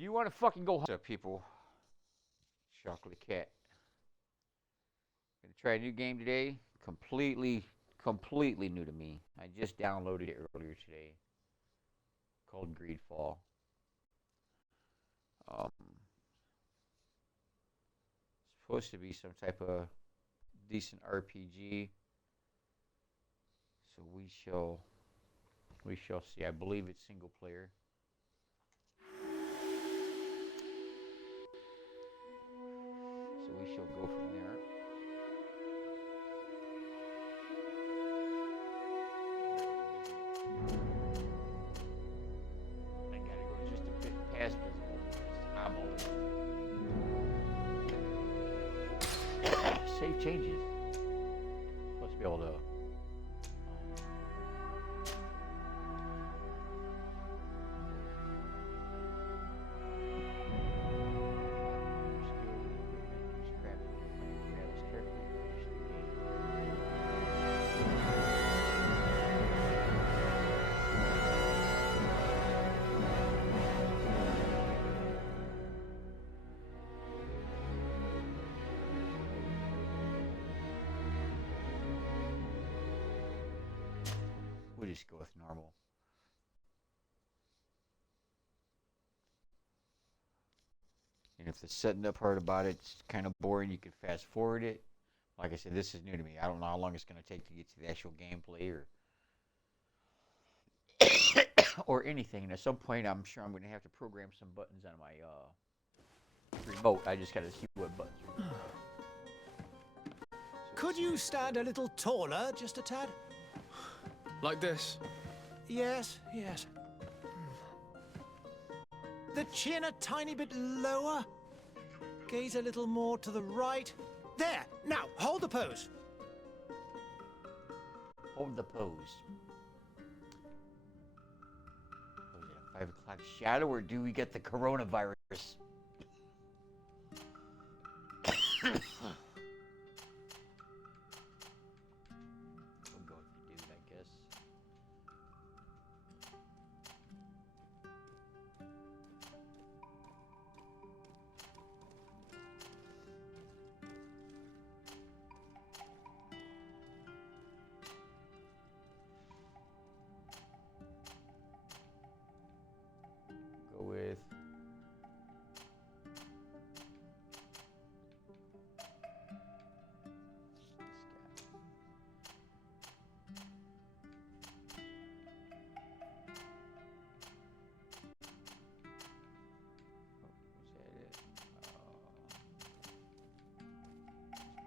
You want to fucking go home? What's up, people? Chocolate Cat. Gonna try a new game today. Completely new to me. I just downloaded it earlier today. Called GreedFall. Supposed to be some type of decent RPG. So we shall see. I believe it's single player. So we shall go from there. I gotta go just a bit past visible because I'm old. Save changes. Supposed to be able to. We'll just go with normal. And if the setting up part about it's kind of boring, you can fast forward it. Like I said, this is new to me. I don't know how long it's going to take to get to the actual gameplay or anything. And at some point, I'm sure I'm going to have to program some buttons on my remote. I just got to see what buttons are. Could you stand a little taller, just a tad? Like this? Yes, yes. The chin a tiny bit lower. Gaze a little more to the right. There! Now, hold the pose. Hold the pose. Was it a 5 o'clock shadow or do we get the coronavirus? With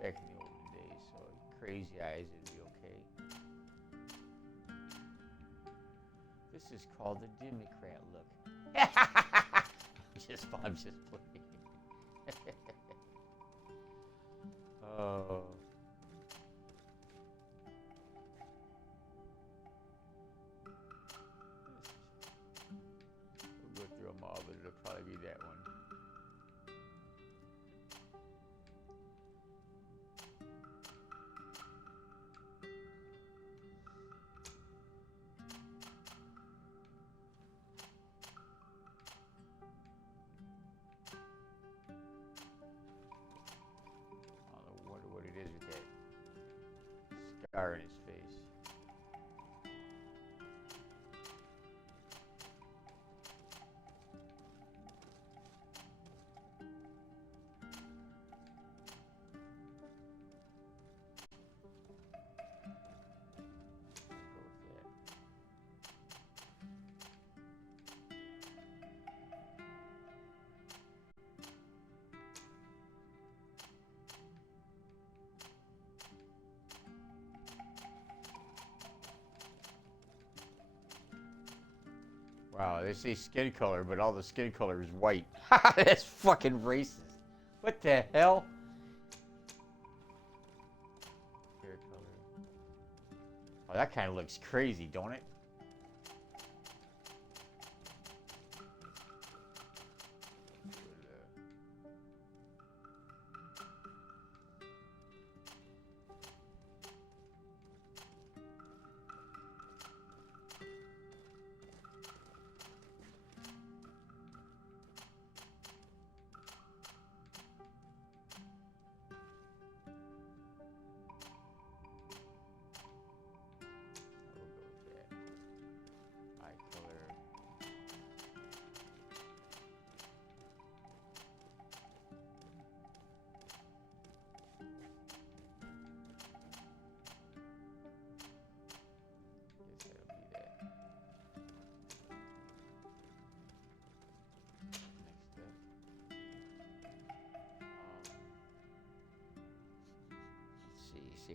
back in the olden days, so crazy eyes would be okay. This is called the Democrat look. I'm just playing. Oh. We'll go through them all, but it'll probably be that one. Scar in his face. Wow, they say skin color, but all the skin color is white. That's fucking racist. What the hell? Hair color. Oh, that kind of looks crazy, don't it?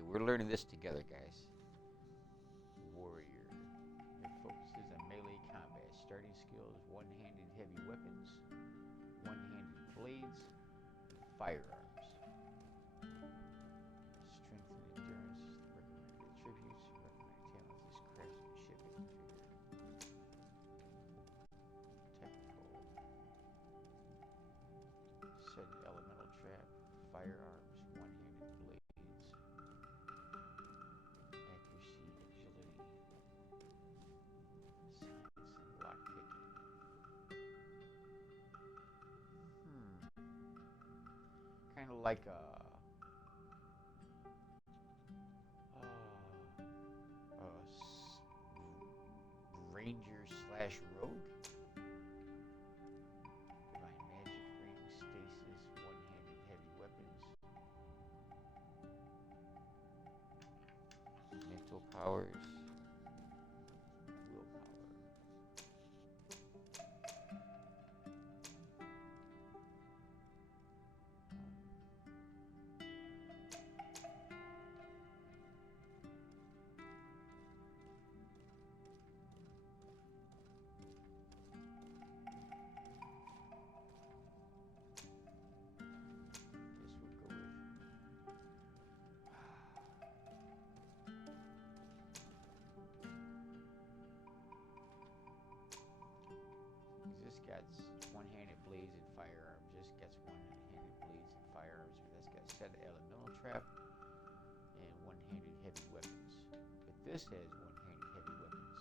we're learning this together, guys. Warrior. It focuses on melee combat. Starting skills: one-handed heavy weapons, one-handed blades, and firearms. Strength and endurance. Recommended attributes. Recommended talents is craftsmanship and vigor. Technical. Set an elemental trap. Firearms. One-handed blades. Accuracy, agility, science, and lockpicking. Kind of like ranger slash rogue. Divine magic ring, stasis, one-handed heavy weapons. Mental powers. Willpower. This will go with this gets one-handed blades and firearms. This gets one-handed blades and firearms. But that's got set elemental trap and one-handed heavy weapons. But this has one-handed heavy weapons.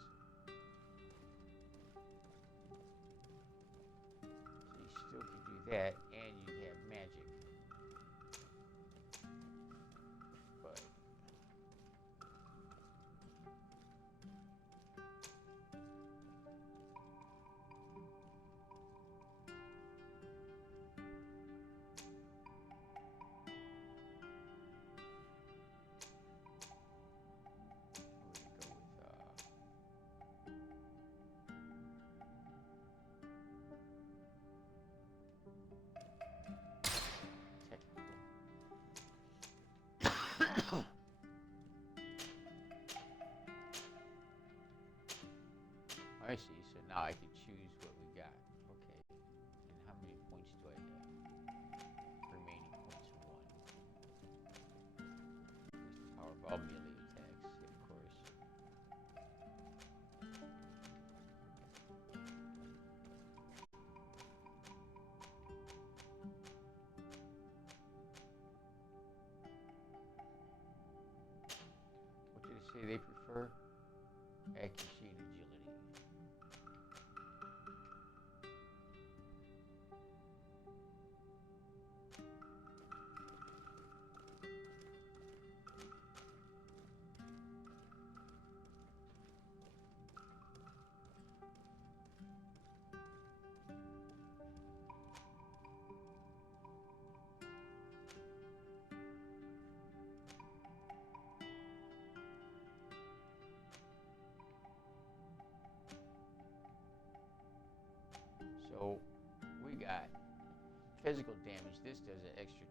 So you still can do that, and you have magic. But I see. So now I can choose what we got. Okay. And how many points do I have? Remaining points 1. Powerball melee attacks, of course. What did it say they prefer? Accuracy and agility. So we got physical damage. This does an extra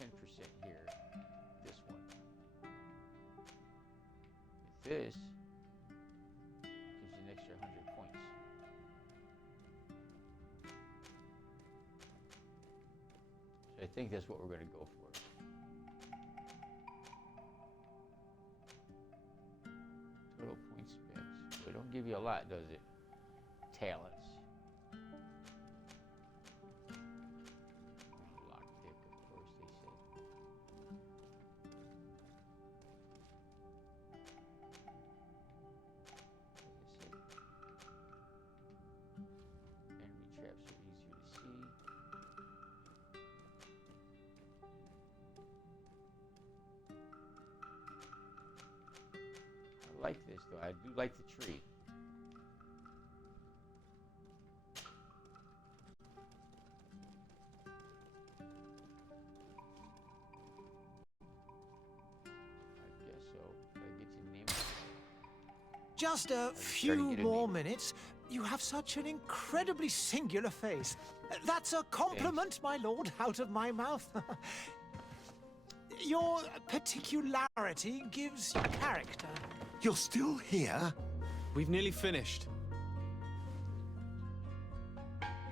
10% here. This one. This gives you an extra 100 points. So I think that's what we're going to go for. Total points spent. So it don't give you a lot, does it? Talents. Lockpick, of course, they said. Enemy traps are easier to see. I like this though. I do like the tree. I guess so. Do I get to name it? Just a few more minutes. You have such an incredibly singular face. That's a compliment, my lord, out of my mouth. Your particularity gives you character. You're still here? We've nearly finished.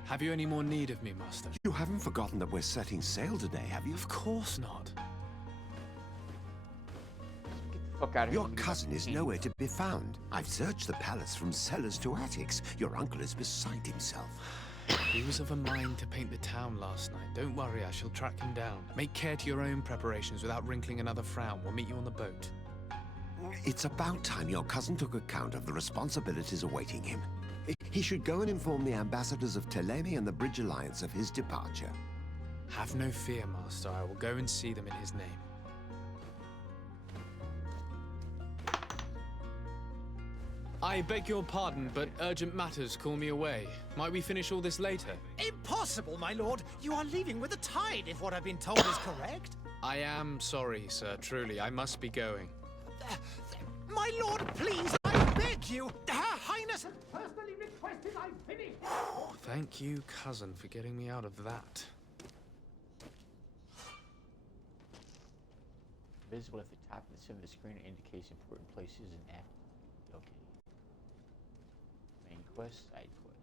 Have you any more need of me, Master? You haven't forgotten that we're setting sail today, have you? Of course not. Get the fuck out of here. Your Let me get cousin my is candy nowhere bar. to be found. I've searched the palace from cellars to attics. Your uncle is beside himself. He was of a mind to paint the town last night. Don't worry, I shall track him down. Make care to your own preparations without wrinkling another frown. We'll meet you on the boat. It's about time your cousin took account of the responsibilities awaiting him. He should go and inform the ambassadors of Telemi and the Bridge Alliance of his departure. Have no fear, Master. I will go and see them in his name. I beg your pardon, but urgent matters call me away. Might we finish all this later? Impossible, my lord. You are leaving with the tide, if what I've been told is correct. I am sorry, sir. Truly, I must be going. My lord, please, I beg you. Her Highness has personally requested I finish. Thank you, cousin, for getting me out of that. Visible at the top and center of the screen indicates important places and act. Okay. Main quest, side quest.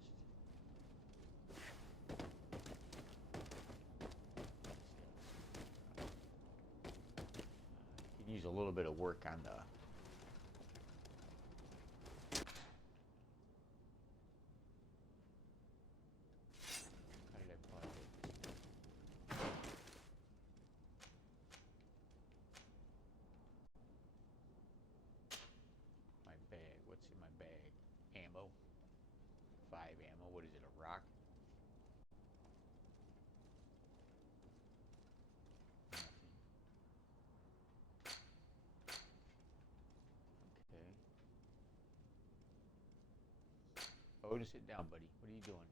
Could use a little bit of work on the. How did I pause it? My bag. What's in my bag? Ammo. 5 ammo. What is it? A rock? Nothing. Okay. Oh, just sit down, buddy. What are you doing?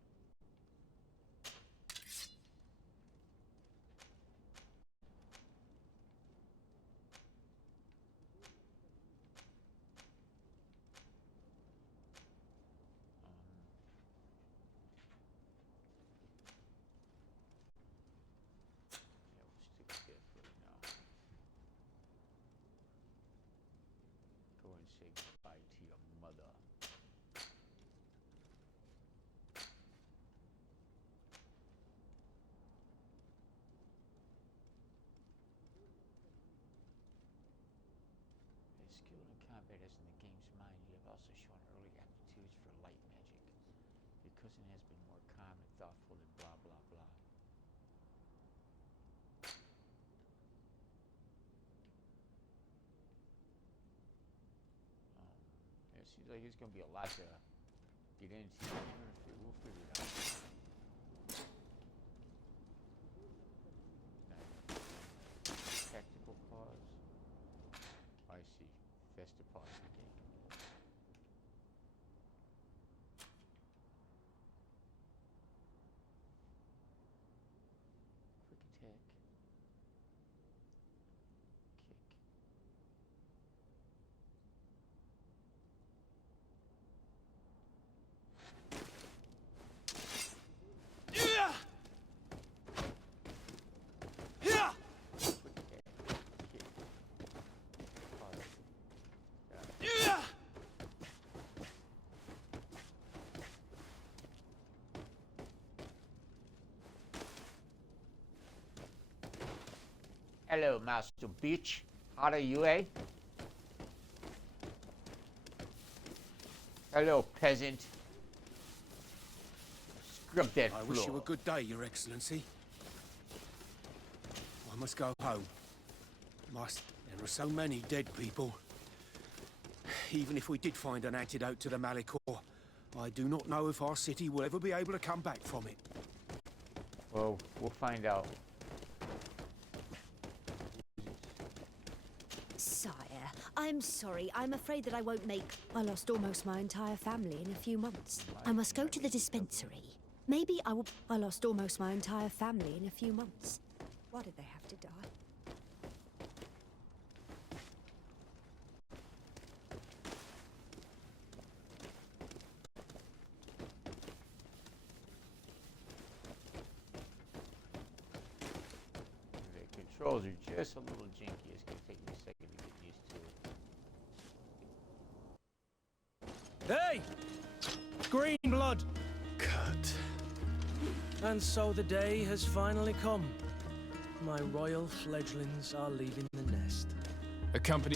Yeah, we'll stick with that for right now. Go and say goodbye to your mother. As skilled in combat as in the game's mind, you have also shown early aptitudes for light magic. Your cousin has been more calm and thoughtful than blah blah blah. It seems like it's gonna be a lot to get into. We'll figure it out. Tactical pause. I see. That's the pause of the game. Quick attack. Kick. Quick attack. Kick. Pause. Got it. Hello, Master Bitch. How are you, eh? Hello, peasant. Scrub that I floor. wish you a good day, Your Excellency. I must go home. There are so many dead people. Even if we did find an antidote to the Malicor, I do not know if our city will ever be able to come back from it. Well, we'll find out. Sire, I'm sorry. I'm afraid that I won't make... I lost almost my entire family in a few months. I must go to the dispensary. Maybe I will... I lost almost my entire family in a few months. Why did they have to die? The controls are just a little janky. It's gonna take me a second to get used to. Hey! Green blood! Cut. And so the day has finally come. My royal fledglings are leaving the nest. Accompany.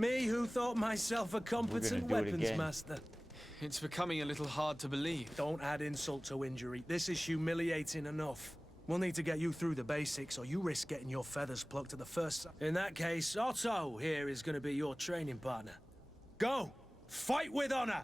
Me who thought myself a competent do it weapons again. master. It's becoming a little hard to believe. Don't add insult to injury. This is humiliating enough. We'll need to get you through the basics, or you risk getting your feathers plucked at the first. In that case, Otto here is going to be your training partner. Go! Fight with honor!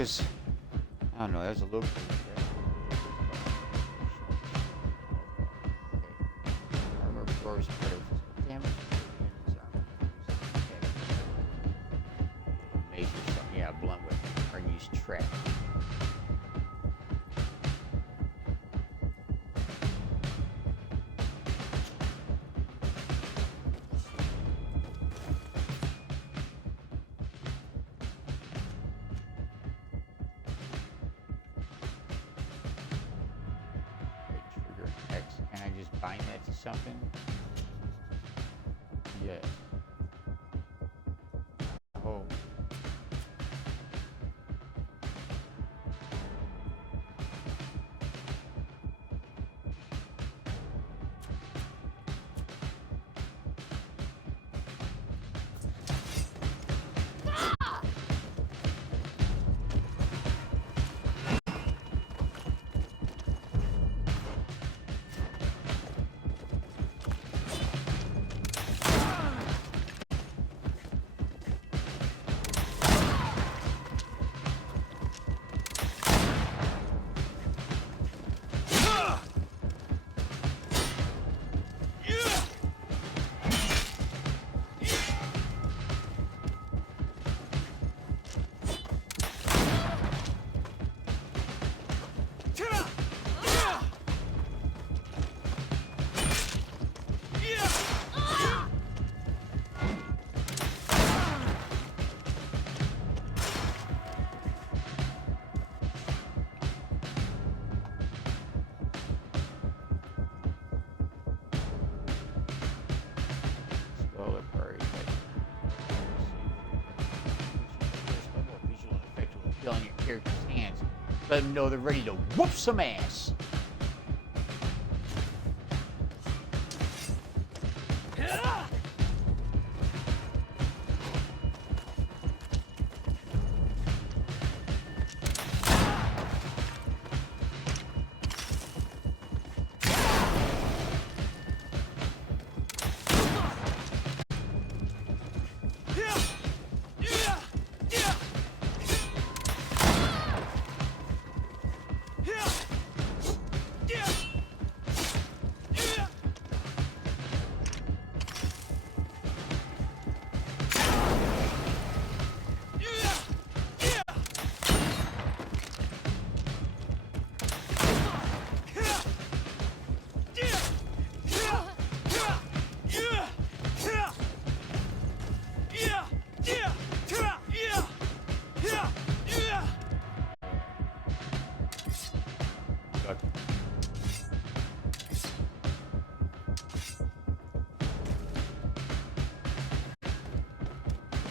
was, I don't know, that was a little. Armor absorbs part of physical damage. Major stuff. Yeah, blunt weapon. Or use trap. Trigger X. Can I just bind that to something? Yeah. Oh. On your character's hands, let them know they're ready to whoop some ass.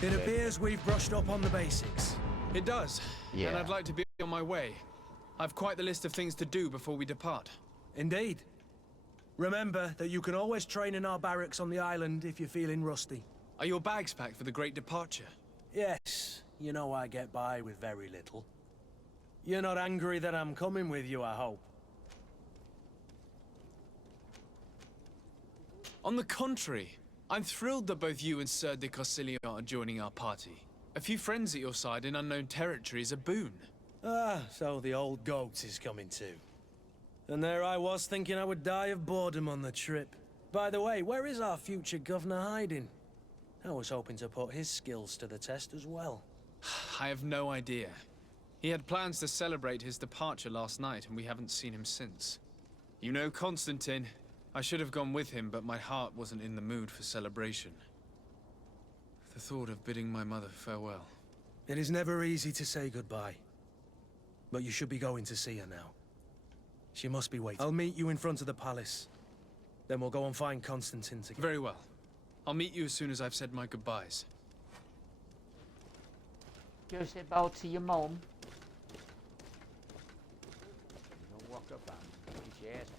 It appears we've brushed up on the basics. It does. Yeah. And I'd like to be on my way. I've quite the list of things to do before we depart. Indeed. Remember that you can always train in our barracks on the island if you're feeling rusty. Are your bags packed for the great departure? Yes, you know I get by with very little. You're not angry that I'm coming with you, I hope. On the contrary, I'm thrilled that both you and Sir de Corsilion are joining our party. A few friends at your side in unknown territory is a boon. Ah, so the old goat is coming too. And there I was thinking I would die of boredom on the trip. By the way, where is our future governor hiding? I was hoping to put his skills to the test as well. I have no idea. He had plans to celebrate his departure last night, and we haven't seen him since. You know Constantine. I should have gone with him, but my heart wasn't in the mood for celebration. The thought of bidding my mother farewell. It is never easy to say goodbye. But you should be going to see her now. She must be waiting. I'll meet you in front of the palace. Then we'll go and find Constantine together. Very well. I'll meet you as soon as I've said my goodbyes. Go say bow to your mom. Don't walk up on me. Get your ass beat.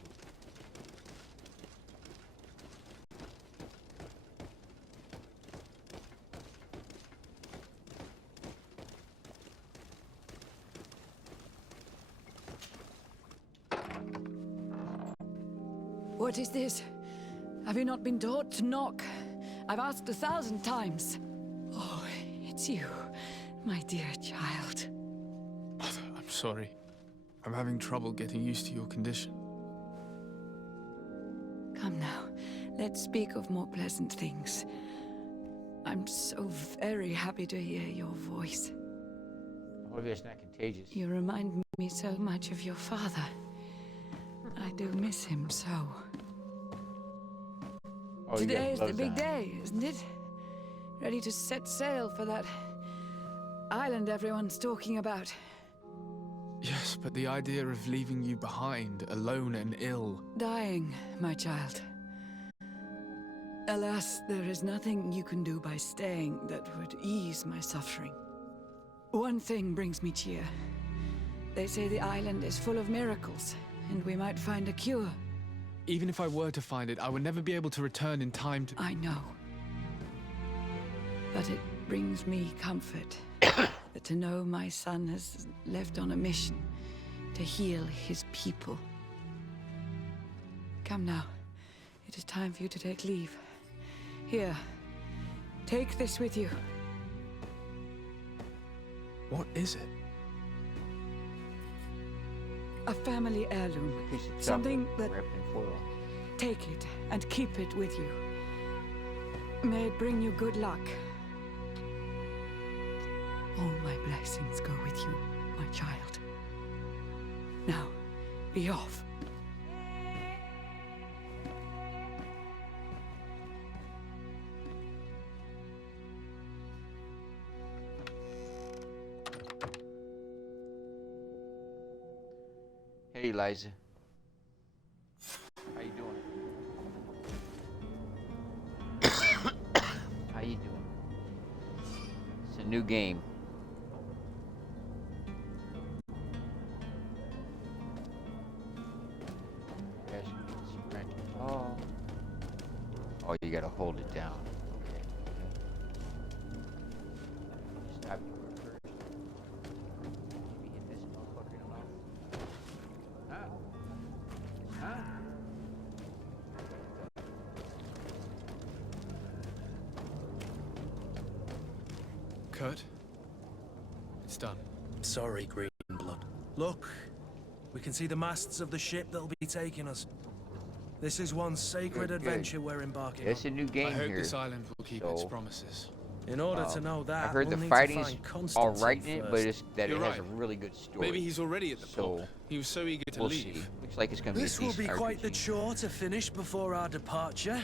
What is this? Have you not been taught to knock? I've asked 1,000 times. Oh, it's you, my dear child. sorry. I'm having trouble getting used to your condition. Come now, let's speak of more pleasant things. I'm so very happy to hear your voice. Hopefully it's not contagious. You remind me so much of your father. I do miss him so. Oh, you got Today is the gloves big on. day, isn't it? Ready to set sail for that island everyone's talking about. Yes, but the idea of leaving you behind, alone and ill... Dying, my child. Alas, there is nothing you can do by staying that would ease my suffering. One thing brings me cheer. They say the island is full of miracles, and we might find a cure. Even if I were to find it, I would never be able to return in time to... I know. But it brings me comfort to know my son has left on a mission to heal his people. Come now. It is time for you to take leave. Here, take this with you. What is it? A family heirloom. Piece of Something chocolate that... wrapped in foil. Take it and keep it with you. May it bring you good luck. All my blessings go with you, my child. Now, be off. Hey, Eliza. How you doing? How you doing? It's a new game. Oh. Oh, you gotta hold it down. Okay. Stop you first. Maybe hit this motherfucker in the mouth. Huh? Huh? Kurt? It's done. Sorry, Greenblood. Look, we can see the masts of the ship that'll be taking us. This is one sacred Good. adventure we're embarking It's a new game I hope here. this island will keep its so- promises. on. In order to know that, I heard we'll the need fighting's to find all Constantine right in it, but first. it's that You're it has a right. really good story. Maybe he's already at the So, port. He was so eager to we'll leave. see. Looks like it's gonna be a This will be decent quite the RPG. chore to finish before our departure.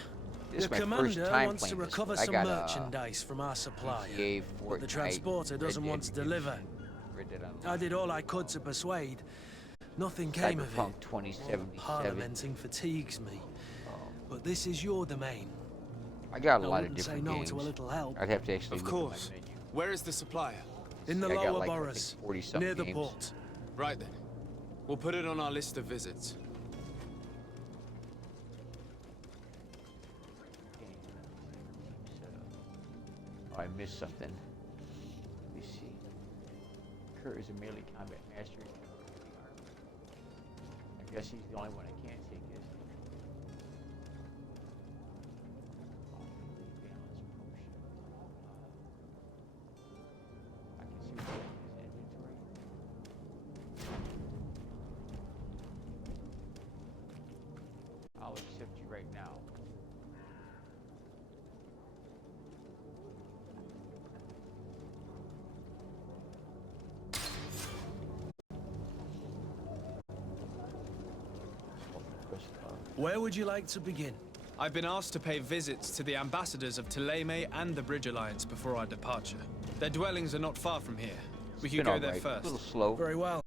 This is The my first commander time wants to playing this. recover I some got merchandise from our supplier, GTA, but the Fortnite, transporter doesn't Red want Dead to deliver. Red Dead Online. I did all I could to persuade. Nothing came of Cyberpunk it. 2077. Parliamenting fatigues me. But this is your domain. I got a I lot of wouldn't say different no games. to a little help. I'd have to actually Of look course. at my menu. Where is the supplier? In the I got lower like, I think, boroughs, 40-something near the games. port. Right then. We'll put it on our list of visits. Oh, I missed something. Let me see. Kurt is a melee combat master. I guess he's the only one I can't take, isn't he? I can see what's in his inventory. I'll accept you right now. Where would you like to begin? I've been asked to pay visits to the ambassadors of Thélème and the Bridge Alliance before our departure. Their dwellings are not far from here. We could Been go all there right. A first. little slow, Very well.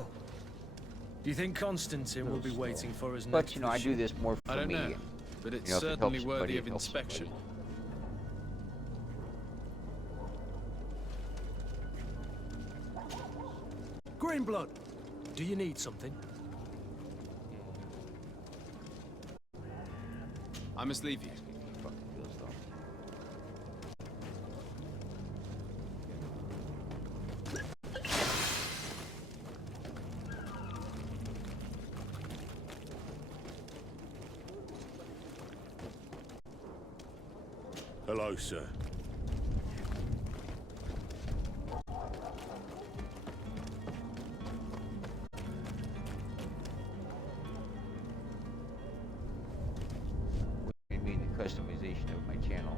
Do you think Constantine will be slow. waiting for us next? but you know, for I the do ship? this more for I don't me. know, but it's You know, if it certainly helps worthy somebody, of it helps inspection. Greenblood, do you need something? I must leave you. Fucking feels though. Hello, sir. representation of my channel.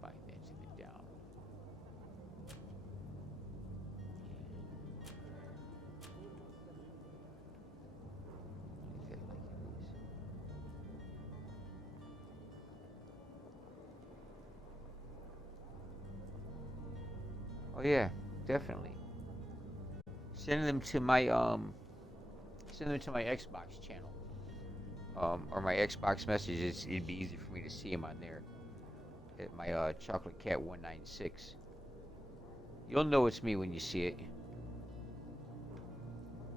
Financing it down. Leave that like it is. Oh yeah, definitely. Send them to my Xbox channel. Or my Xbox messages. It'd be easy for me to see them on there. At my Chocolate Cat 196. You'll know it's me when you see it.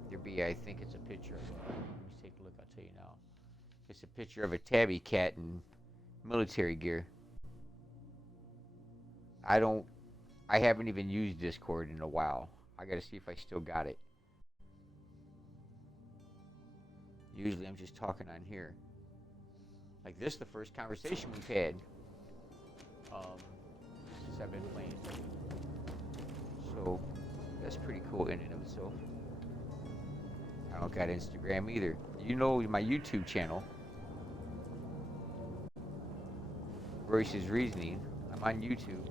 There'll be, I think it's a picture of let me take a look, I'll tell you now. It's a picture of a tabby cat in military gear. I haven't even used Discord in a while. I gotta see if I still got it. Usually I'm just talking on here. Like this, the first conversation we've had. Since I've been playing. So, that's pretty cool in and of itself. I don't got Instagram either. You know my YouTube channel. Royce's Reasoning. I'm on YouTube.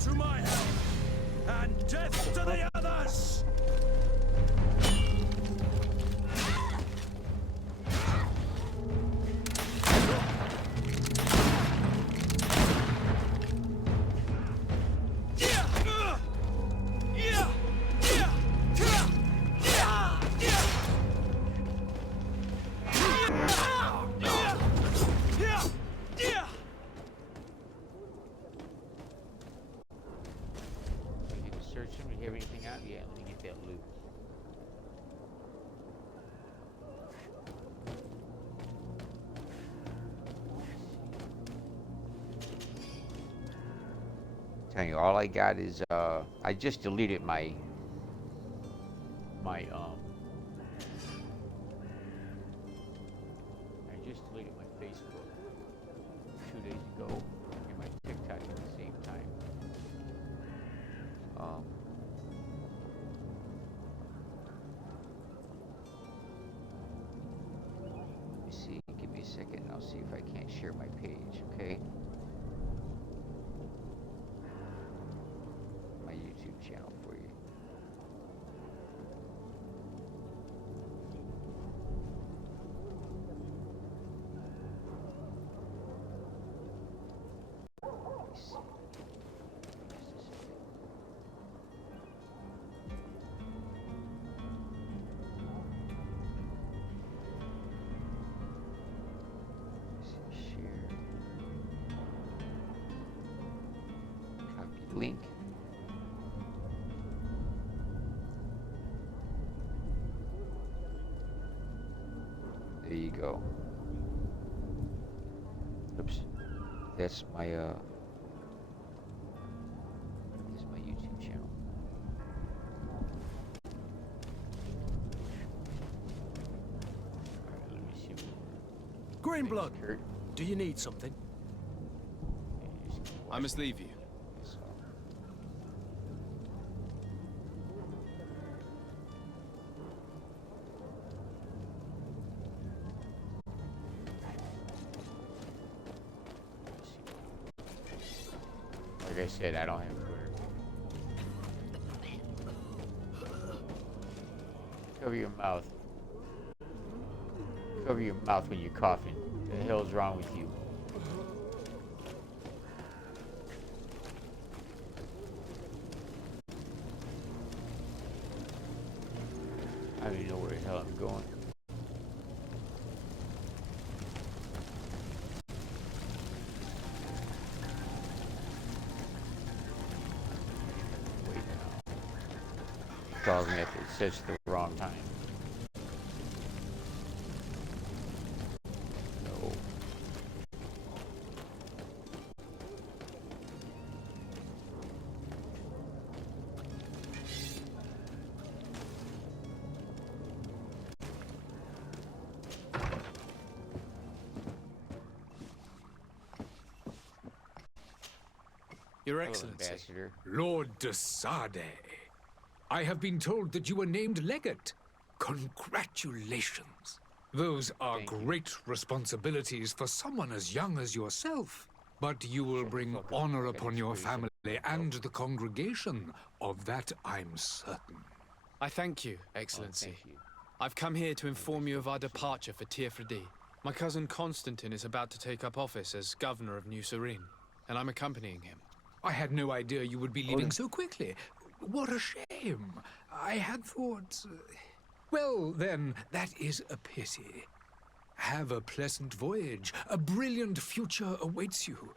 To my help, and death to the others! Search him. Do you have anything out? Yeah, let me get that loot. Telling you, all I got is I just deleted my I just deleted my Facebook 2 days ago and my TikTok at the same time. Let me see. Give me a second. I'll see if I can't share my page. Okay. My YouTube channel for you. Let me see. Just a second. Share. Copy link. There you go. Oops. That's my YouTube channel. Alright, let me see. Greenblood, Kurt. do you need something? I must leave you. Like I said, I don't have Twitter. Cover your mouth. Cover your mouth when you're coughing. What the hell's wrong with you? I don't even know where the hell I'm going. calls me at such the wrong time. No. Your Hello, Excellency. Ambassador. Lord de Sade, I have been told that you were named legate. Congratulations. Those are Thank you. great responsibilities for someone as young as yourself. But you will bring focus. honor Get upon your inspiration. family and the congregation. Of that I'm certain. I thank you, Oh, Excellency. thank you. I've come here to inform you of our departure for Tirfredi. My cousin Constantine is about to take up office as governor of New Serene, and I'm accompanying him. I had no idea you would be leaving so quickly. What a shame. I had thought... Well, then, that is a pity. Have a pleasant voyage. A brilliant future awaits you.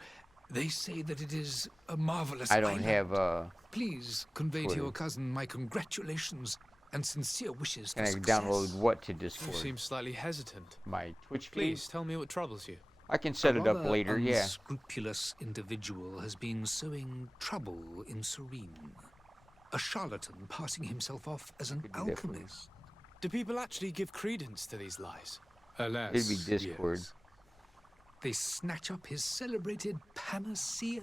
They say that it is a marvelous I don't island. have Please convey to Twitter. your cousin my congratulations and sincere wishes for Can I success. download what to You Discord? seem slightly hesitant. My Twitch feed? Please, tell me what troubles you. I can set it up rather later, yeah. unscrupulous individual has been sowing trouble in Serene. A charlatan passing himself off as an Could do that for you. alchemist. Do people actually give credence to these lies? Alas, It'd be Discord. yes. They snatch up his celebrated panacea.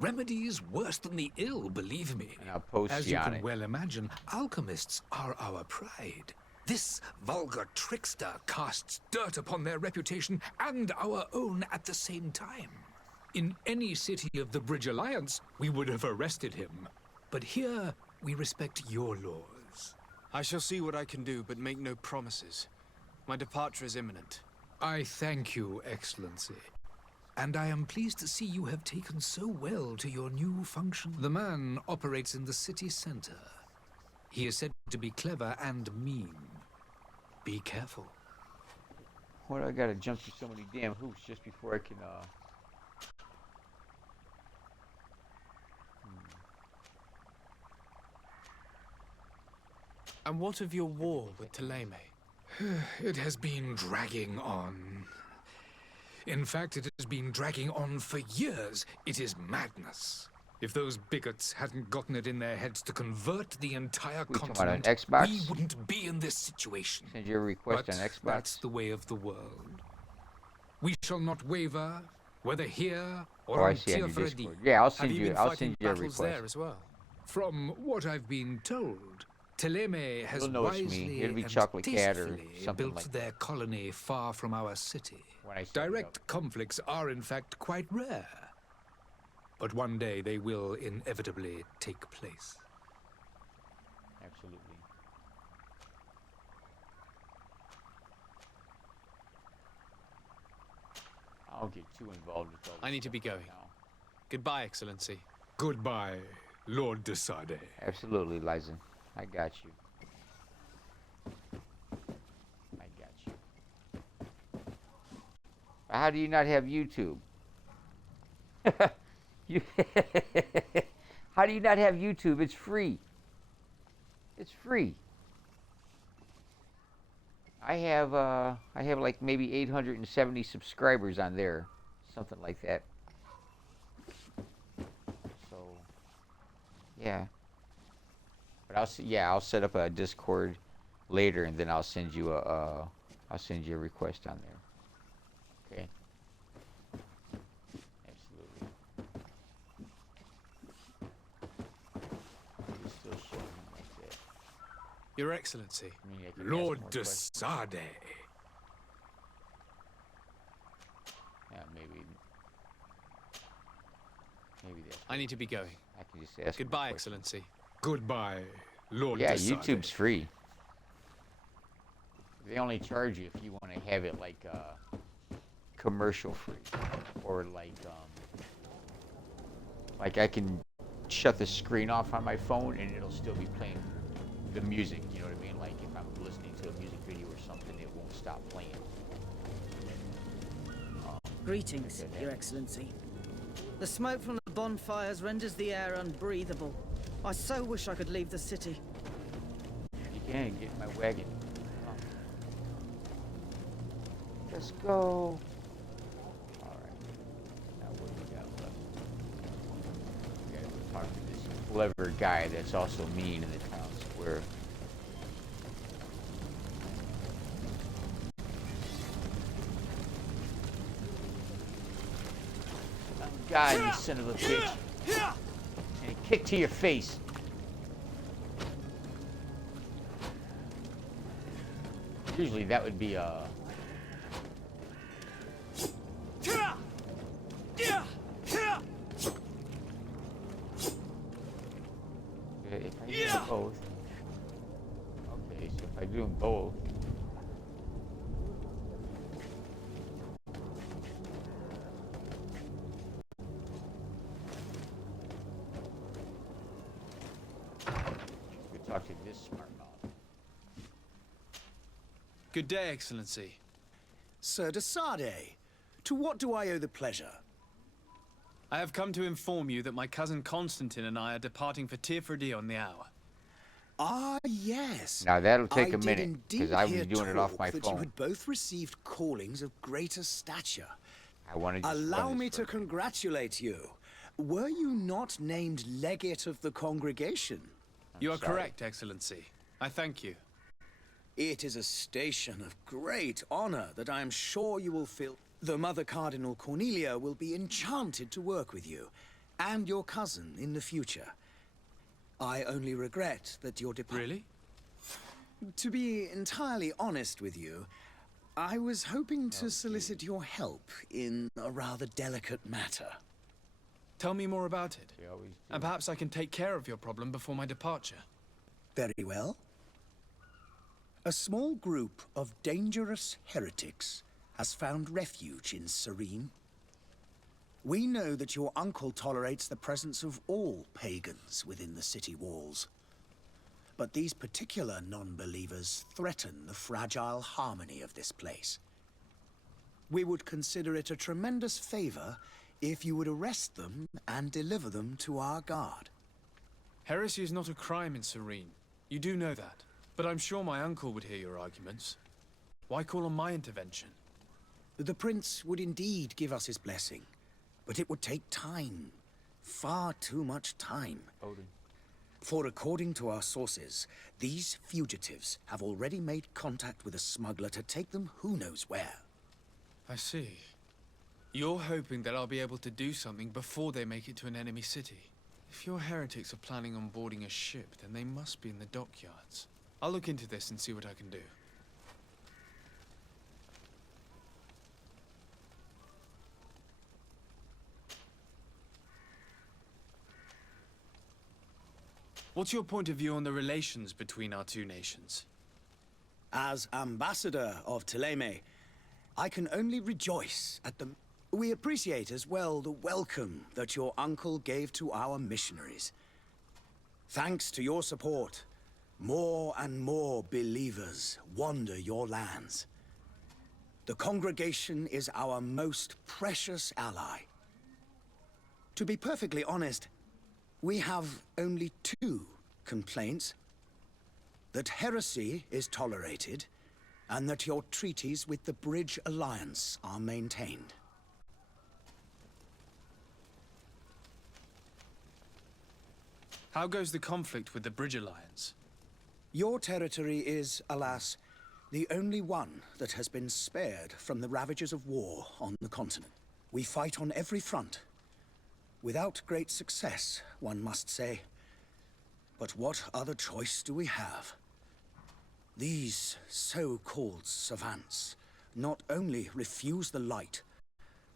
Remedies worse than the ill, believe me. And I'll post As you you on can it. well imagine, alchemists are our pride. This vulgar trickster casts dirt upon their reputation and our own at the same time. In any city of the Bridge Alliance, we would have arrested him. But here, we respect your laws. I shall see what I can do, but make no promises. My departure is imminent. I thank you, Excellency. And I am pleased to see you have taken so well to your new function. The man operates in the city center. He is said to be clever and mean. Be careful. What, I gotta jump through so many damn hoops just before I can, And what of your war with Thélème? It has been dragging on. In fact, it has been dragging on for years. It is madness. If those bigots hadn't gotten it in their heads to convert the entire We talking about on continent, Xbox? we wouldn't be in this situation. send you a request But on Xbox. that's the way of the world. We shall not waver, whether here or Oh, I on see on your Tirfredi. Discord. Yeah, I'll Have send you you. been I'll fighting send you a battles request. there as well? From what I've been told, Thélème has You'll know it's me. wisely It'll be and Chocolate Cat or tastefully something built like their colony far from our city. When I set it Direct conflicts are in fact quite rare. But one day they will inevitably take place. up. Absolutely. I don't get too involved with all this I need to stuff be right going. now. Goodbye, Excellency. Goodbye, Lord de Sade. Absolutely, Liza. I got you. I got you. How do you not have YouTube? you How do you not have YouTube? It's free. It's free. I have like maybe 870 subscribers on there, something like that. So, yeah. But I'll set up a Discord later, and then I'll send you a request on there. Okay. Absolutely. It's still showing like that. Your Excellency. I mean, I can ask Lord more de questions. Sade. Yeah, maybe that's. I need to be going. I can just ask. more Goodbye, questions. Excellency. Goodbye, Lord Yeah, de Sade. YouTube's free. They only charge you if you want to have it like commercial free, or like I can shut the screen off on my phone and it'll still be playing the music. You know what I mean? Like if I'm listening to a music video or something, it won't stop playing. Greetings, Your Excellency. The smoke from the bonfires renders the air unbreathable. I so wish I could leave the city. in and get in my wagon. Let's go. Alright. Now what do we got left? We gotta go talk to this clever guy that's also mean in the town square. Oh God, you son of a bitch. And a kick to your face. Usually that would be a... If I do them both... Okay, so if I do them both... We talk to this smart mouth. Good day, Excellency. Sir de Sardet, to what do I owe the pleasure? I have come to inform you that my cousin Constantine and I are departing for Tirfredi on the hour. Ah, yes. Now that'll take I a minute, because I was doing it off my that phone. you had both received callings of greater stature. I wanted to Allow me to congratulate you. Were you not named legate of the congregation? You are correct, Excellency. I thank you. It is a station of great honor that I am sure you will fill. The Mother Cardinal Cornelia will be enchanted to work with you, and your cousin in the future. I only regret that your Really? To be entirely honest with you, I was hoping to solicit your help in a rather delicate matter. Tell me more about it. And perhaps I can take care of your problem before my departure. Very well. A small group of dangerous heretics has found refuge in Serene. We know that your uncle tolerates the presence of all pagans within the city walls. But these particular non-believers threaten the fragile harmony of this place. We would consider it a tremendous favor if you would arrest them and deliver them to our guard. Heresy is not a crime in Serene. You do know that. But I'm sure my uncle would hear your arguments. Why call on my intervention? The prince would indeed give us his blessing, but it would take time. Far too much time. Odin. For according to our sources, these fugitives have already made contact with a smuggler to take them who knows where. I see. You're hoping that I'll be able to do something before they make it to an enemy city. If your heretics are planning on boarding a ship, then they must be in the dockyards. I'll look into this and see what I can do. What's your point of view on the relations between our two nations? As ambassador of Thélème, I can only rejoice at the... We appreciate as well the welcome that your uncle gave to our missionaries. Thanks to your support, more and more believers wander your lands. The congregation is our most precious ally. To be perfectly honest, we have only two complaints. That heresy is tolerated, and that your treaties with the Bridge Alliance are maintained. How goes the conflict with the Bridge Alliance? Your territory is, alas, the only one that has been spared from the ravages of war on the continent. We fight on every front. Without great success, one must say. But what other choice do we have? These so-called savants not only refuse the light,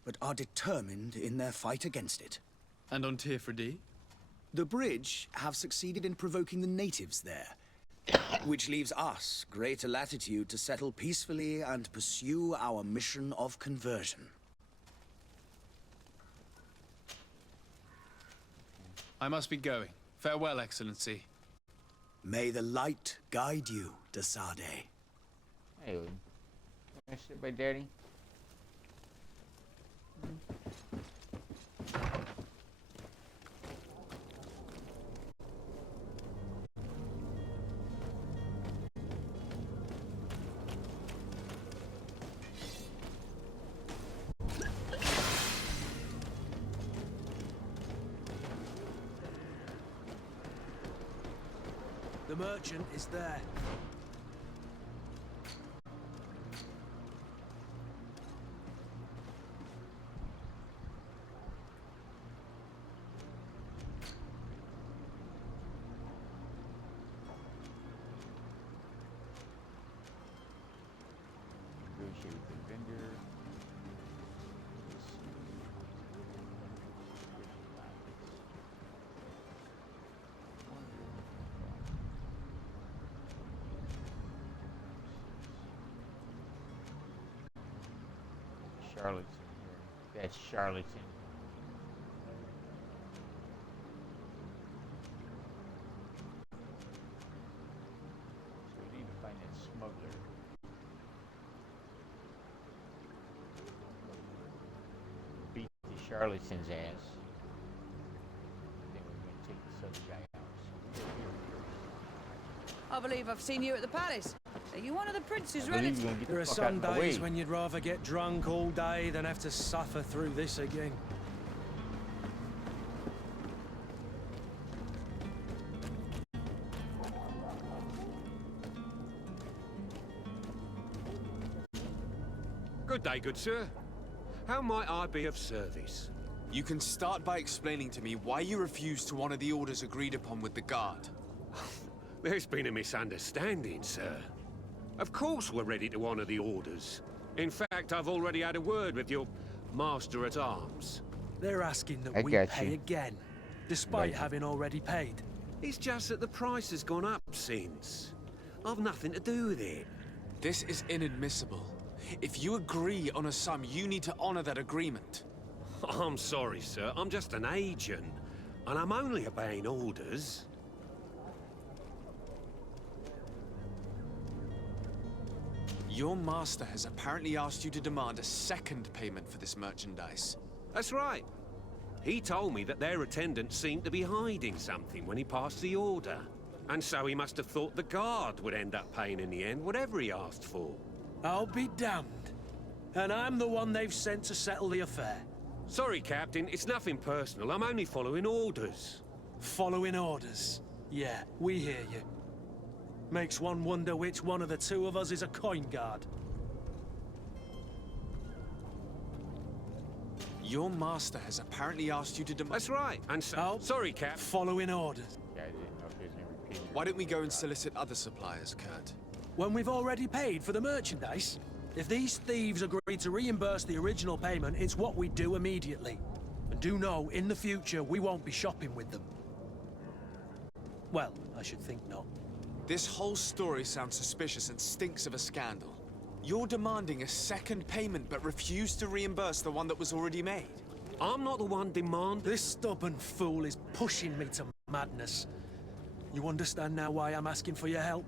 but are determined in their fight against it. And on Tirfredi? The Bridge have succeeded in provoking the natives there, which leaves us greater latitude to settle peacefully and pursue our mission of conversion. I must be going. Farewell, Excellency. May the light guide you, de Sardet. Hey, Odin. Can I sit by Daddy? The merchant is there. Negotiate with the vendor. Charlatan here. That's charlatan. So we need to find that smuggler. Beat the charlatan's ass. Then we're going to take this other guy out. So we're here. I believe I've seen you at the palace. Are you one of the prince's I believe relatives? you're gonna get There the are fuck some out of my days way. when you'd rather get drunk all day than have to suffer through this again. Good day, good sir. How might I be of service? You can start by explaining to me why you refused to honor the orders agreed upon with the guard. There's been a misunderstanding, sir. Of course we're ready to honor the orders. In fact, I've already had a word with your master-at-arms. They're asking that I we got pay you. again, despite Right. having already paid. It's just that the price has gone up since. I've nothing to do with it. This is inadmissible. If you agree on a sum, you need to honor that agreement. I'm sorry, sir. I'm just an agent. And I'm only obeying orders. Your master has apparently asked you to demand a second payment for this merchandise. That's right. He told me that their attendant seemed to be hiding something when he passed the order. And so he must have thought the guard would end up paying in the end, whatever he asked for. I'll be damned. And I'm the one they've sent to settle the affair. Sorry, Captain, it's nothing personal. I'm only following orders. Following orders. Yeah, we hear you. Makes one wonder which one of the two of us is a coin guard. Your master has apparently asked you to demand... That's right. And so... Oh. Sorry, Cap. Following orders. Yeah, I didn't know if he was going to repeat it. Why don't we go and solicit other suppliers, Kurt? When we've already paid for the merchandise? If these thieves agree to reimburse the original payment, it's what we do immediately. And do know, in the future, we won't be shopping with them. Well, I should think not. This whole story sounds suspicious and stinks of a scandal. You're demanding a second payment but refuse to reimburse the one that was already made. I'm not the one demanding... This stubborn fool is pushing me to madness. You understand now why I'm asking for your help?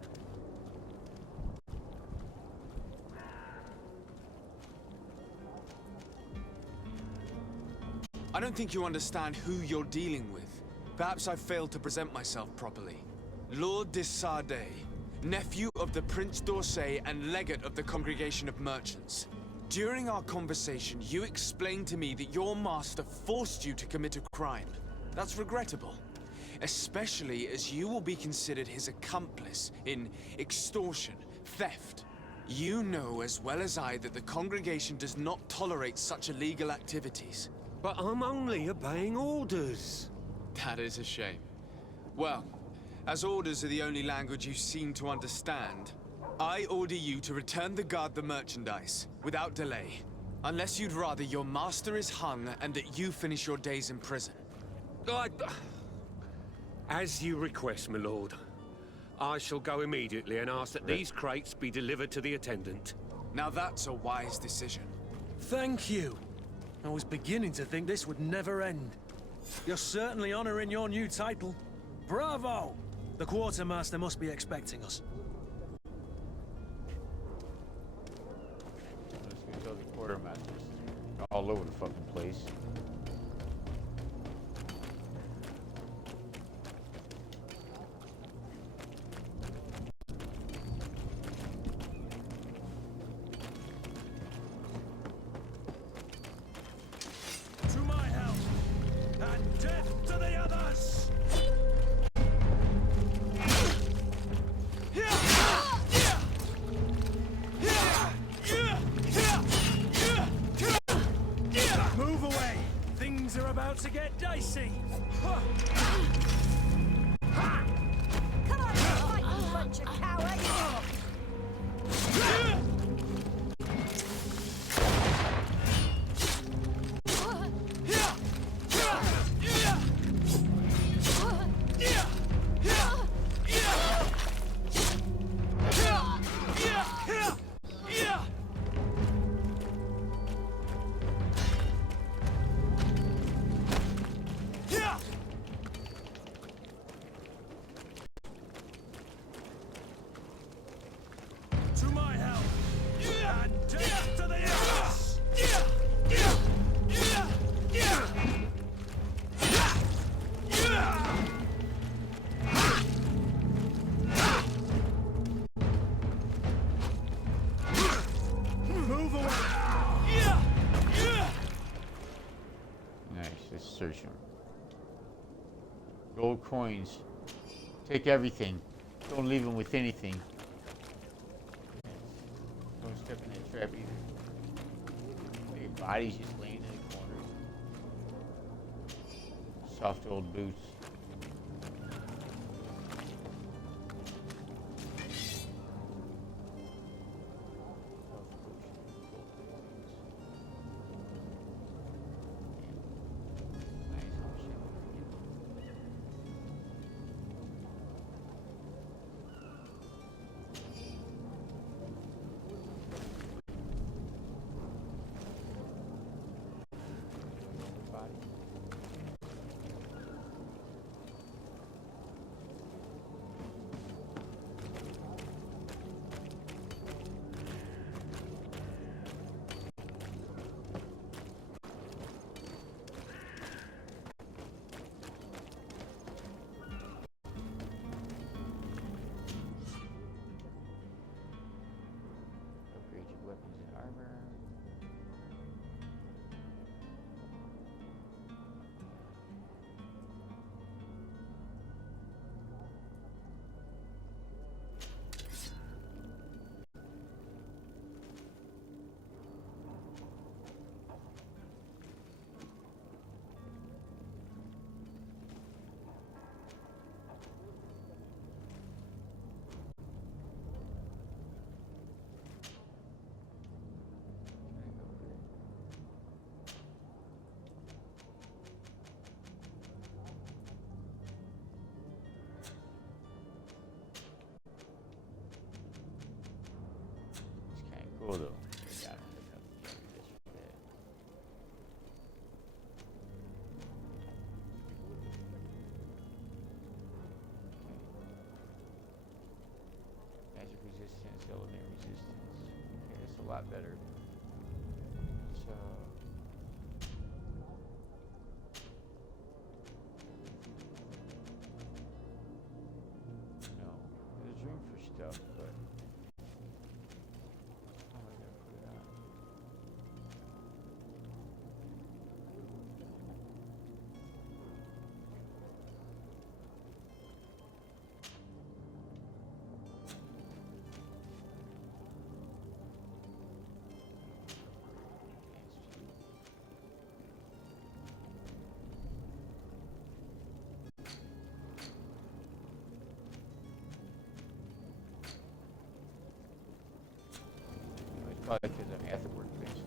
I don't think you understand who you're dealing with. Perhaps I failed to present myself properly. Lord de Sardet, nephew of the Prince d'Orsay and legate of the Congregation of Merchants. During our conversation, you explained to me that your master forced you to commit a crime. That's regrettable, especially as you will be considered his accomplice in extortion, theft. You know as well as I that the Congregation does not tolerate such illegal activities. But I'm only obeying orders. That is a shame. Well, as orders are the only language you seem to understand, I order you to return the guard the merchandise, without delay. Unless you'd rather your master is hung and that you finish your days in prison. As you request, my lord. I shall go immediately and ask that these crates be delivered to the attendant. Now that's a wise decision. Thank you. I was beginning to think this would never end. You're certainly honoring your new title. Bravo! The quartermaster must be expecting us. Let's go tell the quartermasters. All over the fucking place. To my house, and death to the others! Things are about to get dicey. Come on, fight, you bunch of cowards! To my help! And death to the ass! Move away! Nice, let's search them. Gold coins. Take everything. Don't leave them with anything. Don't step in that trap either. Your body's just laying in the corner. Soft old boots. Upgrade your weapons and armor. It's kind of cool though. Yeah, I don't have enough to do this for that. Magic resistance, element resistance. Okay, that's a lot better. So no, there's room for stuff, but how am I gonna put it on? It's probably because I'm at the workbench.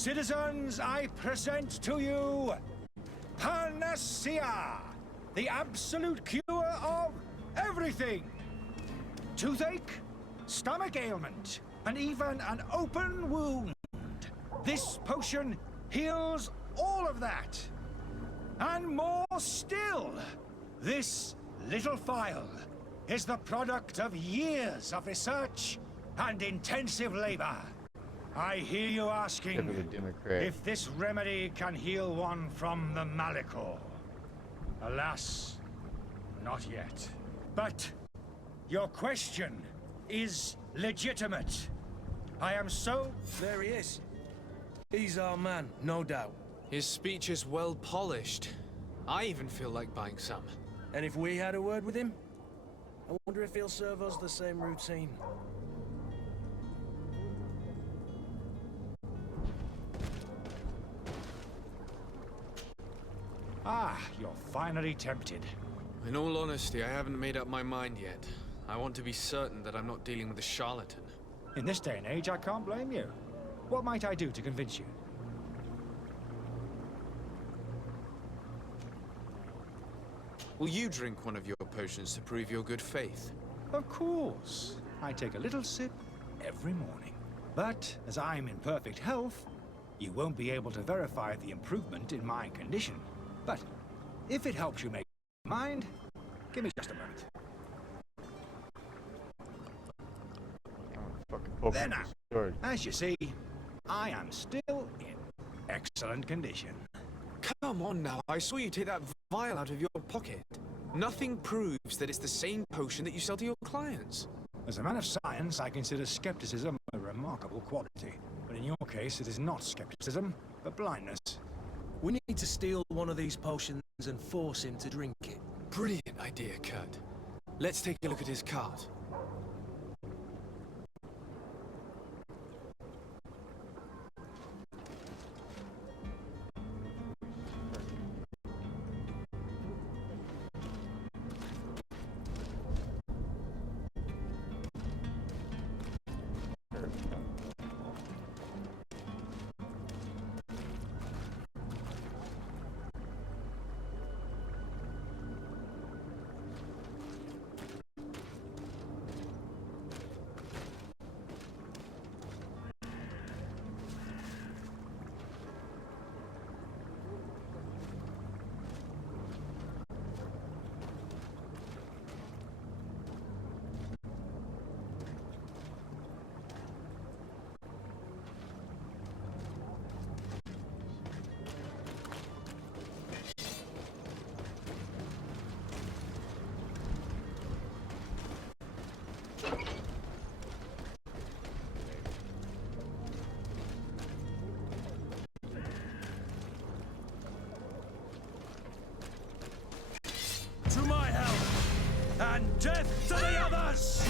Citizens, I present to you Panacea, the absolute cure of everything. Toothache, stomach ailment, and even an open wound. This potion heals all of that. And more still, this little phial is the product of years of research and intensive labor. I hear you asking if this remedy can heal one from the Malicor. Alas, not yet. But your question is legitimate. I am so... There he is. He's our man, no doubt. His speech is well polished. I even feel like buying some. And if we had a word with him, I wonder if he'll serve us the same routine. Ah, you're finally tempted. In all honesty, I haven't made up my mind yet. I want to be certain that I'm not dealing with a charlatan. In this day and age, I can't blame you. What might I do to convince you? Will you drink one of your potions to prove your good faith? Of course. I take a little sip every morning. But as I'm in perfect health, you won't be able to verify the improvement in my condition. But if it helps you make your mind, give me just a moment. There now. As you see, I am still in excellent condition. Come on now, I saw you take that vial out of your pocket. Nothing proves that it's the same potion that you sell to your clients. As a man of science, I consider skepticism a remarkable quality. But in your case, it is not skepticism, but blindness. We need to steal one of these potions and force him to drink it. Brilliant idea, Kurt. Let's take a look at his cart. To my help, and death to the others!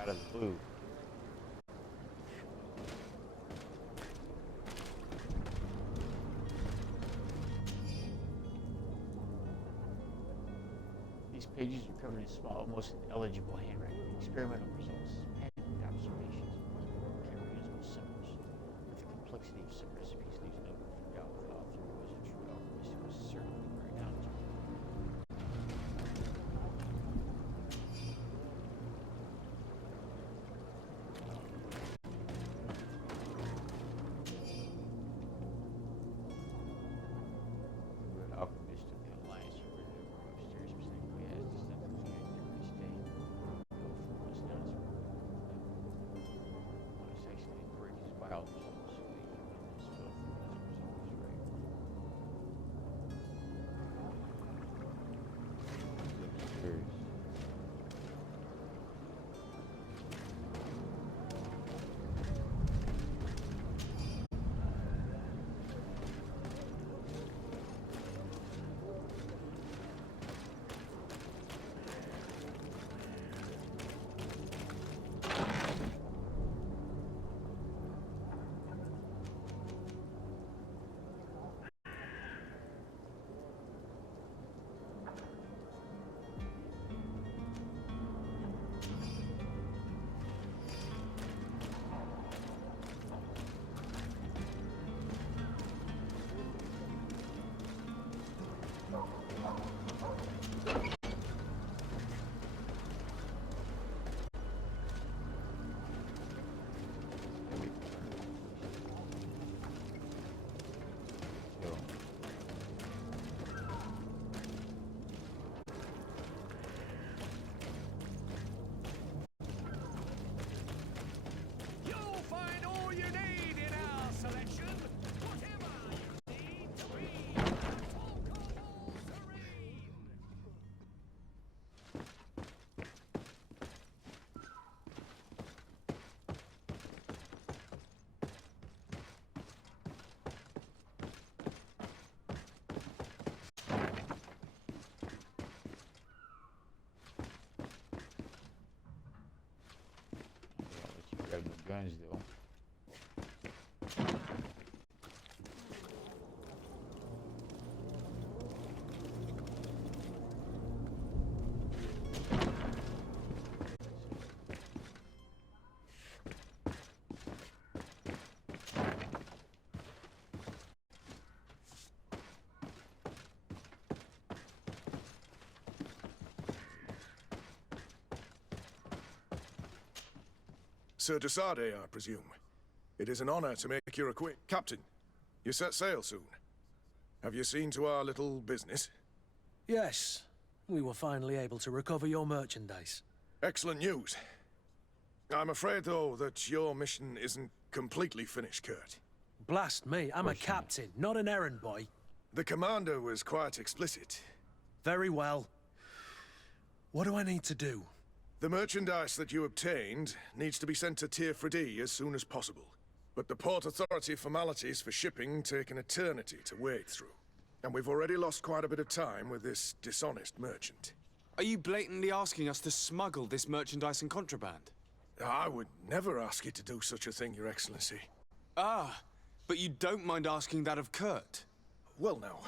Out of the blue. These pages are covered in small, almost illegible handwriting. Experimental results, patent observations, characteristic symbols. With the complexity of some recipes leaves no room for doubt. The author was a true alchemist who was certainly very knowledgeable. Alchemist of the Alliance who were upstairs specifically as to something we had during this day. Was known as Mona actually break his bile results so that he witnessed both Grab the guns though. Sir Desade, I presume. It is an honor to make your acquaintance. Captain, you set sail soon. Have you seen to our little business? Yes. We were finally able to recover your merchandise. Excellent news. I'm afraid, though, that your mission isn't completely finished, Kurt. Blast me, I'm a captain, not an errand boy. The commander was quite explicit. Very well. What do I need to do? The merchandise that you obtained needs to be sent to Tier 3D as soon as possible. But the Port Authority formalities for shipping take an eternity to wade through. And we've already lost quite a bit of time with this dishonest merchant. Are you blatantly asking us to smuggle this merchandise and contraband? I would never ask you to do such a thing, Your Excellency. Ah, but you don't mind asking that of Kurt? Well, now,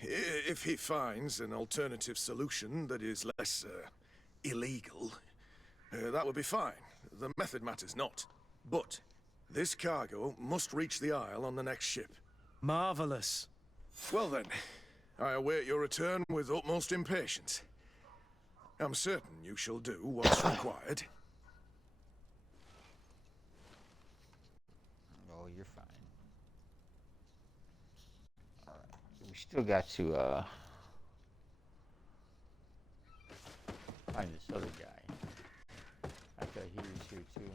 if he finds an alternative solution that is less, illegal, that would be fine. The method matters not. But this cargo must reach the Isle on the next ship. Marvelous. Well then, I await your return with utmost impatience. I'm certain you shall do what's required. Oh, you're fine. Alright, we still got to, find this other guy. I thought he was here too.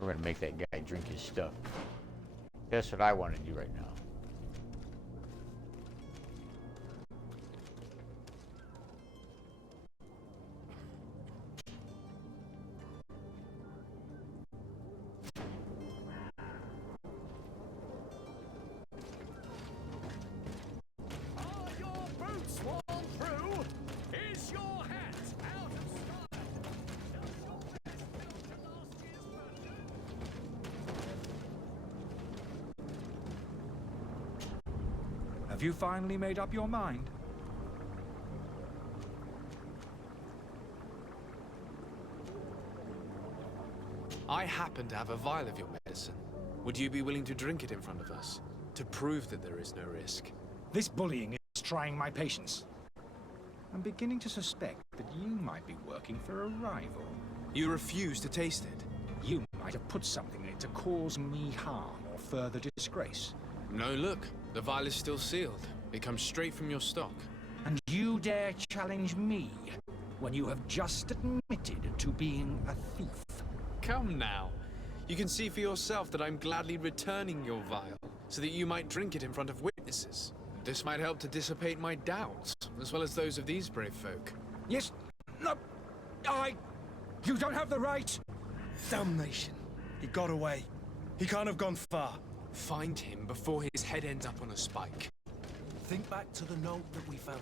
We're gonna make that guy drink his stuff. That's what I want to do right now. Have you finally made up your mind? I happen to have a vial of your medicine. Would you be willing to drink it in front of us? To prove that there is no risk? This bullying is trying my patience. I'm beginning to suspect that you might be working for a rival. You refuse to taste it? You might have put something in it to cause me harm or further disgrace. No, look. The vial is still sealed. It comes straight from your stock. And you dare challenge me when you have just admitted to being a thief? Come now. You can see for yourself that I'm gladly returning your vial, so that you might drink it in front of witnesses. This might help to dissipate my doubts, as well as those of these brave folk. Yes. No. You don't have the right. Damnation. He got away. He can't have gone far. Find him before his head ends up on a spike. Think back to the note that we found.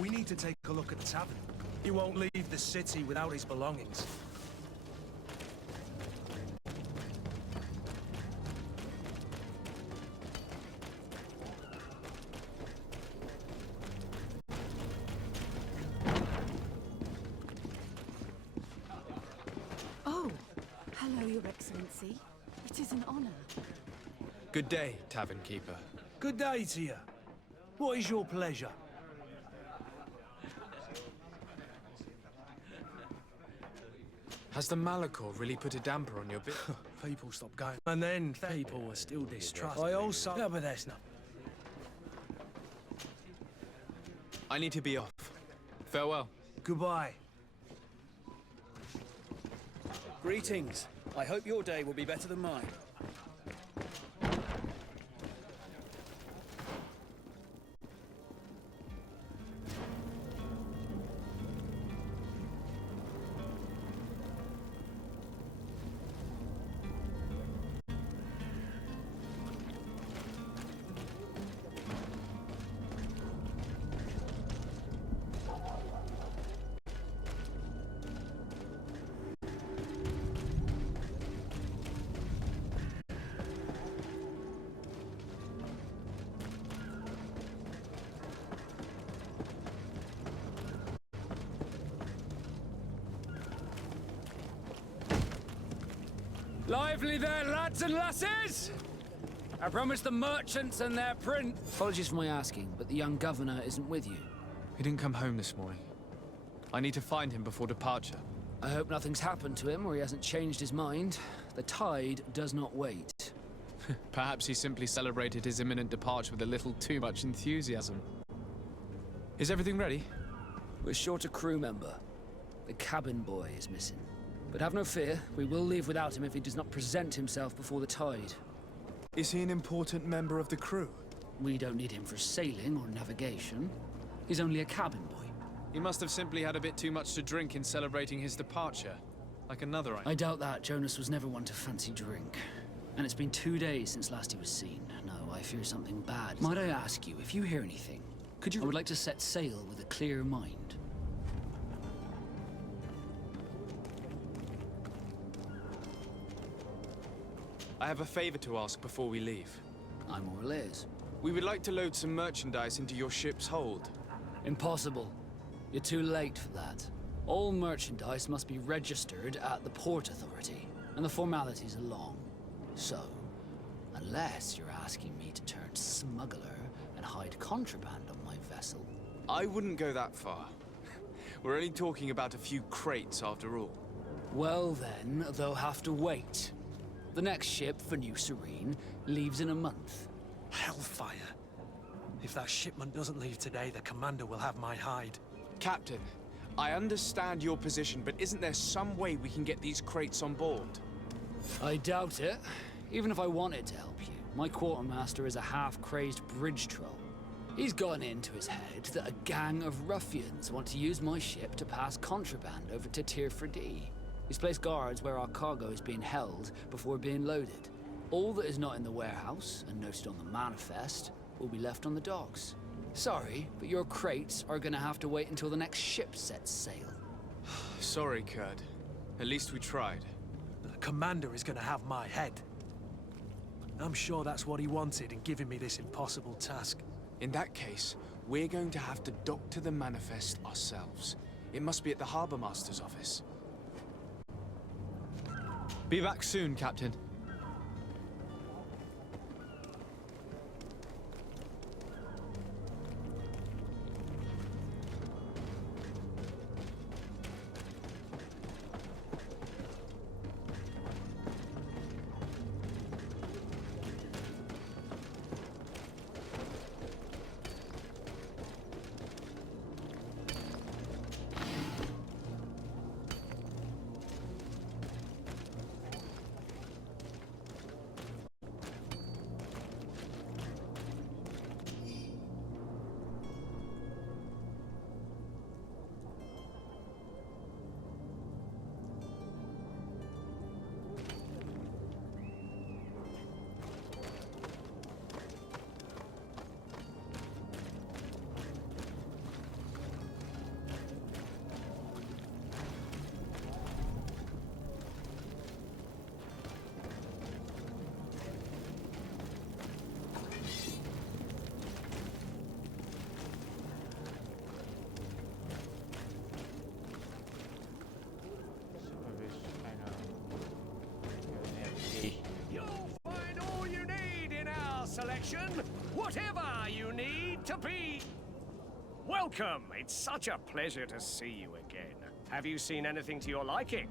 We need to take a look at the tavern. He won't leave the city without his belongings. Oh, hello, Your Excellency. It is an honor. Good day, tavern keeper. Good day to you. What is your pleasure? Has the Malachor really put a damper on your bit? People stopped going. And then people were still distrustful. I also... Yeah, but that's not... I need to be off. Farewell. Goodbye. Greetings. I hope your day will be better than mine. Lively there, lads and lasses! I promised the merchants and their print. Apologies for my asking, but the young governor isn't with you. He didn't come home this morning. I need to find him before departure. I hope nothing's happened to him or he hasn't changed his mind. The tide does not wait. Perhaps he simply celebrated his imminent departure with a little too much enthusiasm. Is everything ready? We're short a crew member. The cabin boy is missing. But have no fear, we will leave without him if he does not present himself before the tide. Is he an important member of the crew? We don't need him for sailing or navigation. He's only a cabin boy. He must have simply had a bit too much to drink in celebrating his departure. Like another I doubt that. Jonas was never one to fancy drink. And it's been 2 days since last he was seen. No, I fear something bad. Might I ask you, if you hear anything, could you... I would like to set sail with a clear mind. I have a favor to ask before we leave. I'm all ears. We would like to load some merchandise into your ship's hold. Impossible. You're too late for that. All merchandise must be registered at the Port Authority, and the formalities are long. So, unless you're asking me to turn smuggler and hide contraband on my vessel... I wouldn't go that far. We're only talking about a few crates after all. Well then, they'll have to wait. The next ship for New Serene leaves in a month. Hellfire. If that shipment doesn't leave today, the commander will have my hide. Captain, I understand your position, but isn't there some way we can get these crates on board? I doubt it. Even if I wanted to help you, my quartermaster is a half-crazed bridge troll. He's gotten into his head that a gang of ruffians want to use my ship to pass contraband over to Tier 4D. He's placed guards where our cargo is being held before being loaded. All that is not in the warehouse, and noted on the manifest, will be left on the docks. Sorry, but your crates are gonna have to wait until the next ship sets sail. Sorry, Kurt. At least we tried. The commander is gonna have my head. I'm sure that's what he wanted in giving me this impossible task. In that case, we're going to have to dock to the manifest ourselves. It must be at the Harbour Master's office. Be back soon, Captain. Whatever you need to be. Welcome. It's such a pleasure to see you again. Have you seen anything to your liking?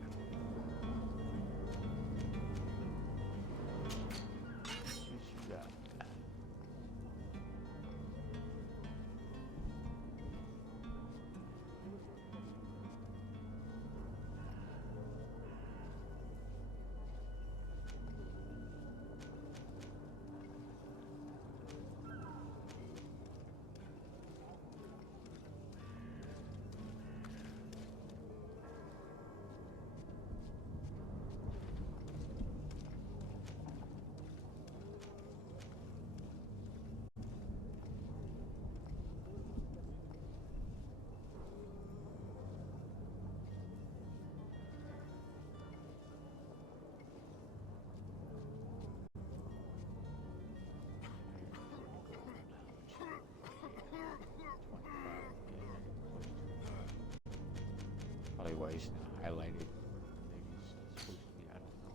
Probably why he's not highlighted. Maybe it's supposed to be, I don't know.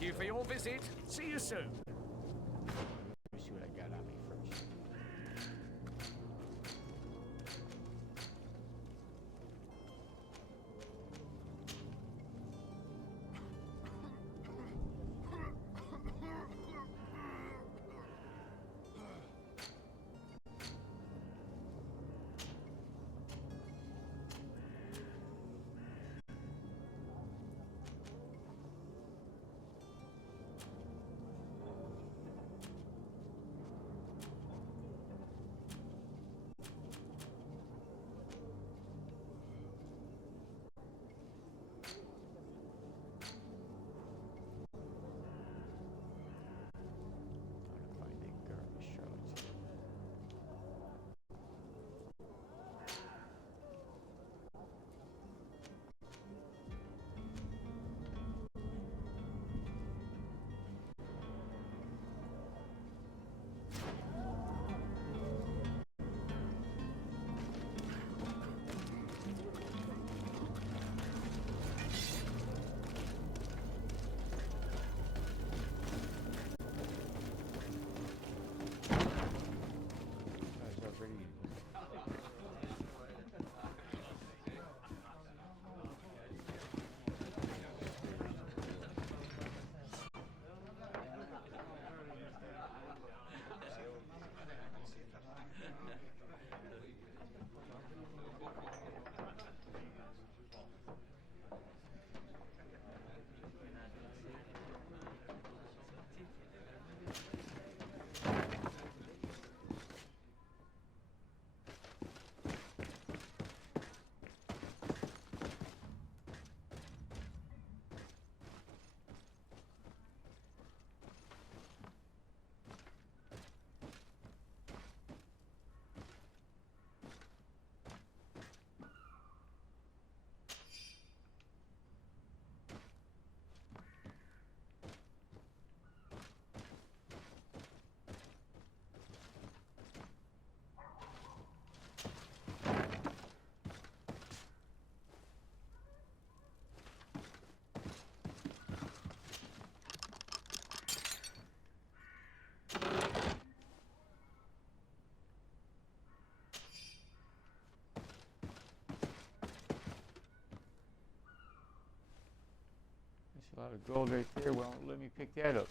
Thank you for your visit. See you soon. Let me see what I got on me first. There's a lot of gold right there. Well, let me pick that up.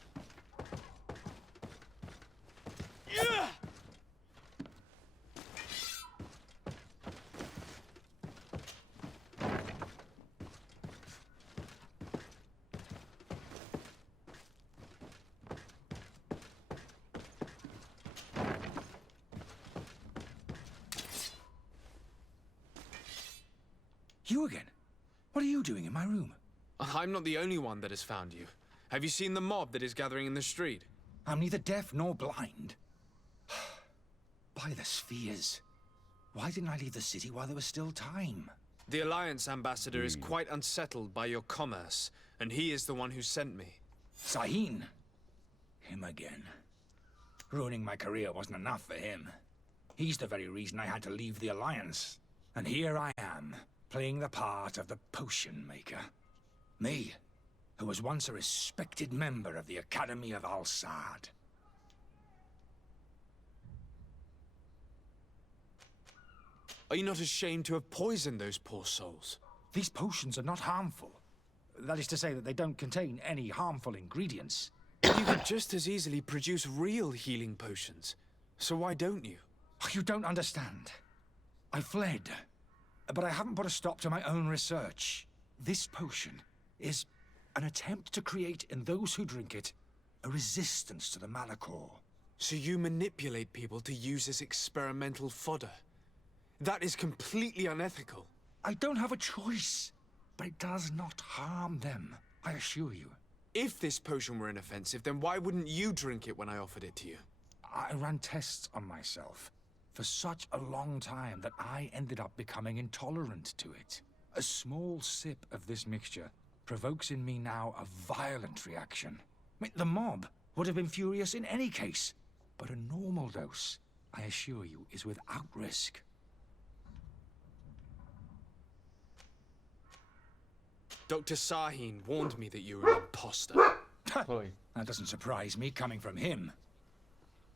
You again? What are you doing in my room? I'm not the only one that has found you. Have you seen the mob that is gathering in the street? I'm neither deaf nor blind. By the spheres. Why didn't I leave the city while there was still time? The Alliance ambassador is quite unsettled by your commerce, and he is the one who sent me. Sahin? Him again. Ruining my career wasn't enough for him. He's the very reason I had to leave the Alliance. And here I am, playing the part of the potion maker. Me, who was once a respected member of the Academy of Al-Sad. Are you not ashamed to have poisoned those poor souls? These potions are not harmful. That is to say that they don't contain any harmful ingredients. You could just as easily produce real healing potions. So why don't you? You don't understand. I fled, but I haven't put a stop to my own research. This potion is an attempt to create in those who drink it a resistance to the Malachor. So you manipulate people to use as experimental fodder? That is completely unethical. I don't have a choice, but it does not harm them, I assure you. If this potion were inoffensive, then why wouldn't you drink it when I offered it to you? I ran tests on myself for such a long time that I ended up becoming intolerant to it. A small sip of this mixture provokes in me now a violent reaction. I mean, the mob would have been furious in any case, but a normal dose, I assure you, is without risk. Dr. Sahin warned me that you were an imposter. Chloe. That doesn't surprise me, coming from him.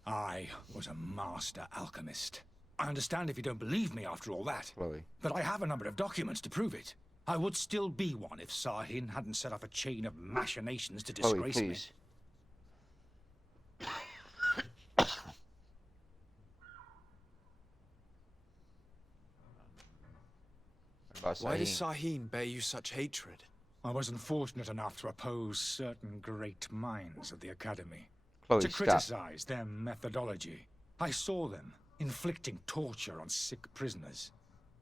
I was a master alchemist. I understand if you don't believe me after all that. Chloe. But I have a number of documents to prove it. I would still be one if Sahin hadn't set off a chain of machinations to disgrace me. Why does Sahin bear you such hatred? I wasn't fortunate enough to oppose certain great minds at the Academy. Chloe, to stop. criticize their methodology. I saw them inflicting torture on sick prisoners,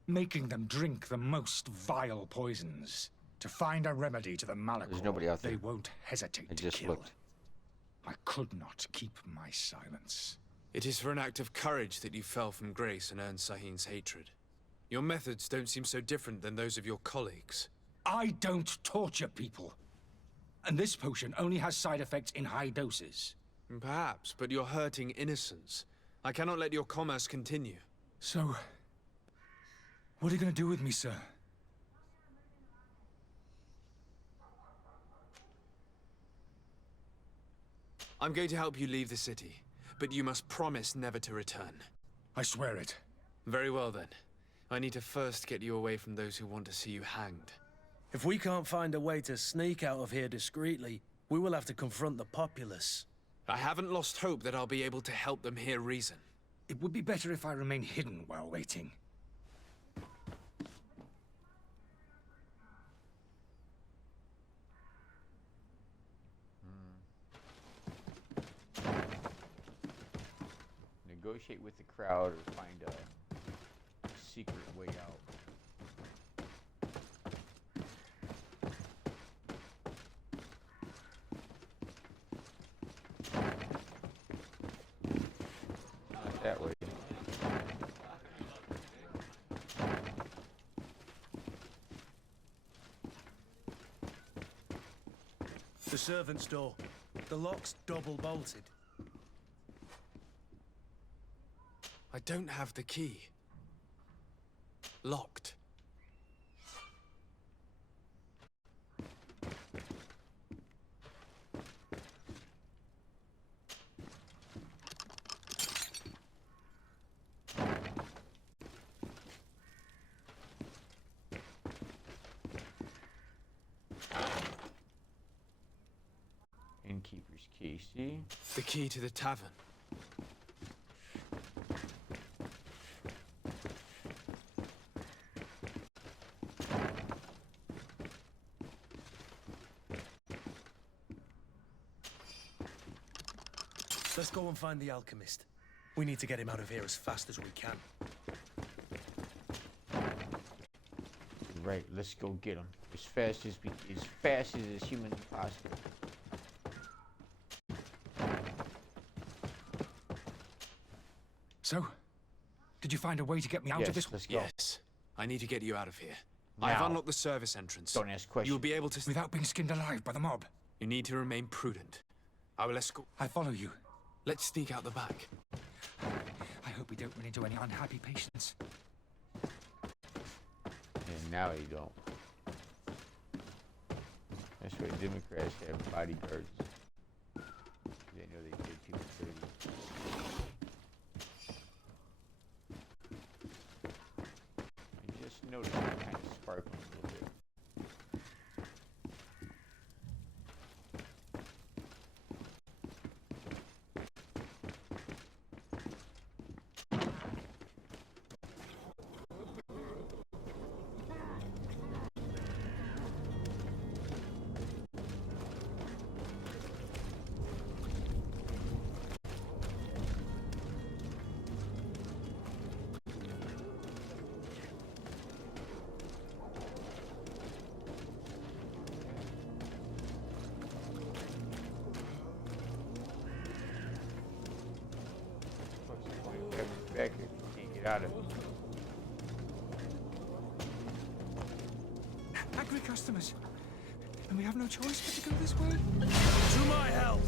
making them drink the most vile poisons. To find a remedy to the Malachor, There's nobody out there. they won't hesitate I to just kill. looked. I could not keep my silence. It is for an act of courage that you fell from grace and earned Sahin's hatred. Your methods don't seem so different than those of your colleagues. I don't torture people. And this potion only has side effects in high doses. Perhaps, but you're hurting innocents. I cannot let your commerce continue. So, what are you going to do with me, sir? I'm going to help you leave the city, but you must promise never to return. I swear it. Very well then. I need to first get you away from those who want to see you hanged. If we can't find a way to sneak out of here discreetly, we will have to confront the populace. I haven't lost hope that I'll be able to help them hear reason. It would be better if I remain hidden while waiting. Negotiate with the crowd or find a secret way out. Not that way. The servant's door. The lock's double bolted. I don't have the key. Locked. Innkeeper's key, see? The key to the tavern. Let's go and find the alchemist. We need to get him out of here as fast as we can. Right, let's go get him as fast as is humanly possible. So, did you find a way to get me out Yes, of this? let's go. Yes. I need to get you out of here. Now. I've unlocked the service entrance. Don't ask questions. You'll be able to... Without being skinned alive by the mob. You need to remain prudent. I will escort... I follow you. Let's sneak out the back. I hope we don't run into any unhappy patients. And now you don't. That's why Democrats have bodyguards. They know they did people dirty. I just noticed it kind of sparkling a little bit. Back here, you can't get out of it. Angry customers. And we have no choice but to go this way. To my help!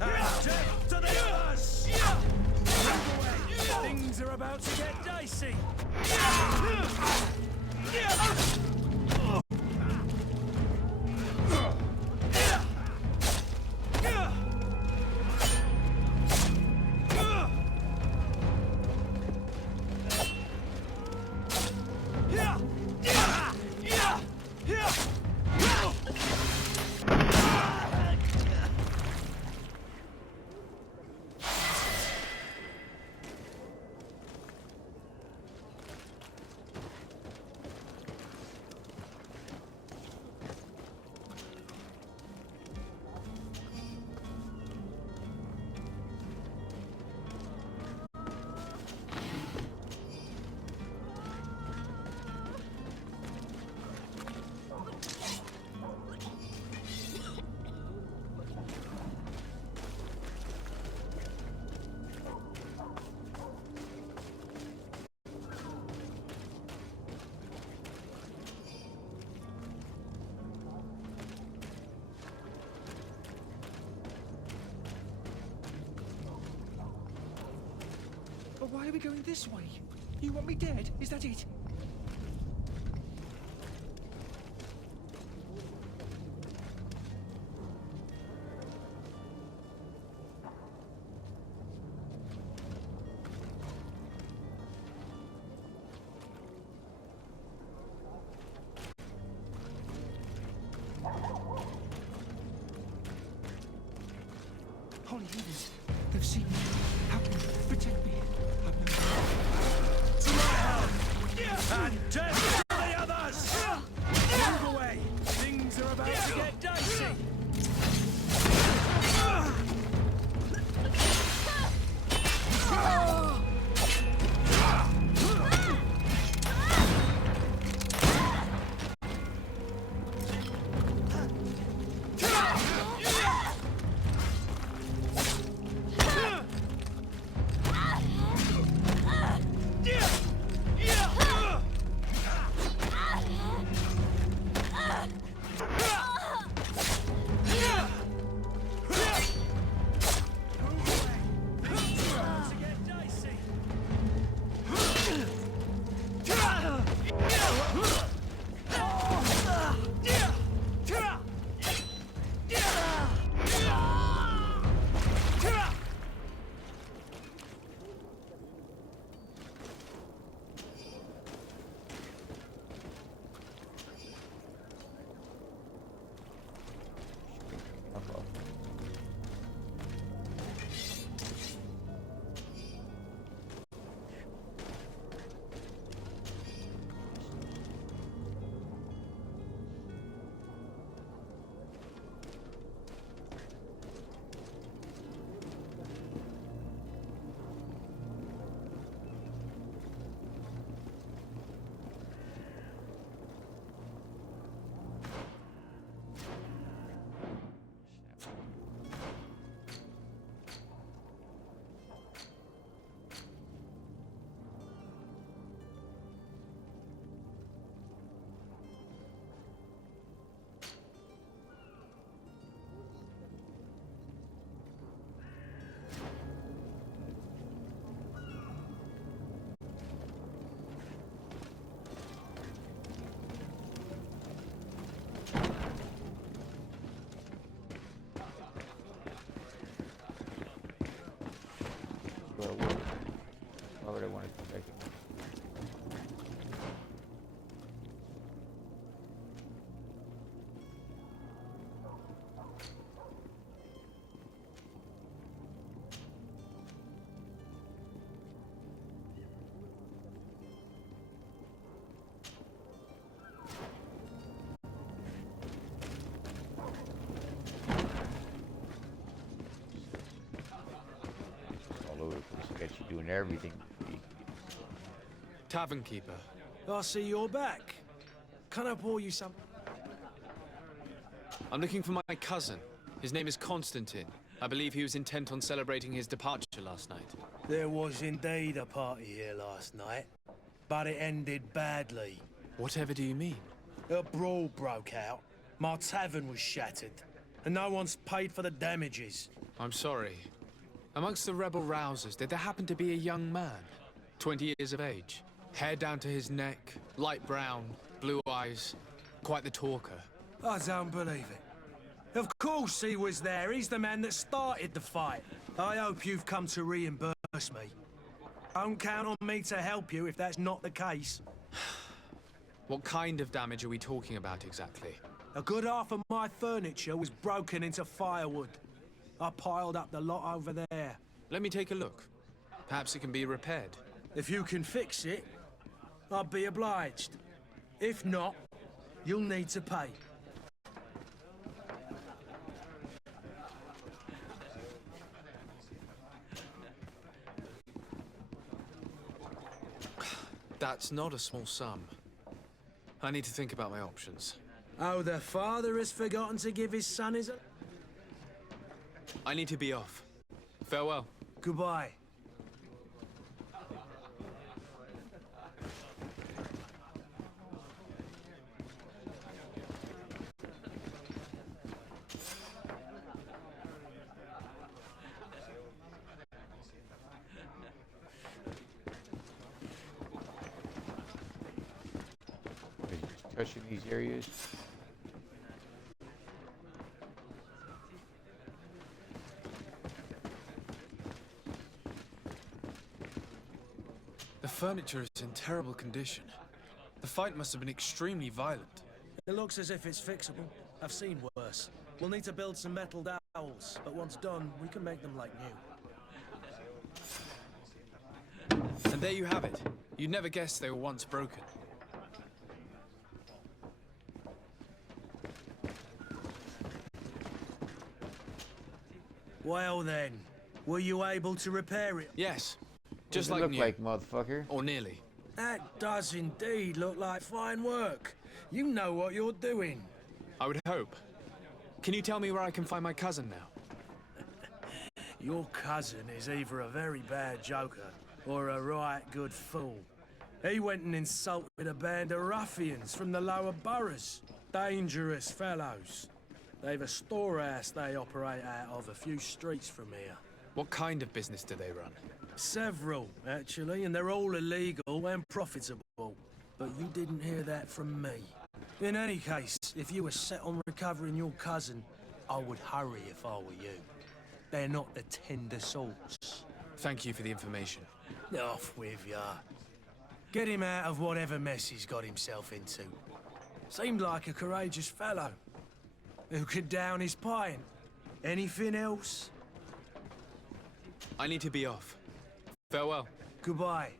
And death to the others! Move away! Things are about to get dicey! But why are we going this way? You want me dead? Is that it? Holy heavens! They've seen me. Help me! Protect me! And death to the others! Move away! Things are about to get dicey! Why would I want to come back again? All over the place. I got you doing everything. Tavern keeper. I see you're back. Can I pour you some? I'm looking for my cousin. His name is Constantine. I believe he was intent on celebrating his departure last night. There was indeed a party here last night, but it ended badly. Whatever do you mean? A brawl broke out. My tavern was shattered, and no one's paid for the damages. I'm sorry. Amongst the rebel rousers, did there happen to be a young man? 20 years of age. Hair down to his neck, light brown, blue eyes. Quite the talker. I don't believe it. Of course he was there. He's the man that started the fight. I hope you've come to reimburse me. Don't count on me to help you if that's not the case. What kind of damage are we talking about exactly? A good half of my furniture was broken into firewood. I piled up the lot over there. Let me take a look. Perhaps it can be repaired. If you can fix it, I'd be obliged. If not, you'll need to pay. That's not a small sum. I need to think about my options. Oh, the father has forgotten to give his son his... I need to be off. Farewell. Goodbye. especially in these areas. The furniture is in terrible condition. The fight must have been extremely violent. It looks as if it's fixable. I've seen worse. We'll need to build some metal dowels, but once done, we can make them like new. And there you have it. You'd never guess they were once broken. Well then, were you able to repair it? Yes. What Just does it like look new. like, motherfucker? Or nearly. That does indeed look like fine work. You know what you're doing. I would hope. Can you tell me where I can find my cousin now? Your cousin is either a very bad joker or a right good fool. He went and insulted a band of ruffians from the lower boroughs. Dangerous fellows. They've a storehouse they operate out of a few streets from here. What kind of business do they run? Several, actually, and they're all illegal and profitable. But you didn't hear that from me. In any case, if you were set on recovering your cousin, I would hurry if I were you. They're not the tender sorts. Thank you for the information. Off with ya. Get him out of whatever mess he's got himself into. Seemed like a courageous fellow. Who could down his pint. Anything else? I need to be off. Farewell. Goodbye.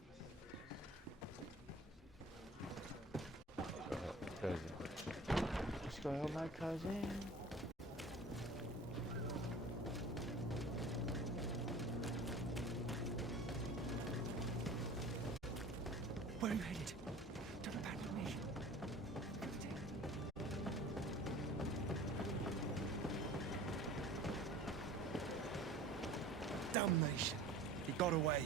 Cousin. Let's go help my cousin. Where are you headed? To the Battle Nation. Damnation. He got away.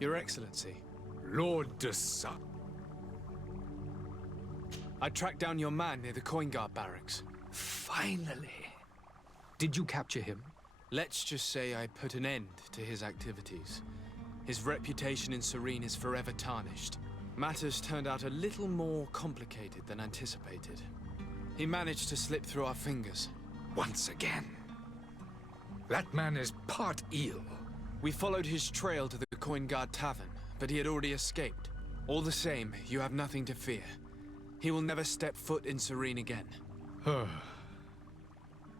Your Excellency. Lord de Sa. I tracked down your man near the Coin Guard barracks. Finally. Did you capture him? Let's just say I put an end to his activities. His reputation in Serene is forever tarnished. Matters turned out a little more complicated than anticipated. He managed to slip through our fingers. Once again. That man is part eel. We followed his trail to the Coin Guard Tavern, but he had already escaped. All the same, you have nothing to fear. He will never step foot in Serene again.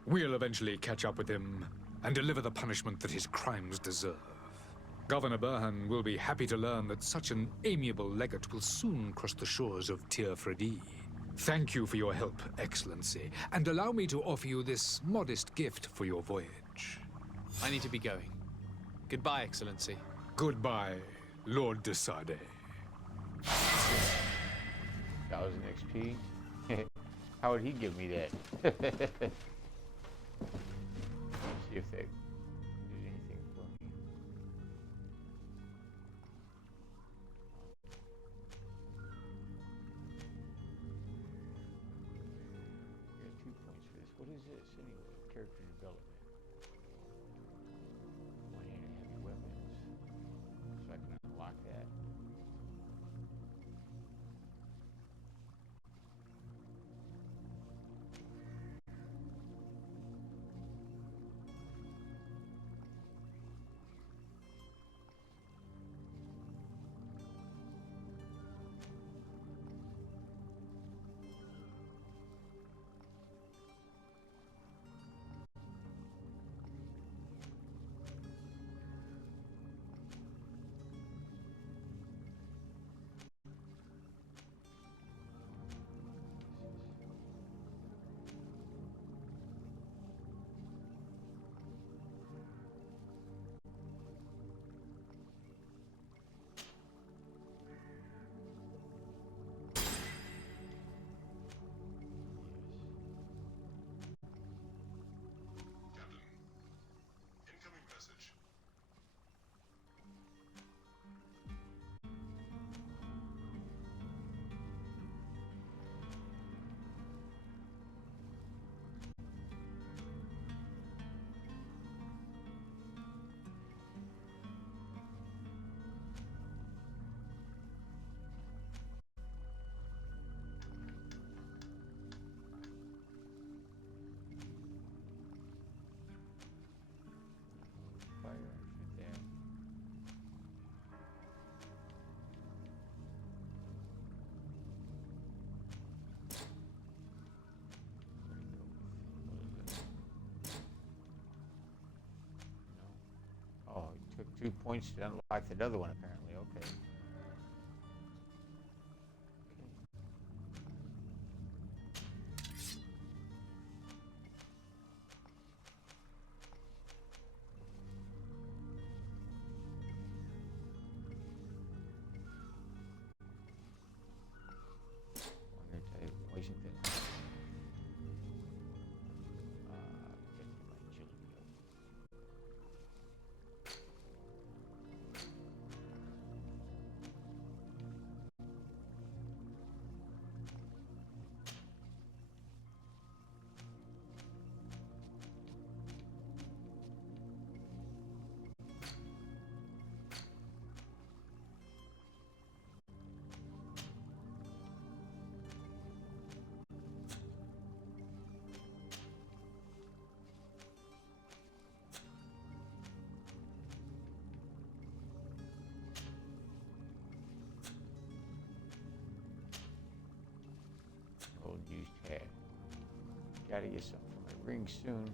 We'll eventually catch up with him and deliver the punishment that his crimes deserve. Governor Burhan will be happy to learn that such an amiable legate will soon cross the shores of Tir Fredi. Thank you for your help, Excellency, and allow me to offer you this modest gift for your voyage. I need to be going. Goodbye, Excellency. Goodbye, Lord de Sade. 1000 XP? How would he give me that? See if they do anything for me. I got 2 points for this. What is this anyway? Character development. One-handed heavy weapons. So I can unlock that. 3 points to unlock that other one, apparently. Okay. I'm going to tell you, Washington. Get my agility up. Old used hat. Gotta get something for my ring soon.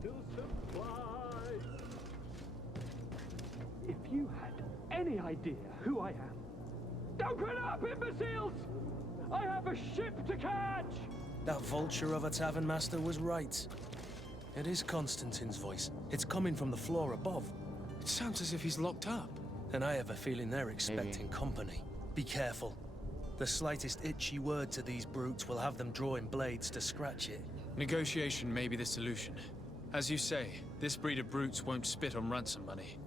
still supplies. If you had any idea who I am. Open up, imbeciles! I have a ship to catch! That vulture of a tavern master was right. It is Constantine's voice. It's coming from the floor above. It sounds as if he's locked up. And I have a feeling they're expecting company. Be careful. The slightest itchy word to these brutes will have them drawing blades to scratch it. Negotiation may be the solution. As you say, this breed of brutes won't spit on ransom money.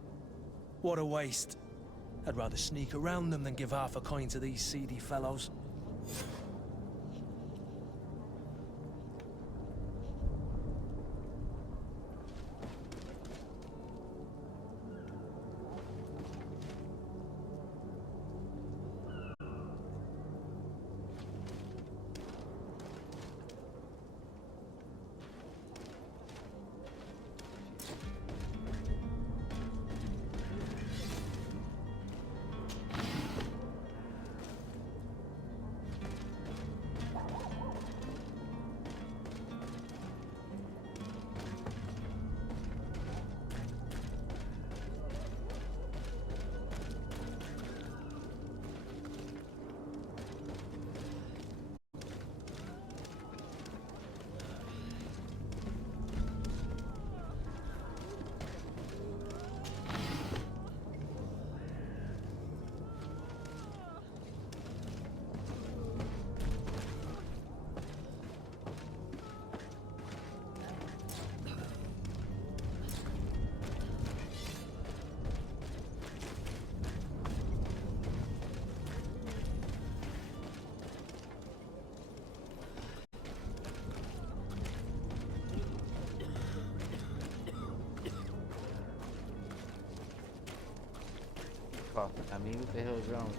What a waste. I'd rather sneak around them than give half a coin to these seedy fellows. Fuck, I mean, what the hell is wrong?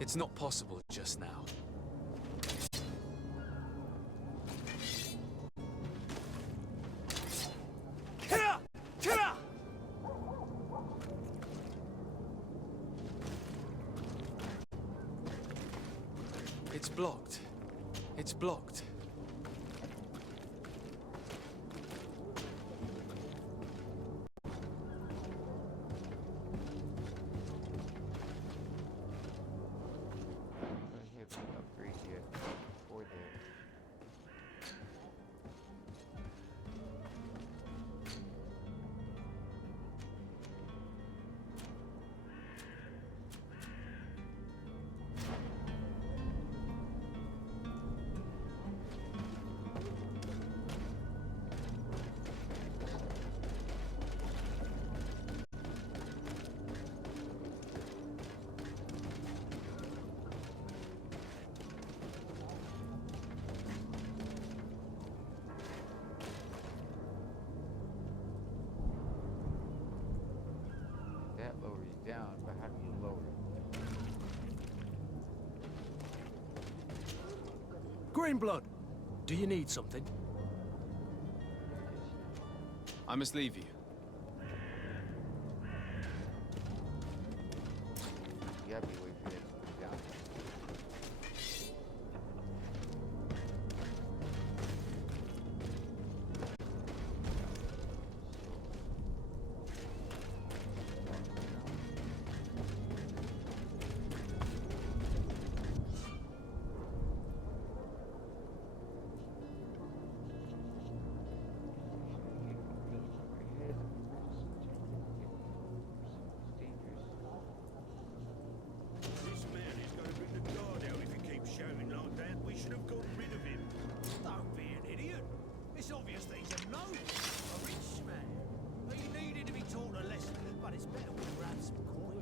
It's not possible just now. It's blocked. It's blocked. Upgrade yet for that. That lowers down, but how do you lower it? Greenblood, do you need something? I must leave you. You have to wait for that to come down. This man is going to bring the guard out if he keeps shouting like that. We should have got rid of him. Don't be an idiot. It's obvious that he's a gnome, a rich man. He needed to be taught a lesson, but it's better we grab some coin.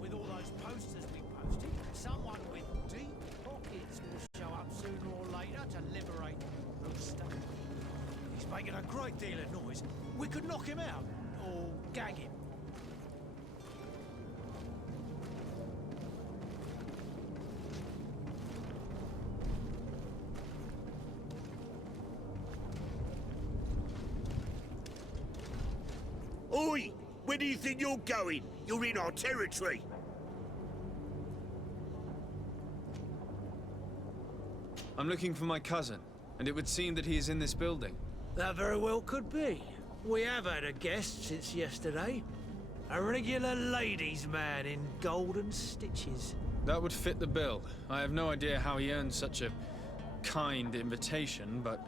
With all those posters we posted, someone with deep pockets will show up sooner or later to liberate the stuff. He's making a great deal of noise. We could knock him out, or gag him. Oi! Where do you think you're going? You're in our territory. I'm looking for my cousin, and it would seem that he is in this building. That very well could be. We have had a guest since yesterday. A regular ladies' man in golden stitches. That would fit the bill. I have no idea how he earned such a kind invitation, but...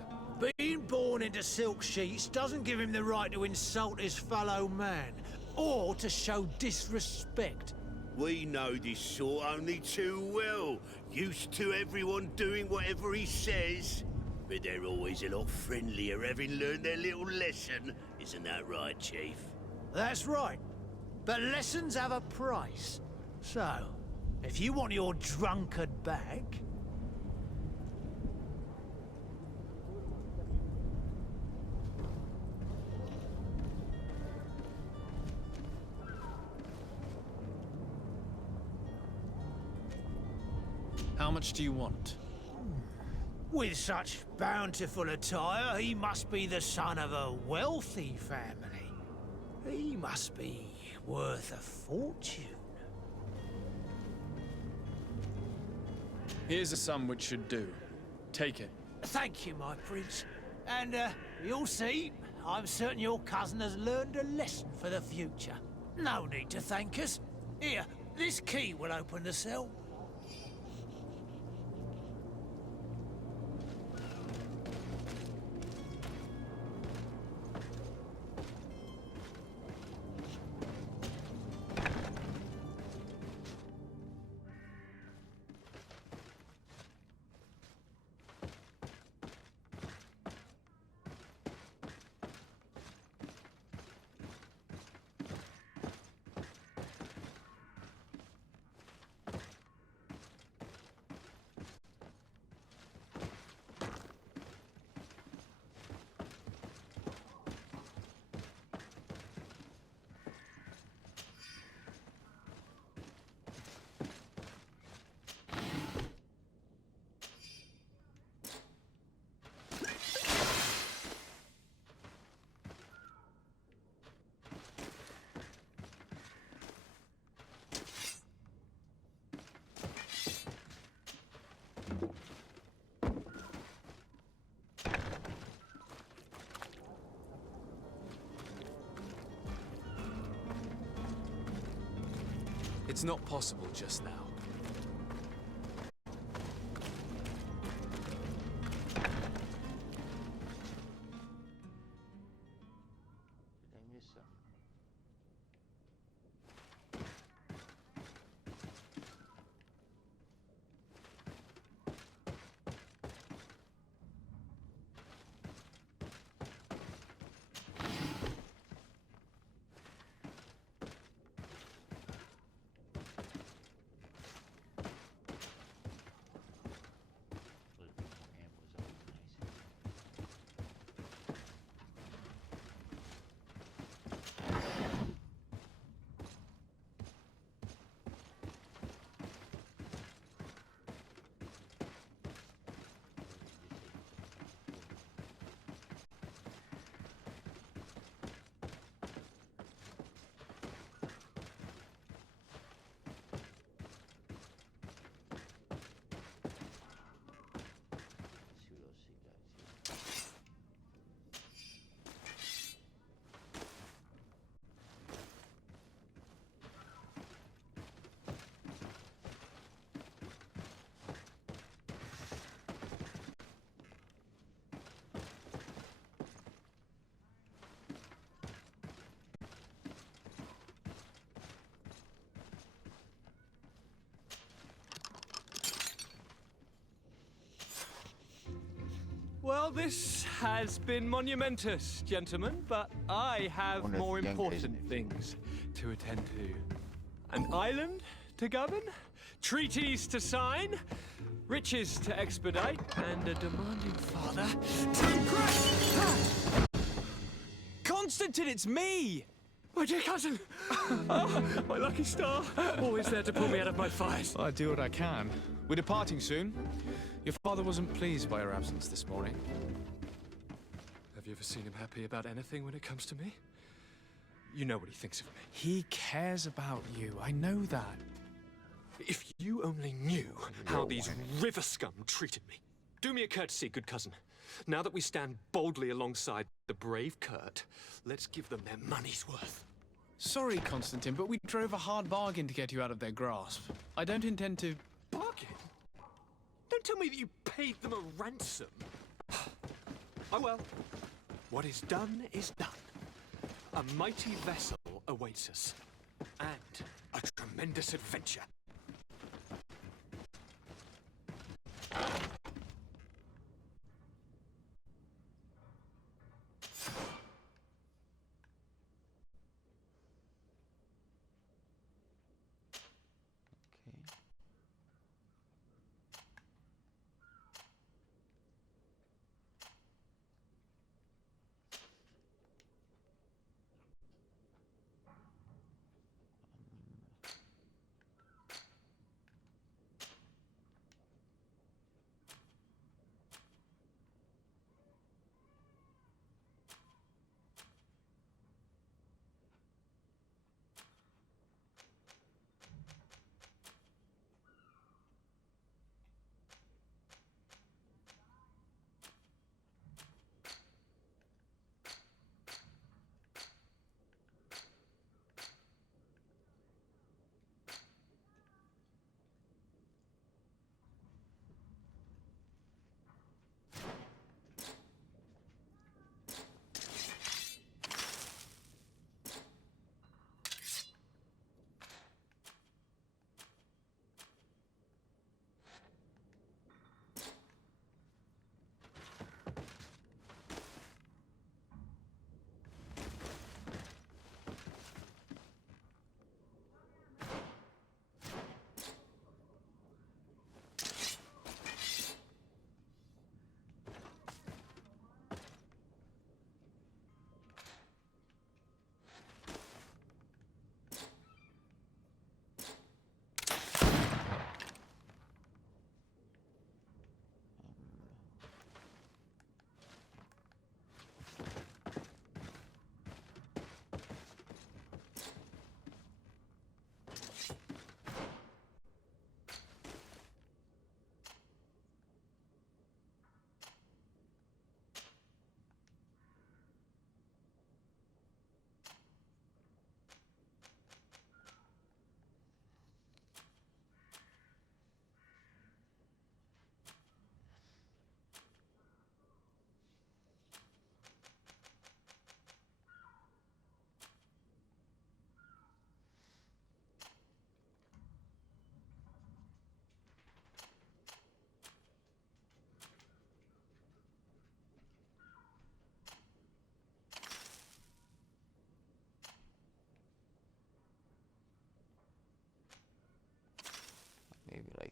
Being born into silk sheets doesn't give him the right to insult his fellow man, or to show disrespect. We know this sort only too well. Used to everyone doing whatever he says. But they're always a lot friendlier having learned their little lesson. Isn't that right, Chief? That's right. But lessons have a price. So, if you want your drunkard back... How much do you want? With such bountiful attire, he must be the son of a wealthy family. He must be worth a fortune. Here's a sum which should do. Take it. Thank you, my prince. And, you'll see, I'm certain your cousin has learned a lesson for the future. No need to thank us. Here, this key will open the cell. It's not possible just now. Did I miss some? Well, this has been monumentous, gentlemen, but I have more important things to attend to. An island to govern, treaties to sign, riches to expedite, and a demanding father to impress. Constantine, it's me! My dear cousin! Oh, my lucky star. Always there to pull me out of my fires. I do what I can. We're departing soon. Your father wasn't pleased by your absence this morning. Have you ever seen him happy about anything when it comes to me? You know what he thinks of me. He cares about you. I know that. If you only knew how these river scum treated me. Do me a courtesy, good cousin. Now that we stand boldly alongside the brave Kurt, let's give them their money's worth. Sorry, Constantine, but we drove a hard bargain to get you out of their grasp. I don't intend to... Bargain? Don't tell me that you paid them a ransom. Oh well. What is done is done. A mighty vessel awaits us. And a tremendous adventure.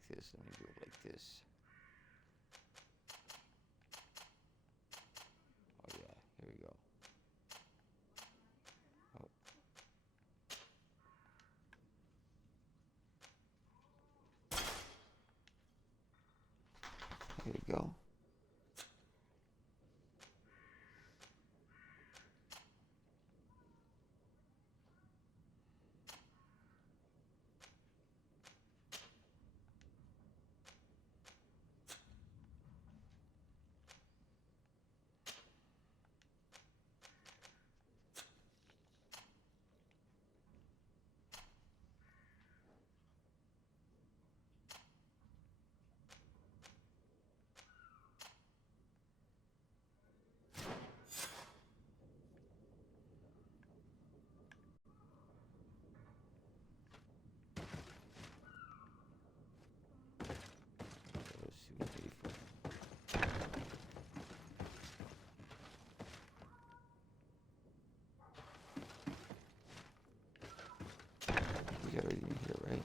this. Let me do it like this. Oh yeah, here we go. Oh. There you go. We got everything in here, right?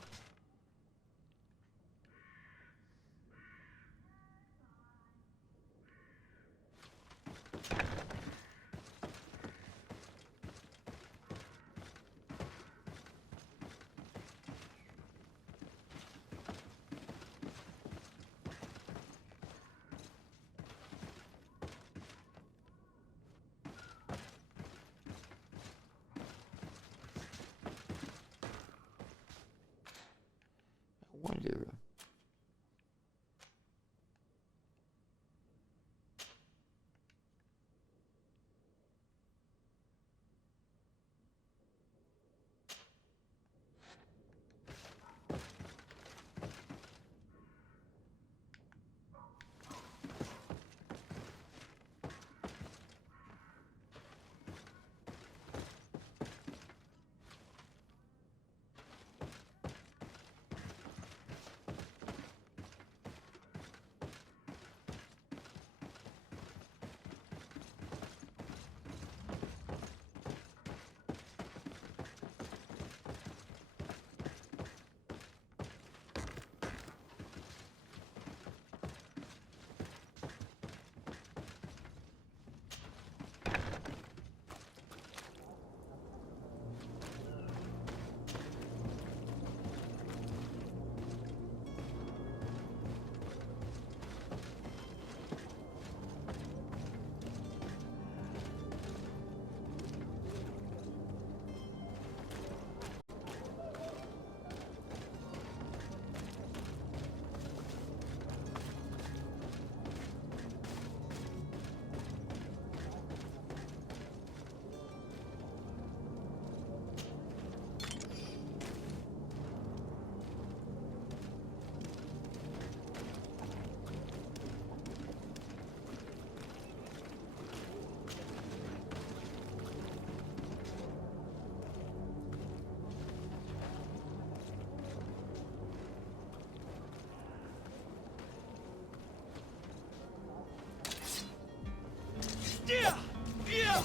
I wonder. Yeah! Yeah!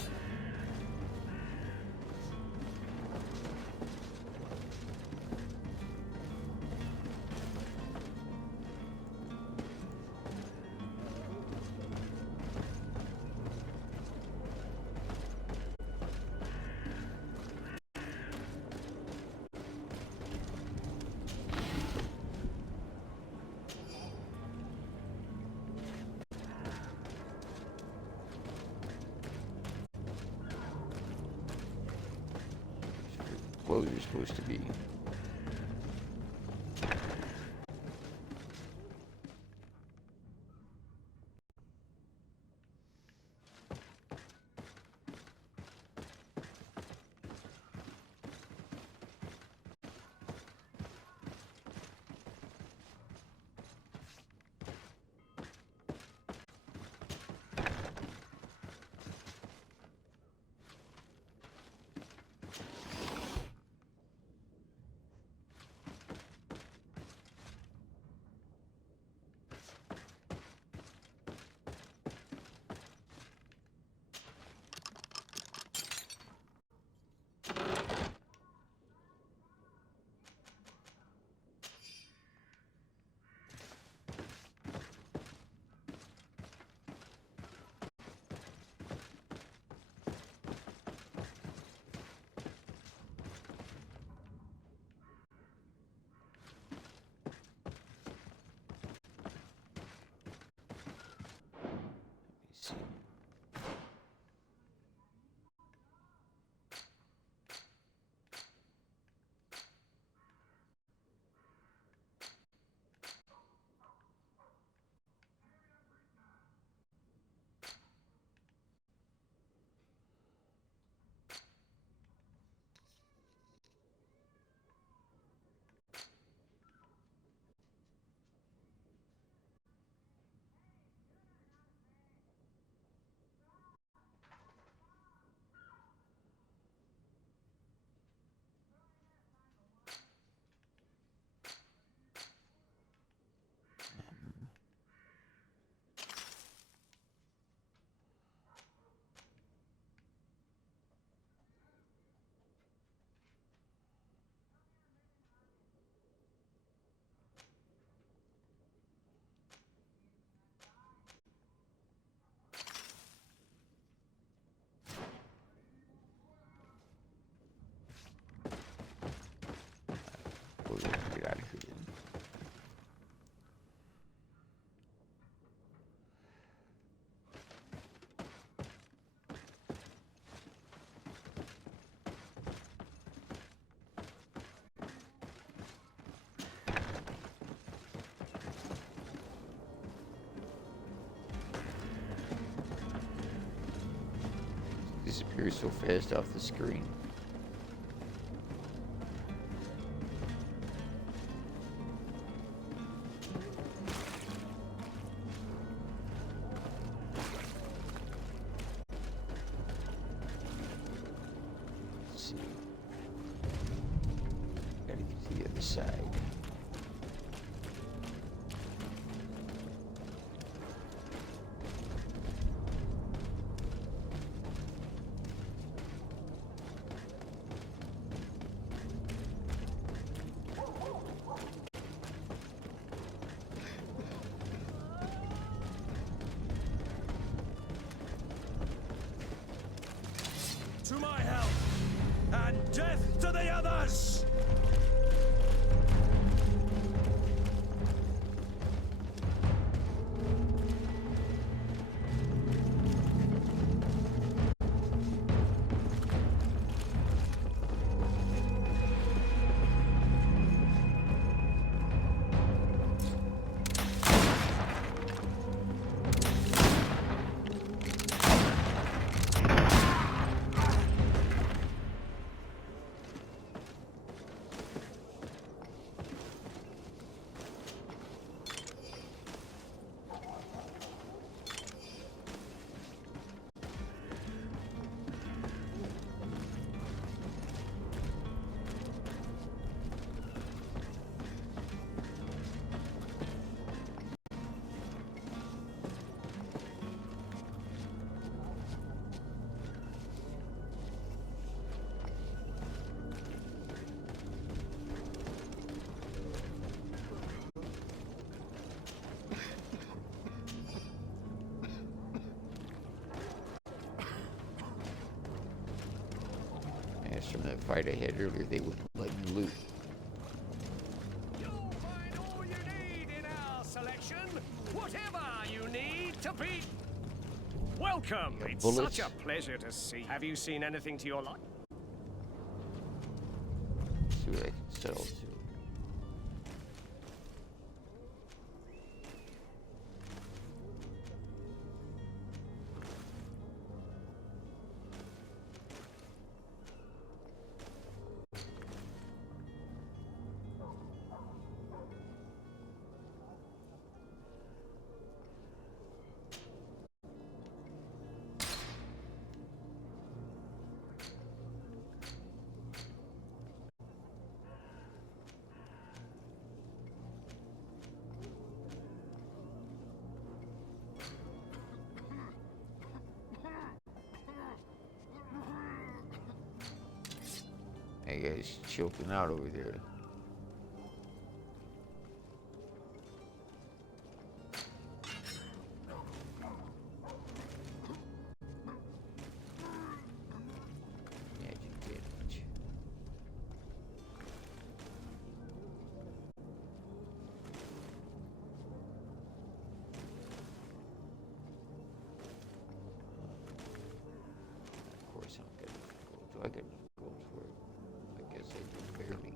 Well, you're supposed to be. disappears so fast off the screen. Let's see. Gotta get to the other side. To my help, and death to the others! As from that fight I had earlier, they wouldn't let me loot. You'll find all you need in our selection. Whatever you need to beat. Welcome. It's bullets. such a pleasure to see. Have you seen anything to your liking? See what I can sell to. That guy's choking out over there. Magic damage. Of course, I don't get enough gold. Do I get enough gold for it? I guess I do barely.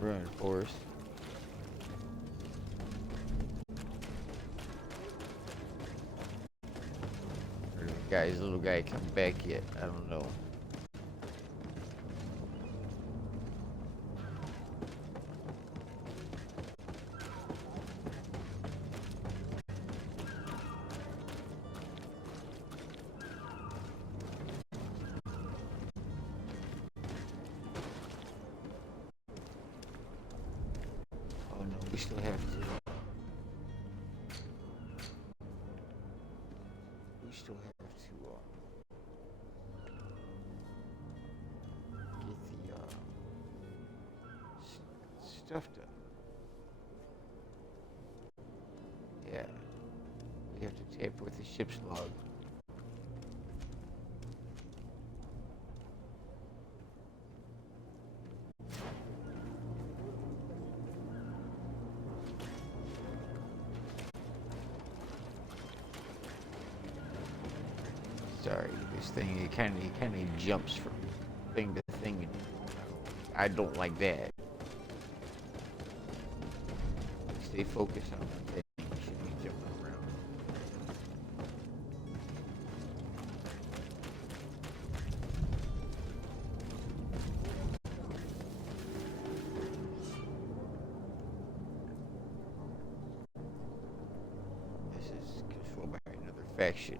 reinforced. Or the little guy come back yet? I don't know. Oh no, we still have to. We still have to get the stuff done. Yeah, we have to tamper with the ship's log. Sorry, this thing it kind of jumps from thing to thing, and I don't like that. Stay focused on one thing. You shouldn't be jumping around. This is controlled by another faction.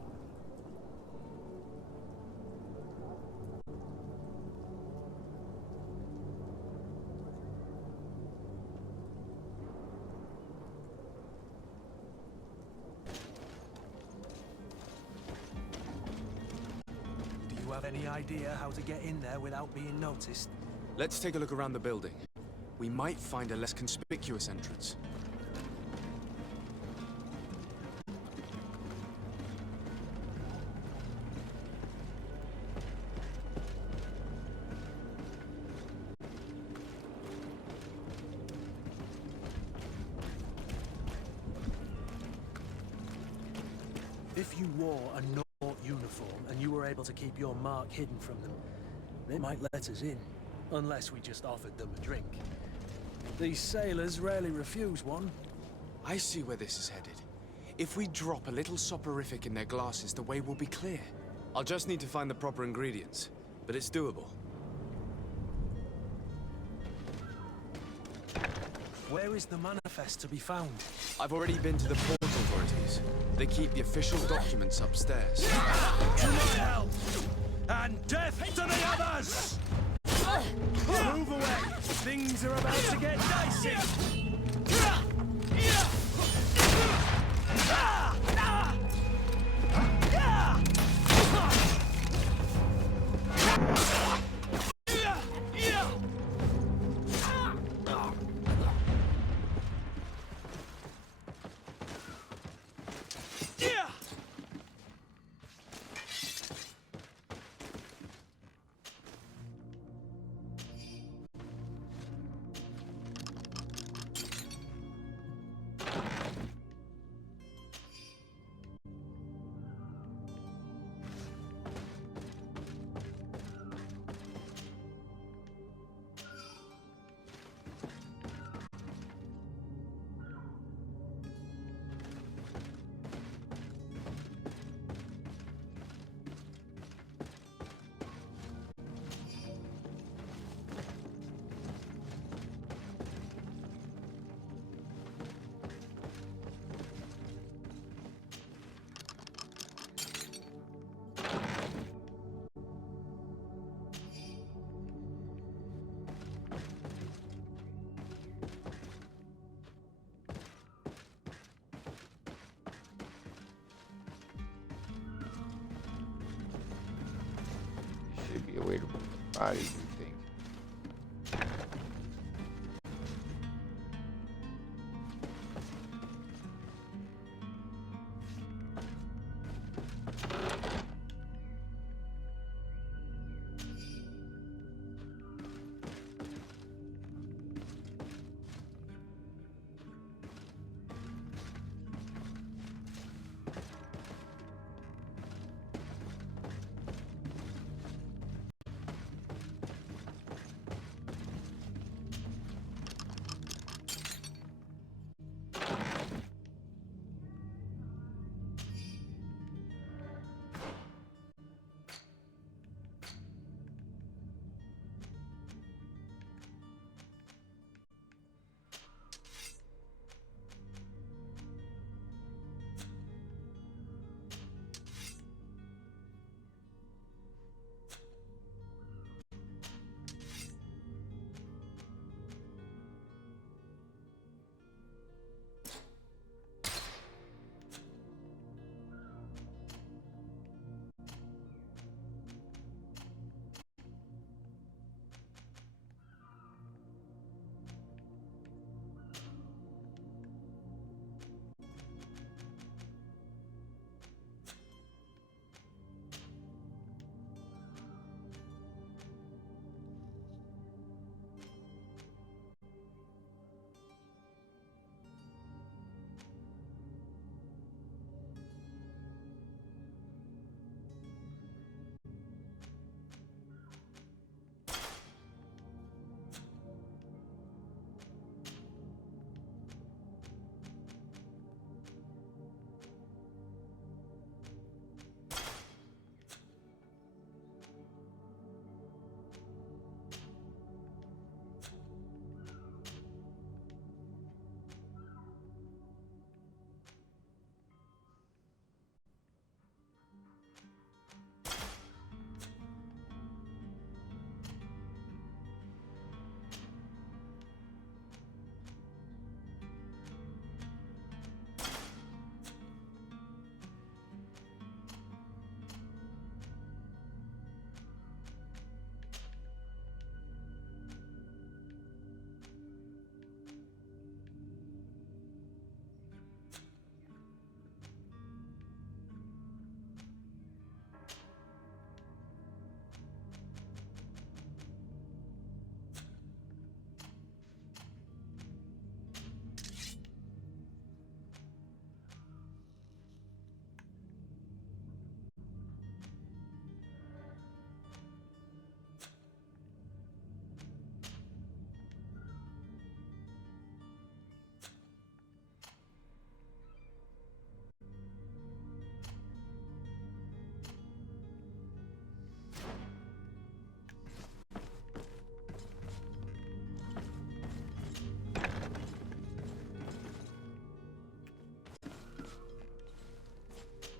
Do you have any idea how to get in there without being noticed? Let's take a look around the building. We might find a less conspicuous entrance. If you wore a Nort uniform and you were able to keep your mark hidden from them, they might let us in, unless we just offered them a drink. These sailors rarely refuse one. I see where this is headed. If we drop a little soporific in their glasses, the way will be clear. I'll just need to find the proper ingredients, but it's doable. Where is the manifest to be found? I've already been to the port authorities. They keep the official documents upstairs. To my help! And death to the others! Move away! Things are about to get dicey! Should be a way to move the body, you think?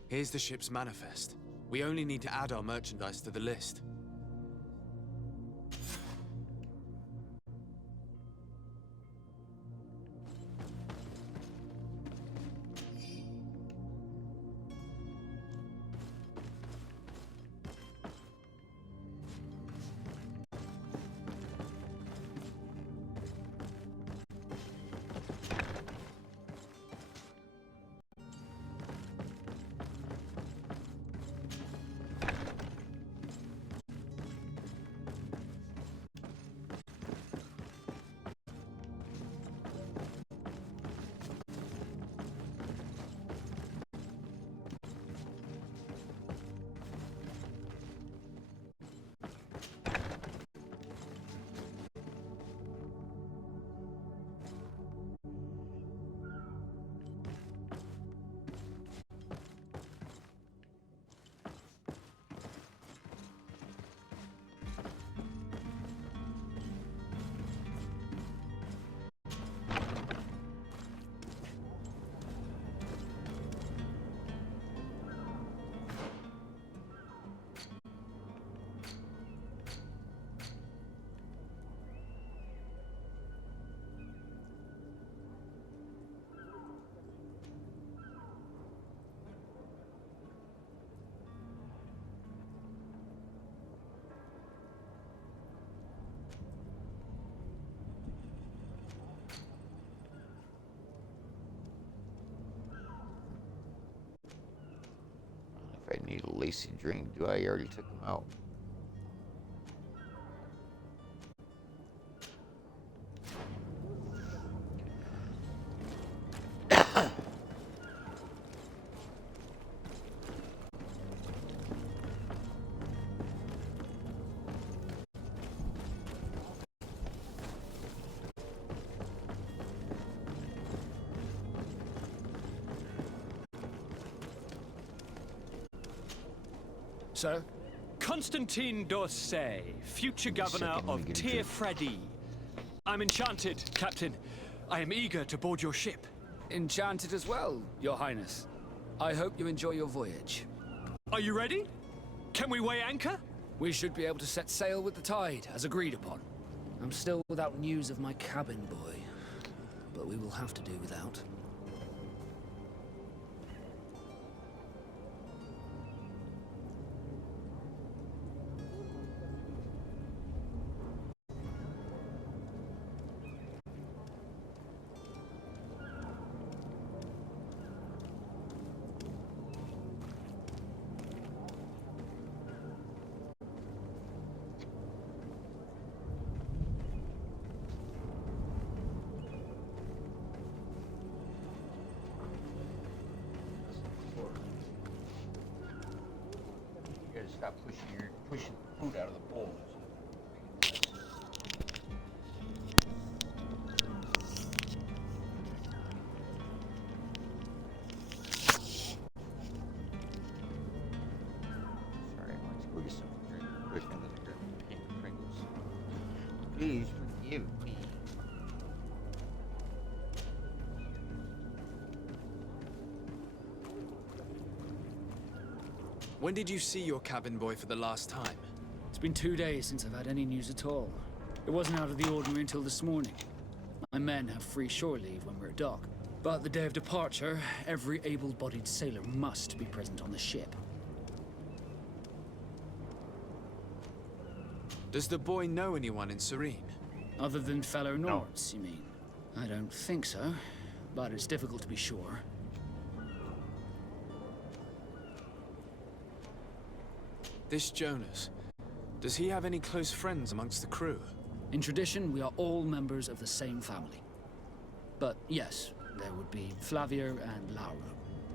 Here's the ship's manifest. We only need to add our merchandise to the list. If I need a lacy drink, do I already took them out? Sir? Constantine d'Orsay, future governor of Tir Freddy. I'm enchanted, Captain. I am eager to board your ship. Enchanted as well, Your Highness. I hope you enjoy your voyage. Are you ready? Can we weigh anchor? We should be able to set sail with the tide, as agreed upon. I'm still without news of my cabin boy, but we will have to do without. You gotta stop pushing food out of the bowl. Sorry, let's go get some quick and then I got Pringles. Please forgive me. When did you see your cabin boy for the last time? It's been 2 days since I've had any news at all. It wasn't out of the ordinary until this morning. My men have free shore leave when we're at dock. But the day of departure, every able-bodied sailor must be present on the ship. Does the boy know anyone in Serene? Other than fellow Nords, you mean? I don't think so, but it's difficult to be sure. This Jonas, does he have any close friends amongst the crew? In tradition, we are all members of the same family. But yes, there would be Flavia and Laura.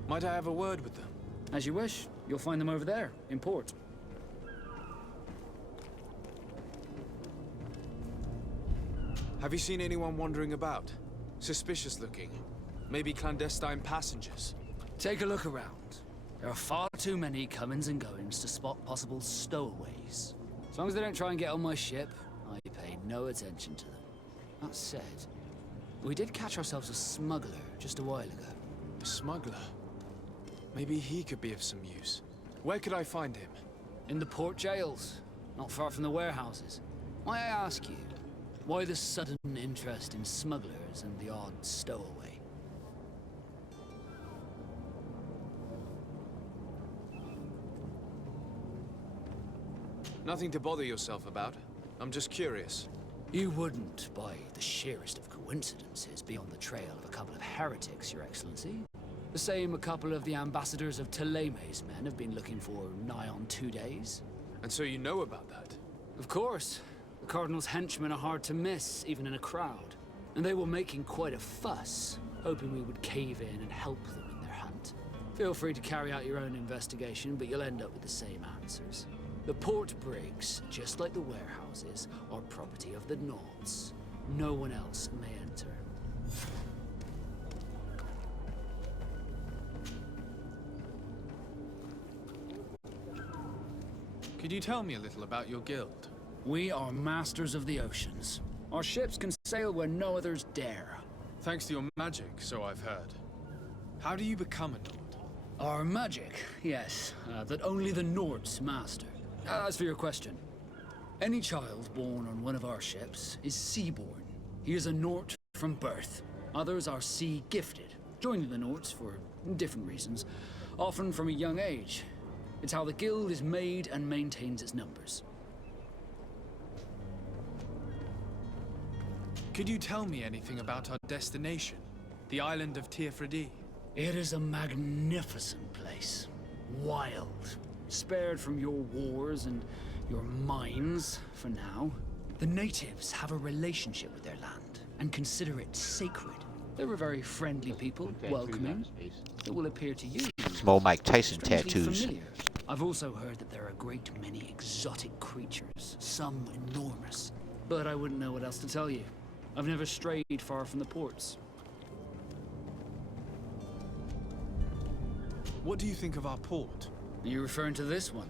Might I have a word with them? As you wish. You'll find them over there, in port. Have you seen anyone wandering about? Suspicious looking? Maybe clandestine passengers? Take a look around. There are far too many comings and goings to spot possible stowaways. As long as they don't try and get on my ship, I pay no attention to them. That said, we did catch ourselves a smuggler just a while ago. A smuggler? Maybe he could be of some use. Where could I find him? In the port jails, not far from the warehouses. May I ask you, why the sudden interest in smugglers and the odd stowaway? Nothing to bother yourself about. I'm just curious. You wouldn't, by the sheerest of coincidences, be on the trail of a couple of heretics, Your Excellency. The same a couple of the ambassadors of Teleme's men have been looking for nigh on 2 days. And so you know about that? Of course. The Cardinal's henchmen are hard to miss, even in a crowd. And they were making quite a fuss, hoping we would cave in and help them in their hunt. Feel free to carry out your own investigation, but you'll end up with the same answers. The port brigs, just like the warehouses, are property of the Nords. No one else may enter. Could you tell me a little about your guild? We are masters of the oceans. Our ships can sail where no others dare. Thanks to your magic, so I've heard. How do you become a Nord? Our magic, yes, that only the Nords master. As for your question, any child born on one of our ships is sea-born. He is a Nord from birth. Others are sea-gifted, joining the Nords for different reasons, often from a young age. It's how the guild is made and maintains its numbers. Could you tell me anything about our destination? The island of Teofredi? It is a magnificent place. Wild. Spared from your wars and your mines, for now. The natives have a relationship with their land and consider it sacred. They're a very friendly people, welcoming. It will appear to you Small Mike Tyson strangely tattoos. familiar. I've also heard that there are a great many exotic creatures, some enormous. But I wouldn't know what else to tell you. I've never strayed far from the ports. What do you think of our port? Are you referring to this one?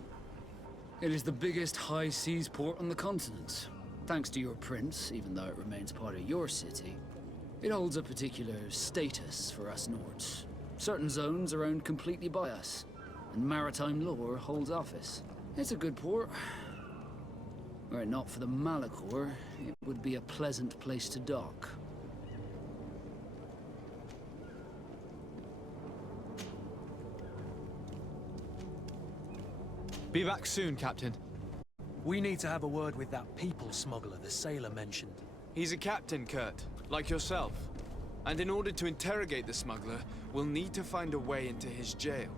It is the biggest high seas port on the continent. Thanks to your prince, even though it remains part of your city, it holds a particular status for us Nords. Certain zones are owned completely by us, and maritime law holds office. It's a good port. Were it not for the Malachor, it would be a pleasant place to dock. Be back soon, Captain. We need to have a word with that people smuggler the sailor mentioned. He's a captain, Kurt, like yourself. And in order to interrogate the smuggler, we'll need to find a way into his jail.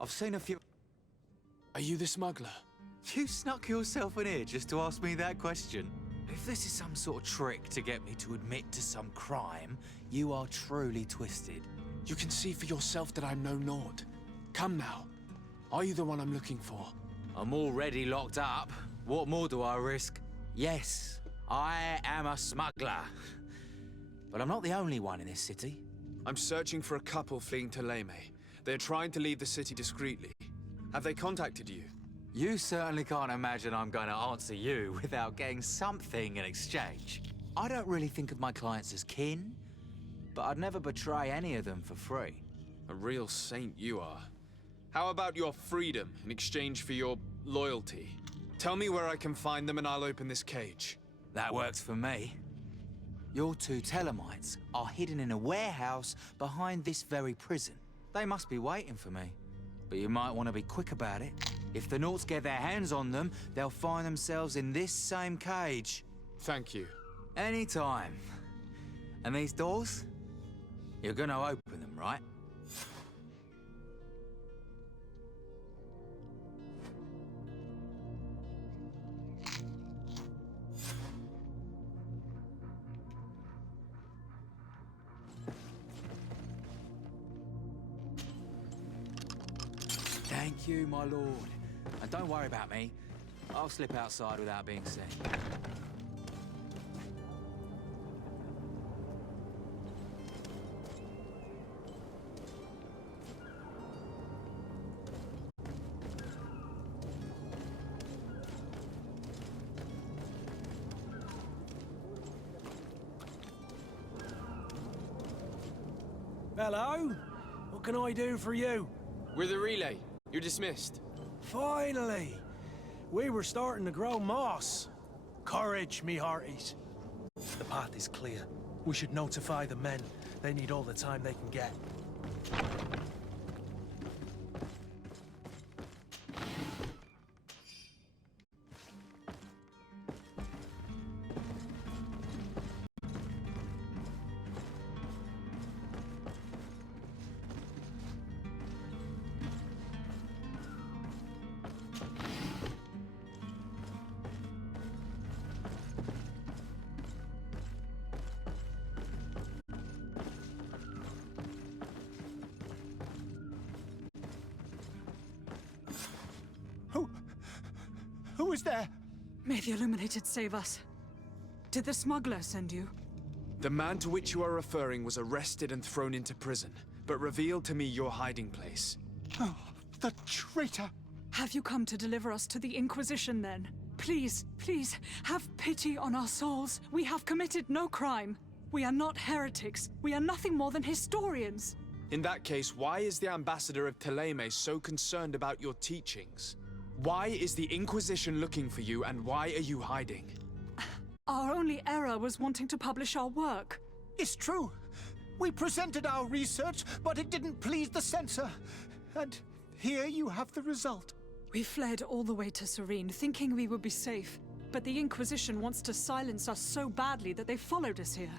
I've seen a few... Are you the smuggler? You snuck yourself in here just to ask me that question. If this is some sort of trick to get me to admit to some crime, you are truly twisted. You can see for yourself that I'm no Nord. Come now. Are you the one I'm looking for? I'm already locked up. What more do I risk? Yes, I am a smuggler. But I'm not the only one in this city. I'm searching for a couple fleeing to Leme. They're trying to leave the city discreetly. Have they contacted you? You certainly can't imagine I'm going to answer you without getting something in exchange. I don't really think of my clients as kin, but I'd never betray any of them for free. A real saint you are. How about your freedom in exchange for your loyalty? Tell me where I can find them and I'll open this cage. That works for me. Your two Telemites are hidden in a warehouse behind this very prison. They must be waiting for me. But you might want to be quick about it. If the Nauts get their hands on them, they'll find themselves in this same cage. Thank you. Anytime. And these doors? You're gonna open them, right? Thank you, my lord. And don't worry about me. I'll slip outside without being seen. Hello? What can I do for you? We're the relay. You're dismissed. Finally! We were starting to grow moss. Courage, me hearties. The path is clear. We should notify the men. They need all the time they can get. Who is there? May the Illuminated save us. Did the smuggler send you? The man to which you are referring was arrested and thrown into prison, but revealed to me your hiding place. Oh, the traitor! Have you come to deliver us to the Inquisition, then? Please, please, have pity on our souls. We have committed no crime. We are not heretics. We are nothing more than historians. In that case, why is the ambassador of Teleme so concerned about your teachings? Why is the Inquisition looking for you, and why are you hiding? Our only error was wanting to publish our work. It's true. We presented our research, but it didn't please the censor. And here you have the result. We fled all the way to Serene, thinking we would be safe. But the Inquisition wants to silence us so badly that they followed us here.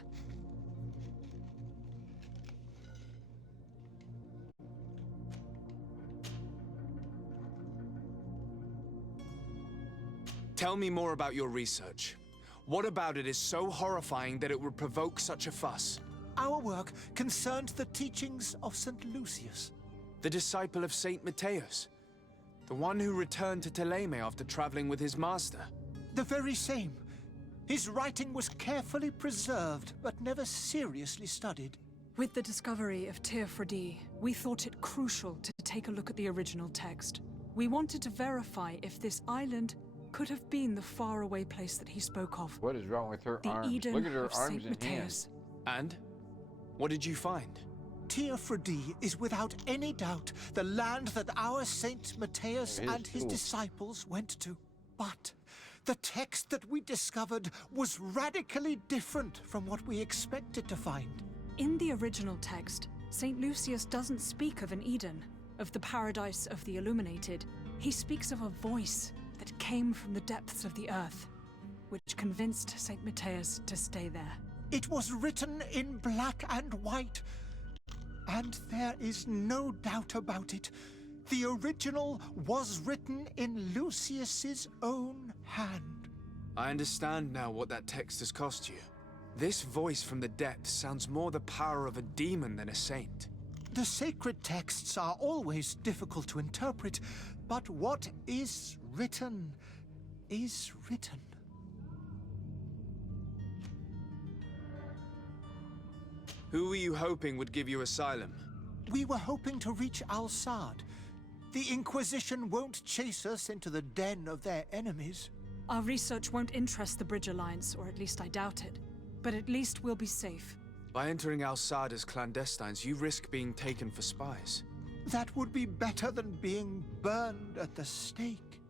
Tell me more about your research. What about it is so horrifying that it would provoke such a fuss? Our work concerned the teachings of St. Lucius. The disciple of St. Mateus? The one who returned to Teleme after traveling with his master? The very same. His writing was carefully preserved, but never seriously studied. With the discovery of Teofrodi, we thought it crucial to take a look at the original text. We wanted to verify if this island could have been the faraway place that he spoke of. What is wrong with her the arms? Eden Look at her of arms St. and Mateus. And? What did you find? Teofrodi is without any doubt the land that our Saint Mateus and his disciples went to. But the text that we discovered was radically different from what we expected to find. In the original text, St. Lucius doesn't speak of an Eden, of the paradise of the Illuminated. He speaks of a voice that came from the depths of the earth. which convinced St. Matthias to stay there. It was written in black and white, and there is no doubt about it. The original was written in Lucius's own hand. I understand now what that text has cost you. This voice from the depths sounds more the power of a demon than a saint. The sacred texts are always difficult to interpret, but what is written is written. Who were you hoping would give you asylum? We were hoping to reach Al-Sad. The Inquisition won't chase us into the den of their enemies. Our research won't interest the Bridge Alliance, or at least I doubt it. But at least we'll be safe. By entering Al-Sad as clandestines, you risk being taken for spies. That would be better than being burned at the stake.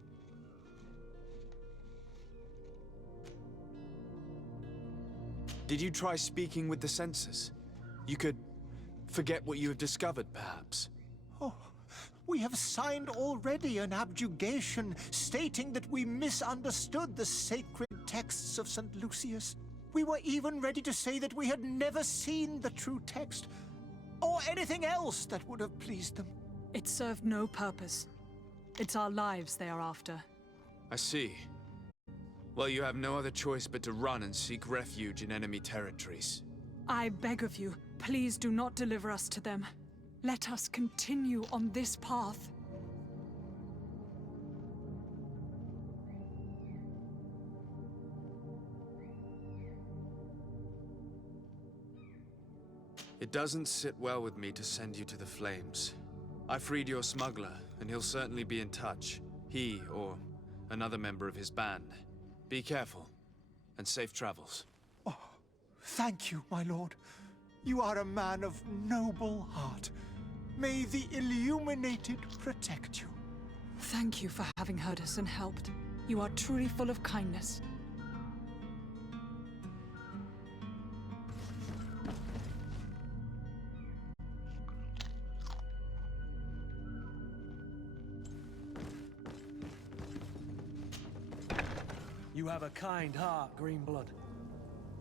Did you try speaking with the censors? You could forget what you have discovered, perhaps. Oh, we have signed already an abjugation stating that we misunderstood the sacred texts of St. Lucius. We were even ready to say that we had never seen the true text, or anything else that would have pleased them. It served no purpose. It's our lives they are after. I see. Well, you have no other choice but to run and seek refuge in enemy territories. I beg of you, please do not deliver us to them. Let us continue on this path. It doesn't sit well with me to send you to the flames. I freed your smuggler, and he'll certainly be in touch. He, or another member of his band. Be careful, and safe travels. Oh, thank you, my lord. You are a man of noble heart. May the Illuminated protect you. Thank you for having heard us and helped. You are truly full of kindness. You have a kind heart, Greenblood.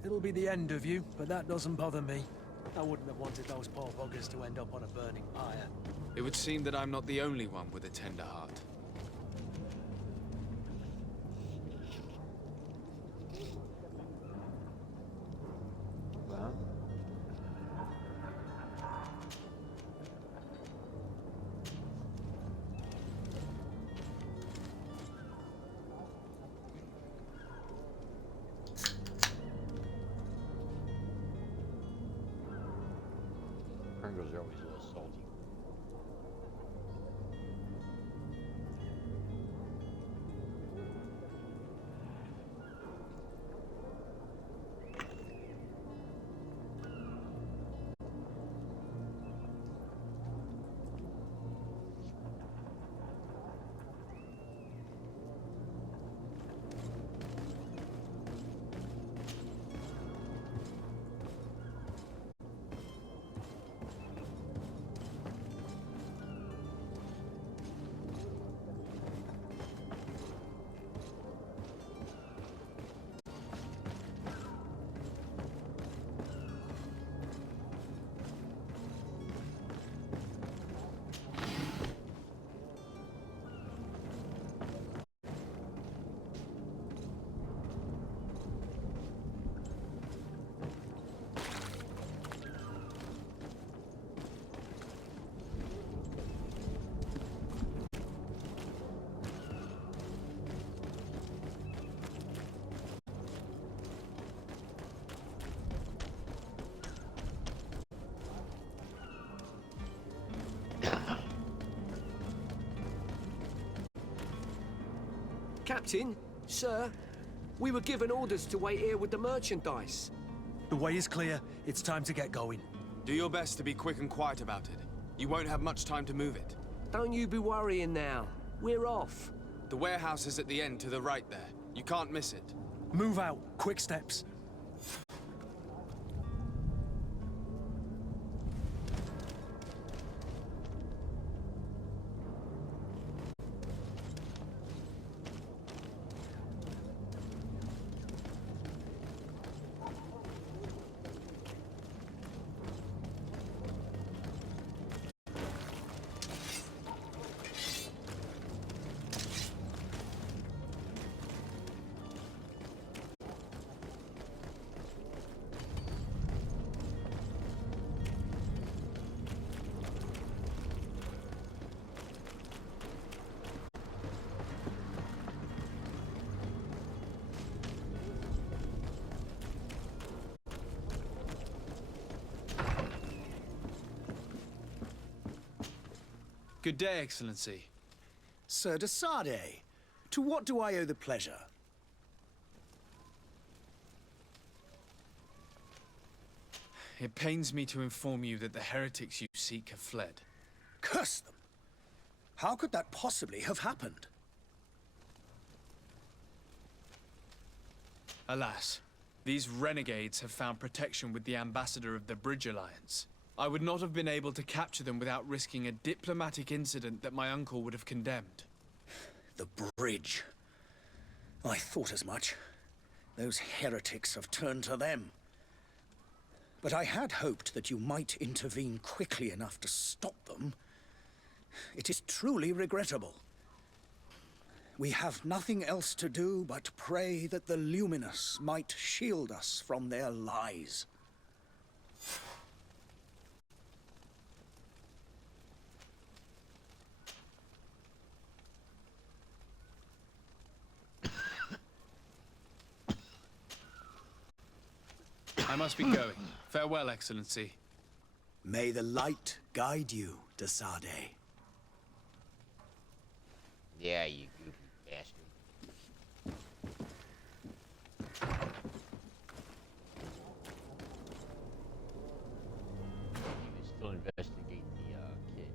It'll be the end of you, but that doesn't bother me. I wouldn't have wanted those poor buggers to end up on a burning pyre. It would seem that I'm not the only one with a tender heart. Well. Pringles are always a little salty. Captain, sir, we were given orders to wait here with the merchandise. The way is clear. It's time to get going. Do your best to be quick and quiet about it. You won't have much time to move it. Don't you be worrying now. We're off. The warehouse is at the end to the right there. You can't miss it. Move out. Quick steps. Good day, Excellency. Sir de Sardet, to what do I owe the pleasure? It pains me to inform you that the heretics you seek have fled. Curse them! How could that possibly have happened? Alas, these renegades have found protection with the ambassador of the Bridge Alliance. I would not have been able to capture them without risking a diplomatic incident that my uncle would have condemned. The bridge. I thought as much. Those heretics have turned to them. But I had hoped that you might intervene quickly enough to stop them. It is truly regrettable. We have nothing else to do but pray that the Luminous might shield us from their lies. I must be going. Farewell, Excellency. May the light guide you, de Sardet. Yeah, you goofy bastard. He was still investigating the kid.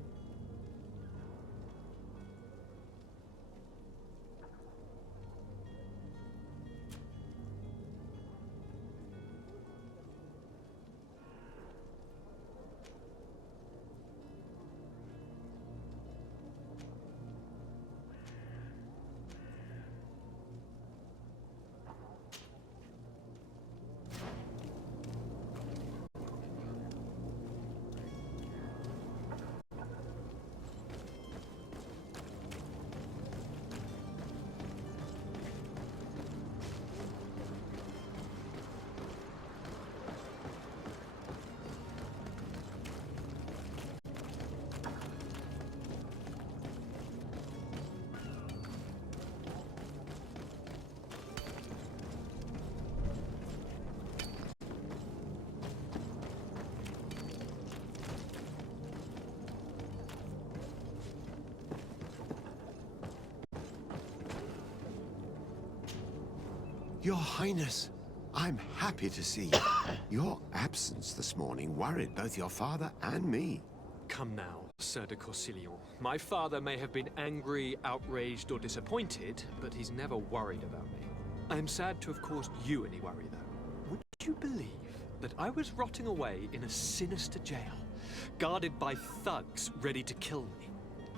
Your Highness, I'm happy to see you. Your absence this morning worried both your father and me. Come now, Sir de Corsilion. My father may have been angry, outraged, or disappointed, but he's never worried about me. I am sad to have caused you any worry, though. Would you believe that I was rotting away in a sinister jail, guarded by thugs ready to kill me?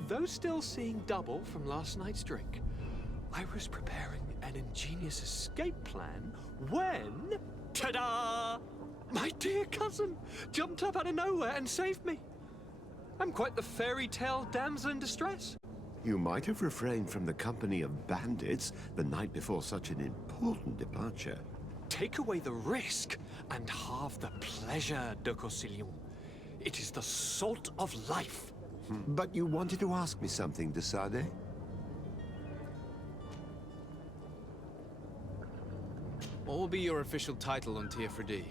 Though still seeing double from last night's drink, I was preparing an ingenious escape plan when... ta-da! My dear cousin jumped up out of nowhere and saved me. I'm quite the fairy tale damsel in distress. You might have refrained from the company of bandits the night before such an important departure. Take away the risk and halve the pleasure, de Corsilion. It is the salt of life. But you wanted to ask me something, de Sardet? What will be your official title on Tier-Freddy?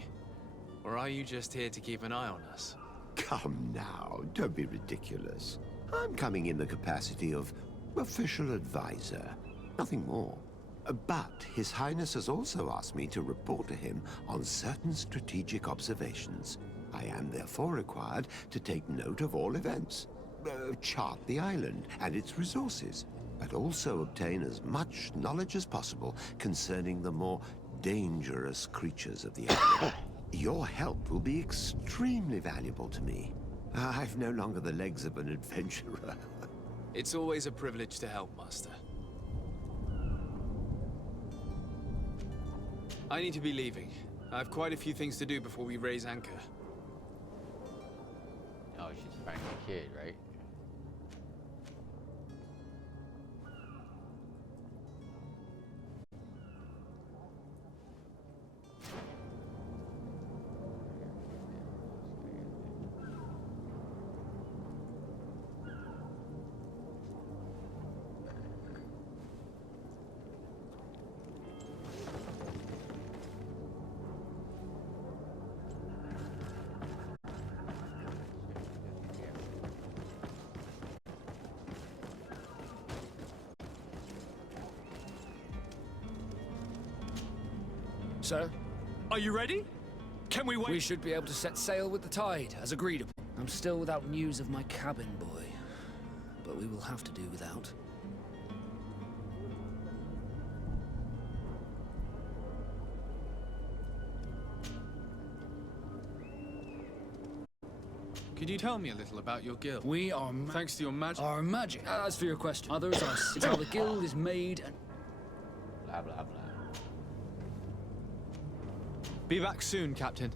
Or are you just here to keep an eye on us? Come now, don't be ridiculous. I'm coming in the capacity of official advisor, nothing more. But His Highness has also asked me to report to him on certain strategic observations. I am therefore required to take note of all events, chart the island and its resources, but also obtain as much knowledge as possible concerning the more dangerous creatures of the area. Your help will be extremely valuable to me. I've no longer the legs of an adventurer. It's always a privilege to help, Master. I need to be leaving. I have quite a few things to do before we raise anchor. Oh, she's finding the kid, right? Sir? Are you ready? Can we wait? We should be able to set sail with the tide, as agreed upon. I'm still without news of my cabin boy, but we will have to do without. Could you tell me a little about your guild? We are thanks to your magic. Our magic. As for your question, others are it's how the guild is made and Blah, blah, blah. Be back soon, Captain.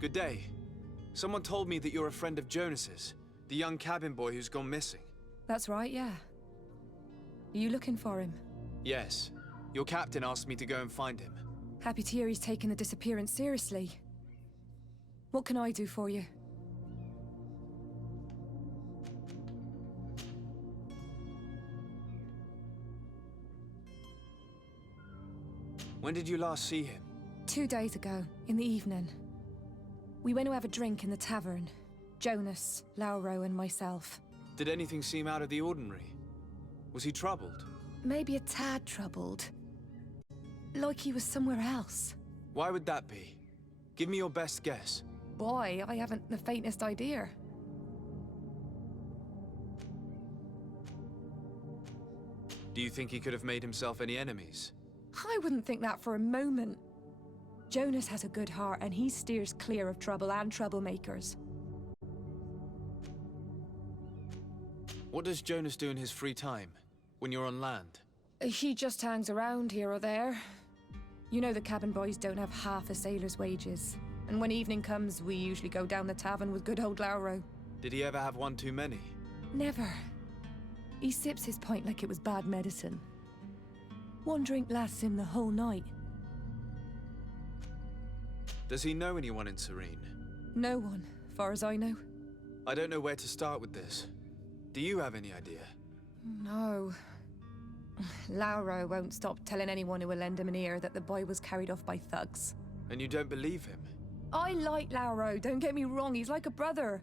Good day. Someone told me that you're a friend of Jonas's, the young cabin boy who's gone missing. That's right, yeah. Are you looking for him? Yes. Your captain asked me to go and find him. Happy to hear he's taken the disappearance seriously. What can I do for you? When did you last see him? 2 days ago, in the evening. We went to have a drink in the tavern. Jonas, Lauro, and myself. Did anything seem out of the ordinary? Was he troubled? Maybe a tad troubled. Like he was somewhere else. Why would that be? Give me your best guess. Boy, I haven't the faintest idea. Do you think he could have made himself any enemies? I wouldn't think that for a moment. Jonas has a good heart and he steers clear of trouble and troublemakers. What does Jonas do in his free time, when you're on land? He just hangs around here or there. You know the cabin boys don't have half a sailor's wages. And when evening comes, we usually go down the tavern with good old Lauro. Did he ever have one too many? Never. He sips his pint like it was bad medicine. One drink lasts him the whole night. Does he know anyone in Serene? No one, far as I know. I don't know where to start with this. Do you have any idea? No. Lauro won't stop telling anyone who will lend him an ear that the boy was carried off by thugs. And you don't believe him? I like Lauro, don't get me wrong, he's like a brother.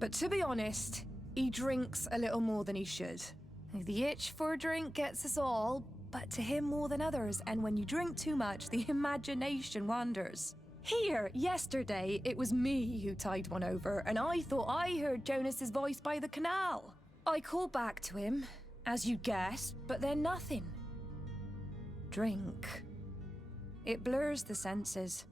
But to be honest, he drinks a little more than he should. The itch for a drink gets us all, but to him more than others, and when you drink too much, the imagination wanders. Here, yesterday, it was me who tied one over, and I thought I heard Jonas's voice by the canal. I called back to him, as you guessed, but then nothing. Drink. It blurs the senses.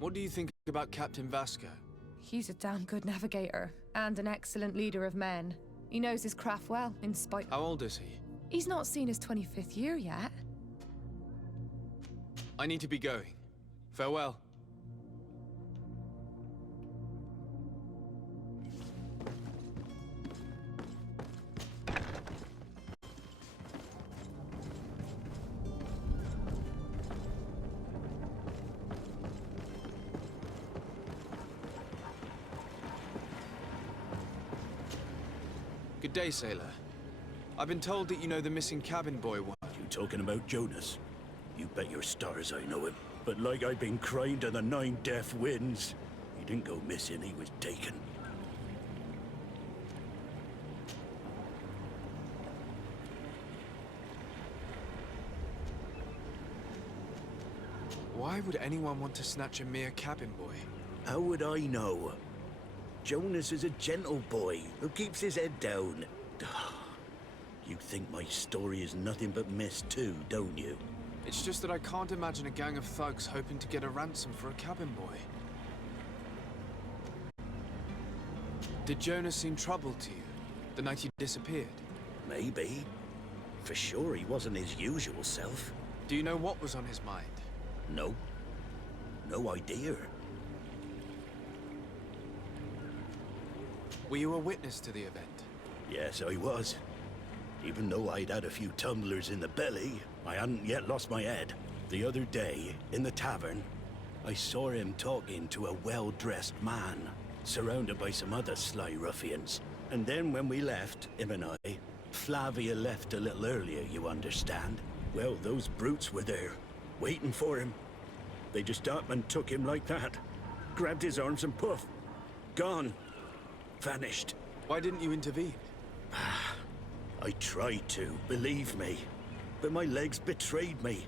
What do you think about Captain Vasco? He's a damn good navigator, and an excellent leader of men. He knows his craft well, in spite— How old is he? He's not seen his 25th year yet. I need to be going. Farewell. Good day, sailor. I've been told that you know the missing cabin boy one. You talking about Jonas? You bet your stars I know him. But like I've been crying to the 9 deaf winds, he didn't go missing, he was taken. Why would anyone want to snatch a mere cabin boy? How would I know? Jonas is a gentle boy who keeps his head down. You think my story is nothing but mist too, don't you? It's just that I can't imagine a gang of thugs hoping to get a ransom for a cabin boy. Did Jonas seem troubled to you, the night he disappeared? Maybe. For sure he wasn't his usual self. Do you know what was on his mind? No. No idea. Were you a witness to the event? Yes, I was. Even though I'd had a few tumblers in the belly, I hadn't yet lost my head. The other day, in the tavern, I saw him talking to a well-dressed man, surrounded by some other sly ruffians. And then when we left, him and I, Flavia left a little earlier, you understand. Well, those brutes were there, waiting for him. They just up and took him like that. Grabbed his arms and poof. Gone. Vanished. Why didn't you intervene? I tried to, believe me. But my legs betrayed me.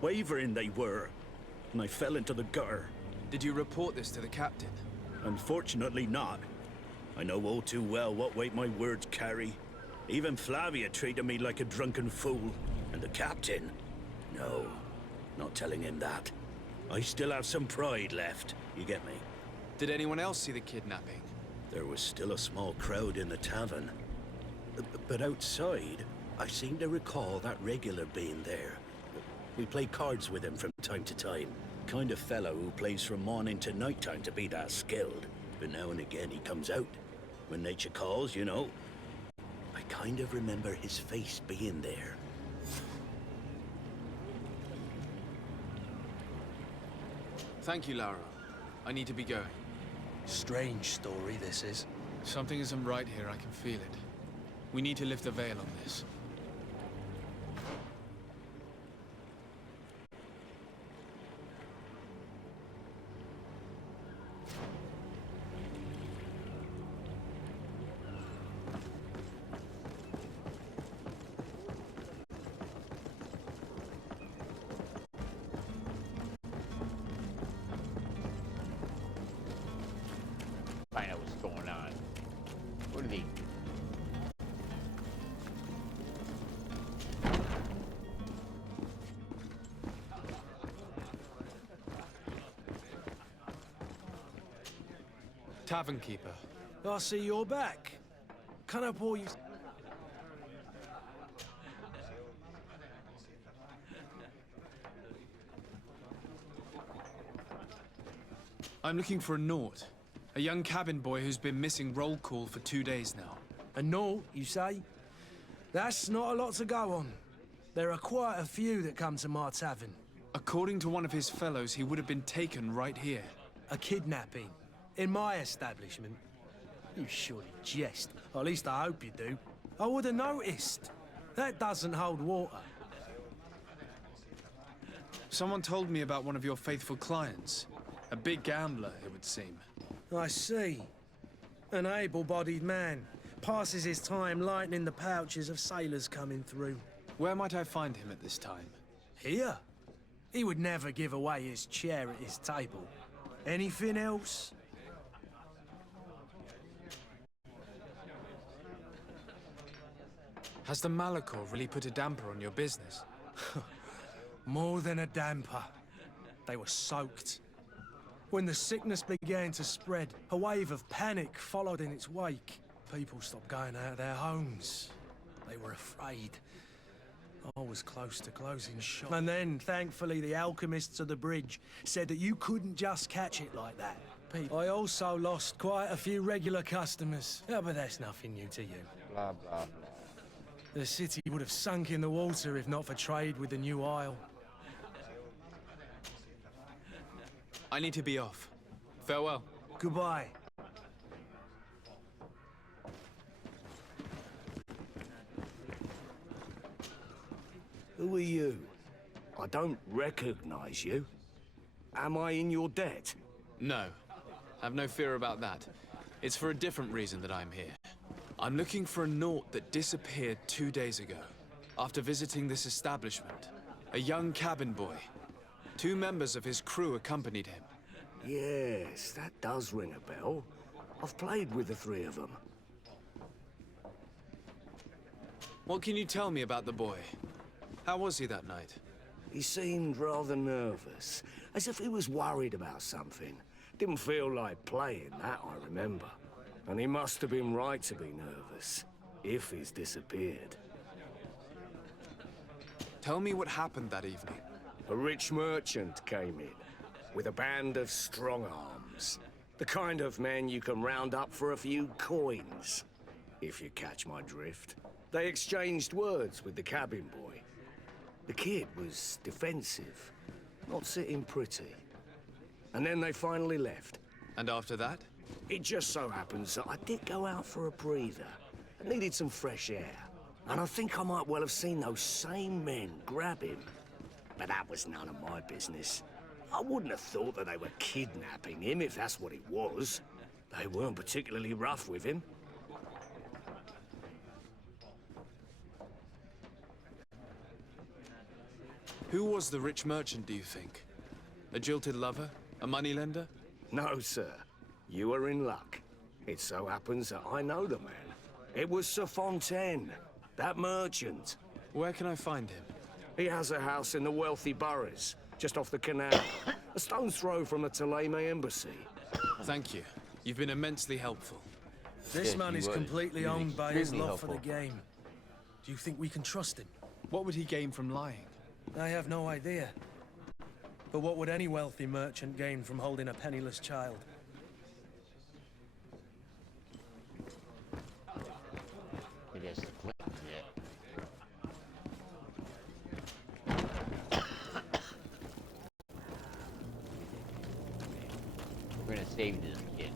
Wavering they were. And I fell into the gutter. Did you report this to the captain? Unfortunately not. I know all too well what weight my words carry. Even Flavia treated me like a drunken fool. And the captain? No, not telling him that. I still have some pride left, you get me? Did anyone else see the kidnapping? There was still a small crowd in the tavern. But outside, I seem to recall that regular being there. We play cards with him from time to time. Kind of fellow who plays from morning to night time to be that skilled. But now and again he comes out. When nature calls, you know. I kind of remember his face being there. Thank you, Lara. I need to be going. Strange story, this is. Something isn't right here, I can feel it. We need to lift the veil on this. Find out what's going on. What are they? Tavern keeper. I see you're back. Can I pour you... I'm looking for a Nort. A young cabin boy who's been missing roll call for 2 days now. A Nort, you say? That's not a lot to go on. There are quite a few that come to my tavern. According to one of his fellows, he would have been taken right here. A kidnapping? In my establishment? You surely jest. Or at least I hope you do. I would have noticed. That doesn't hold water. Someone told me about one of your faithful clients. A big gambler, it would seem. I see. An able-bodied man. Passes his time lightening the pouches of sailors coming through. Where might I find him at this time? Here? He would never give away his chair at his table. Anything else? Has the Malachor really put a damper on your business? More than a damper. They were soaked. When the sickness began to spread, a wave of panic followed in its wake. People stopped going out of their homes. They were afraid. I was close to closing shop. And then, thankfully, the alchemists of the bridge said that you couldn't just catch it like that. I also lost quite a few regular customers. Yeah, but that's nothing new to you. Blah, blah, blah. The city would have sunk in the water if not for trade with the new isle. I need to be off. Farewell. Goodbye. Who are you? I don't recognize you. Am I in your debt? No. Have no fear about that. It's for a different reason that I'm here. I'm looking for a Nort that disappeared 2 days ago, after visiting this establishment. A young cabin boy. 2 members of his crew accompanied him. Yes, that does ring a bell. I've played with the 3 of them. What can you tell me about the boy? How was he that night? He seemed rather nervous, as if he was worried about something. Didn't feel like playing, that I remember. And he must have been right to be nervous, if he's disappeared. Tell me what happened that evening. A rich merchant came in, with a band of strong-arms. The kind of men you can round up for a few coins, if you catch my drift. They exchanged words with the cabin boy. The kid was defensive, not sitting pretty. And then they finally left. And after that? It just so happens that I did go out for a breather. I needed some fresh air. And I think I might well have seen those same men grab him. But that was none of my business. I wouldn't have thought that they were kidnapping him, if that's what it was. They weren't particularly rough with him. Who was the rich merchant, do you think? A jilted lover? A moneylender? No, sir. You are in luck. It so happens that I know the man. It was Sir Fontaine, that merchant. Where can I find him? He has a house in the wealthy boroughs, just off the canal. A stone's throw from the Thélème embassy. Thank you. You've been immensely helpful. This man is completely owned by his love for the helpful. game. Do you think we can trust him? What would he gain from lying? I have no idea. But what would any wealthy merchant gain from holding a penniless child? It is the clip, We're gonna save this kid.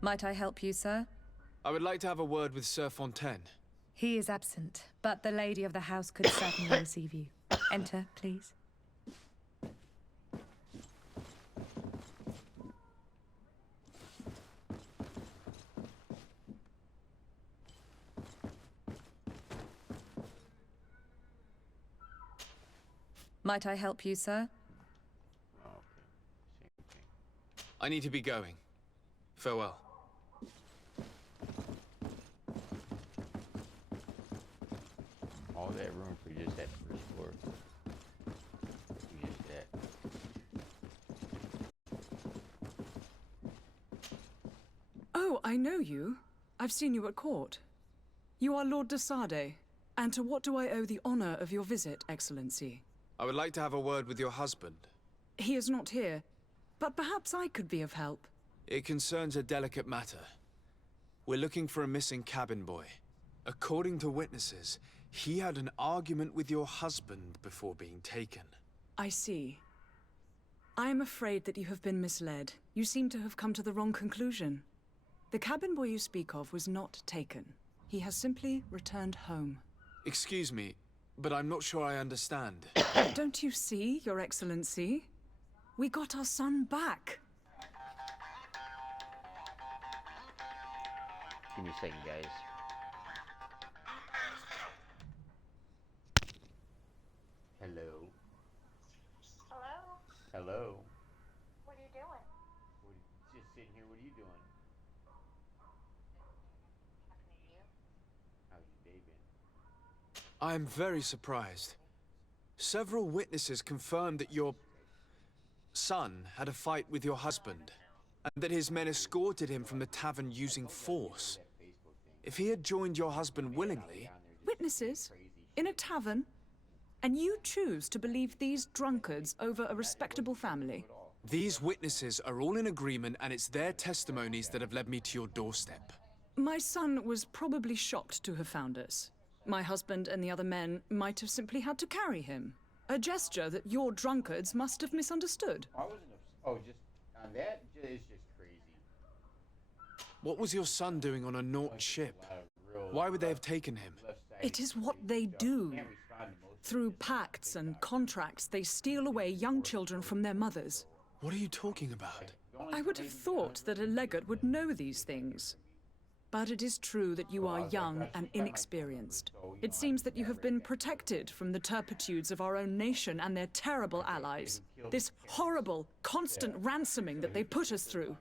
Might I help you, sir? I would like to have a word with Sir Fontaine. He is absent, but the lady of the house could certainly receive you. Enter, please. Might I help you, sir? I need to be going. Farewell. All that room for just that first floor. Just that. Oh, I know you. I've seen you at court. You are Lord de Sade. And to what do I owe the honor of your visit, Excellency? I would like to have a word with your husband. He is not here, but perhaps I could be of help. It concerns a delicate matter. We're looking for a missing cabin boy. According to witnesses, he had an argument with your husband before being taken. I see. I am afraid that you have been misled. You seem to have come to the wrong conclusion. The cabin boy you speak of was not taken. He has simply returned home. Excuse me, but I'm not sure I understand. Don't you see, Your Excellency? We got our son back. Give me a second, guys. Hello. Hello? Hello. What are you doing? Just sitting here. What are you doing? Talking to you. How's your day been? I am very surprised. Several witnesses confirmed that your son had a fight with your husband, and that his men escorted him from the tavern using force. If he had joined your husband willingly... Witnesses? In a tavern? And you choose to believe these drunkards over a respectable family? These witnesses are all in agreement, and it's their testimonies that have led me to your doorstep. My son was probably shocked to have found us. My husband and the other men might have simply had to carry him. A gesture that your drunkards must have misunderstood. Oh, just on that? It's just crazy. What was your son doing on a Naut ship? Why would they have taken him? It is what they do. Through pacts and contracts, they steal away young children from their mothers. What are you talking about? I would have thought that a legate would know these things. But it is true that you are young and inexperienced. It seems that you have been protected from the turpitudes of our own nation and their terrible allies. This horrible, constant ransoming that they put us through.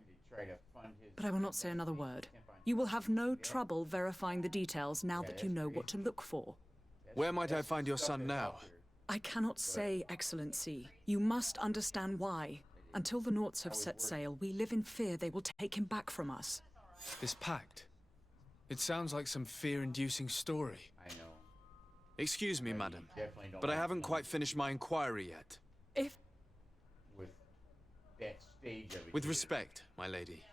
But I will not say another word. You will have no trouble verifying the details now that you know what to look for. Where might I find your son now? I cannot say, Excellency. You must understand why. Until the Nauts have set sail, we live in fear they will take him back from us. This pact? It sounds like some fear-inducing story. I know. Excuse me, madam, but I haven't quite finished my inquiry yet. If... With that stage of it. With respect, my lady.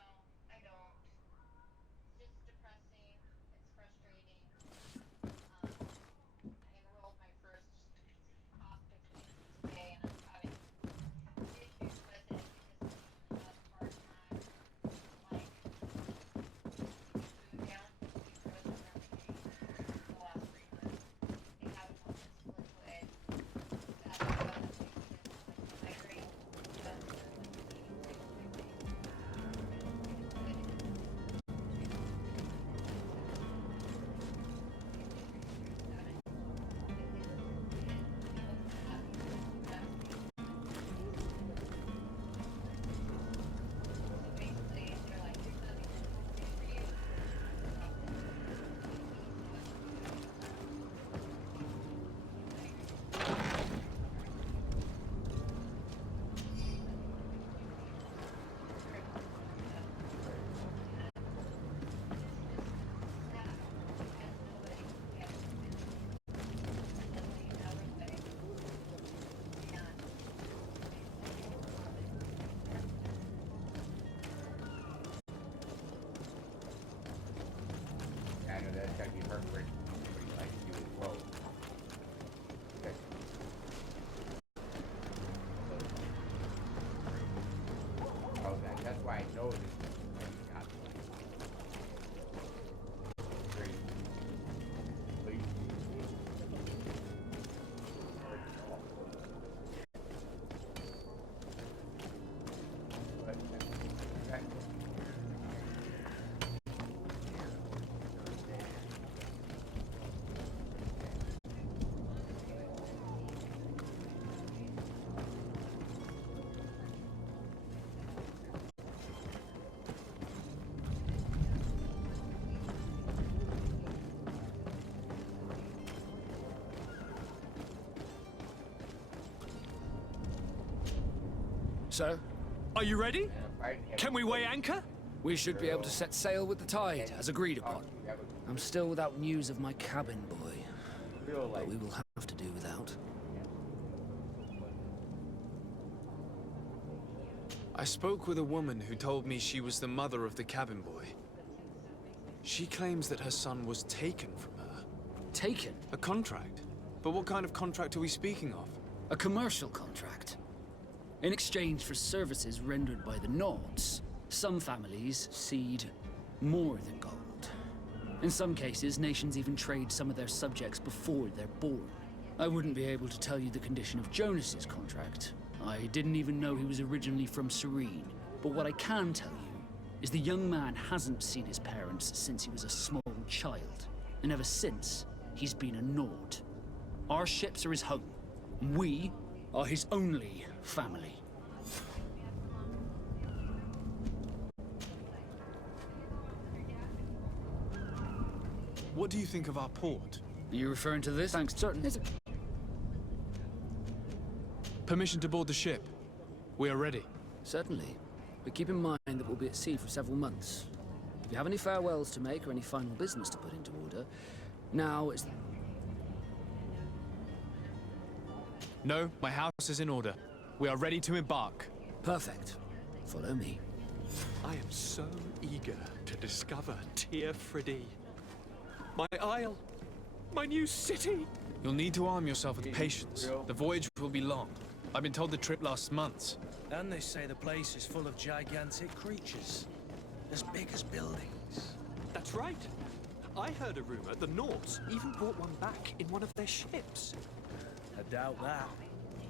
I know that's gotta be heartbreaking for somebody like you as well. Oh, that's why I know this is got great. Sir? Are you ready? Can we weigh anchor? We should be able to set sail with the tide, as agreed upon. I'm still without news of my cabin boy, but we will have to do without. I spoke with a woman who told me she was the mother of the cabin boy. She claims that her son was taken from her. Taken? A contract. But what kind of contract are we speaking of? A commercial contract. In exchange for services rendered by the Nauts, some families cede more than gold. In some cases, nations even trade some of their subjects before they're born. I wouldn't be able to tell you the condition of Jonas's contract. I didn't even know he was originally from Serene. But what I can tell you is the young man hasn't seen his parents since he was a small child. And ever since, he's been a Naut. Our ships are his home. We are his only family. What do you think of our port? Are you referring to this? Thanks, certain. Permission to board the ship. We are ready. Certainly. But keep in mind that we'll be at sea for several months. If you have any farewells to make or any final business to put into order, now is... No, my house is in order. We are ready to embark. Perfect. Follow me. I am so eager to discover Tir Fridee. My isle. My new city. You'll need to arm yourself with patience. The voyage will be long. I've been told the trip lasts months. And they say the place is full of gigantic creatures. As big as buildings. That's right. I heard a rumor the Nords even brought one back in one of their ships. I doubt that.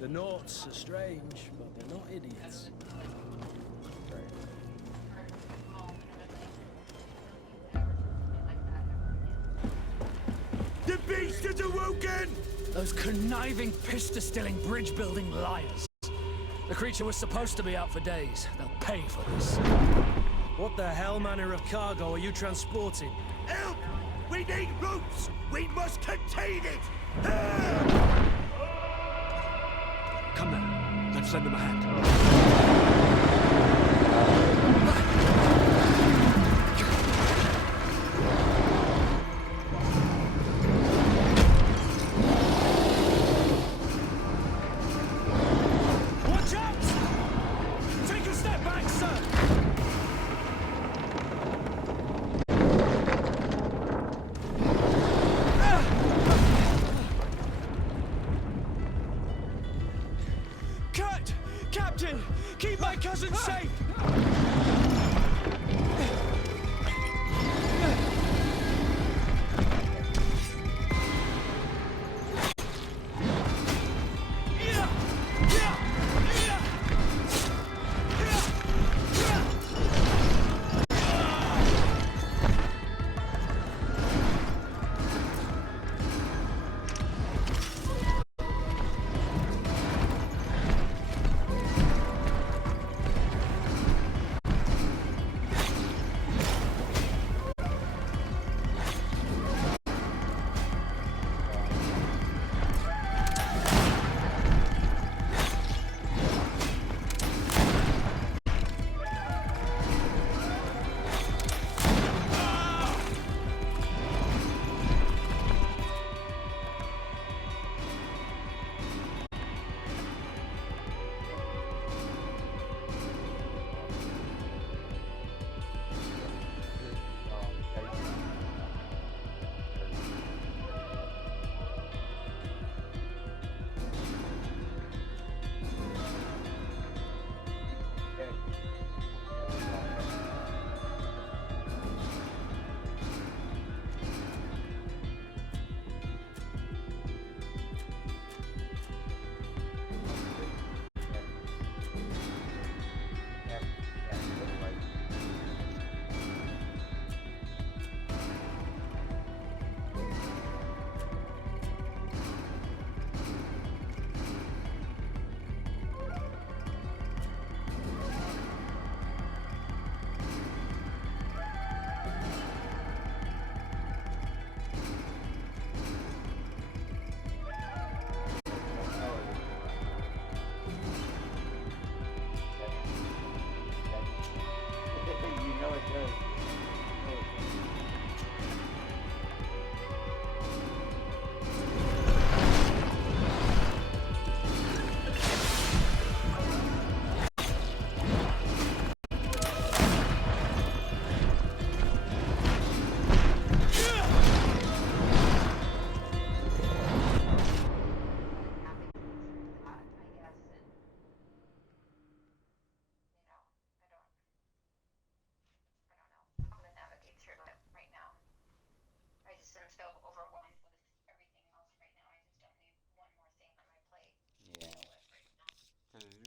The Nauts are strange, but they're not idiots. The beast has awoken! Those conniving, piss-distilling, bridge-building liars. The creature was supposed to be out for days. They'll pay for this. What the hell manner of cargo are you transporting? Help! We need ropes! We must contain it! Come now, let's lend them a hand. Watch out! Take a step back, sir! Cut! Captain! Keep my cousin safe!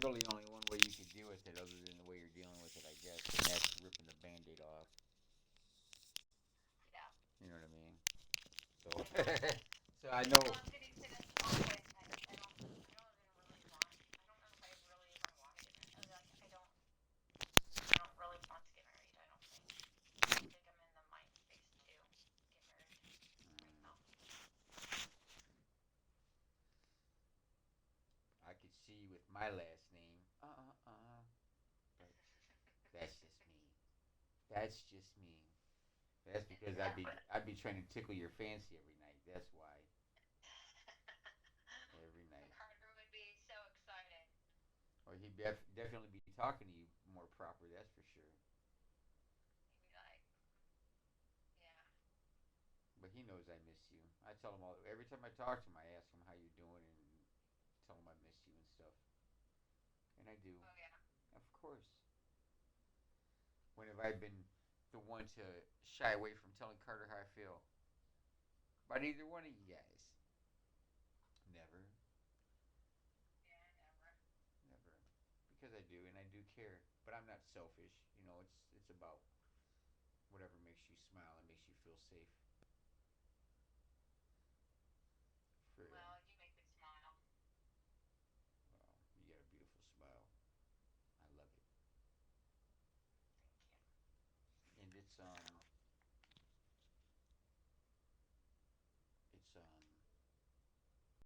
Really only one way you can deal with it other than the way you're dealing with it, I guess, and that's ripping the band-aid off. Yeah. You know what I mean? So, so I know. I could see with my last name, but that's just me. That's just me. That's because I'd be trying to tickle your fancy every night. That's why. Every night. Carter would be so excited. Or he'd definitely be talking to you more proper. That's for sure. He'd be like, yeah. But he knows I miss you. I tell him every time I talk to him. I ask him how you doing and tell him I miss you and stuff. And I do. Oh yeah. Of course. When have I been the one to shy away from telling Carter how I feel? About either one of you guys? Never. Yeah, never. Never. Because I do, and I do care. But I'm not selfish. You know, it's about whatever makes you smile and makes you feel safe. For real. Well, you make me smile. Well, you got a beautiful smile. I love it. Thank you. And it's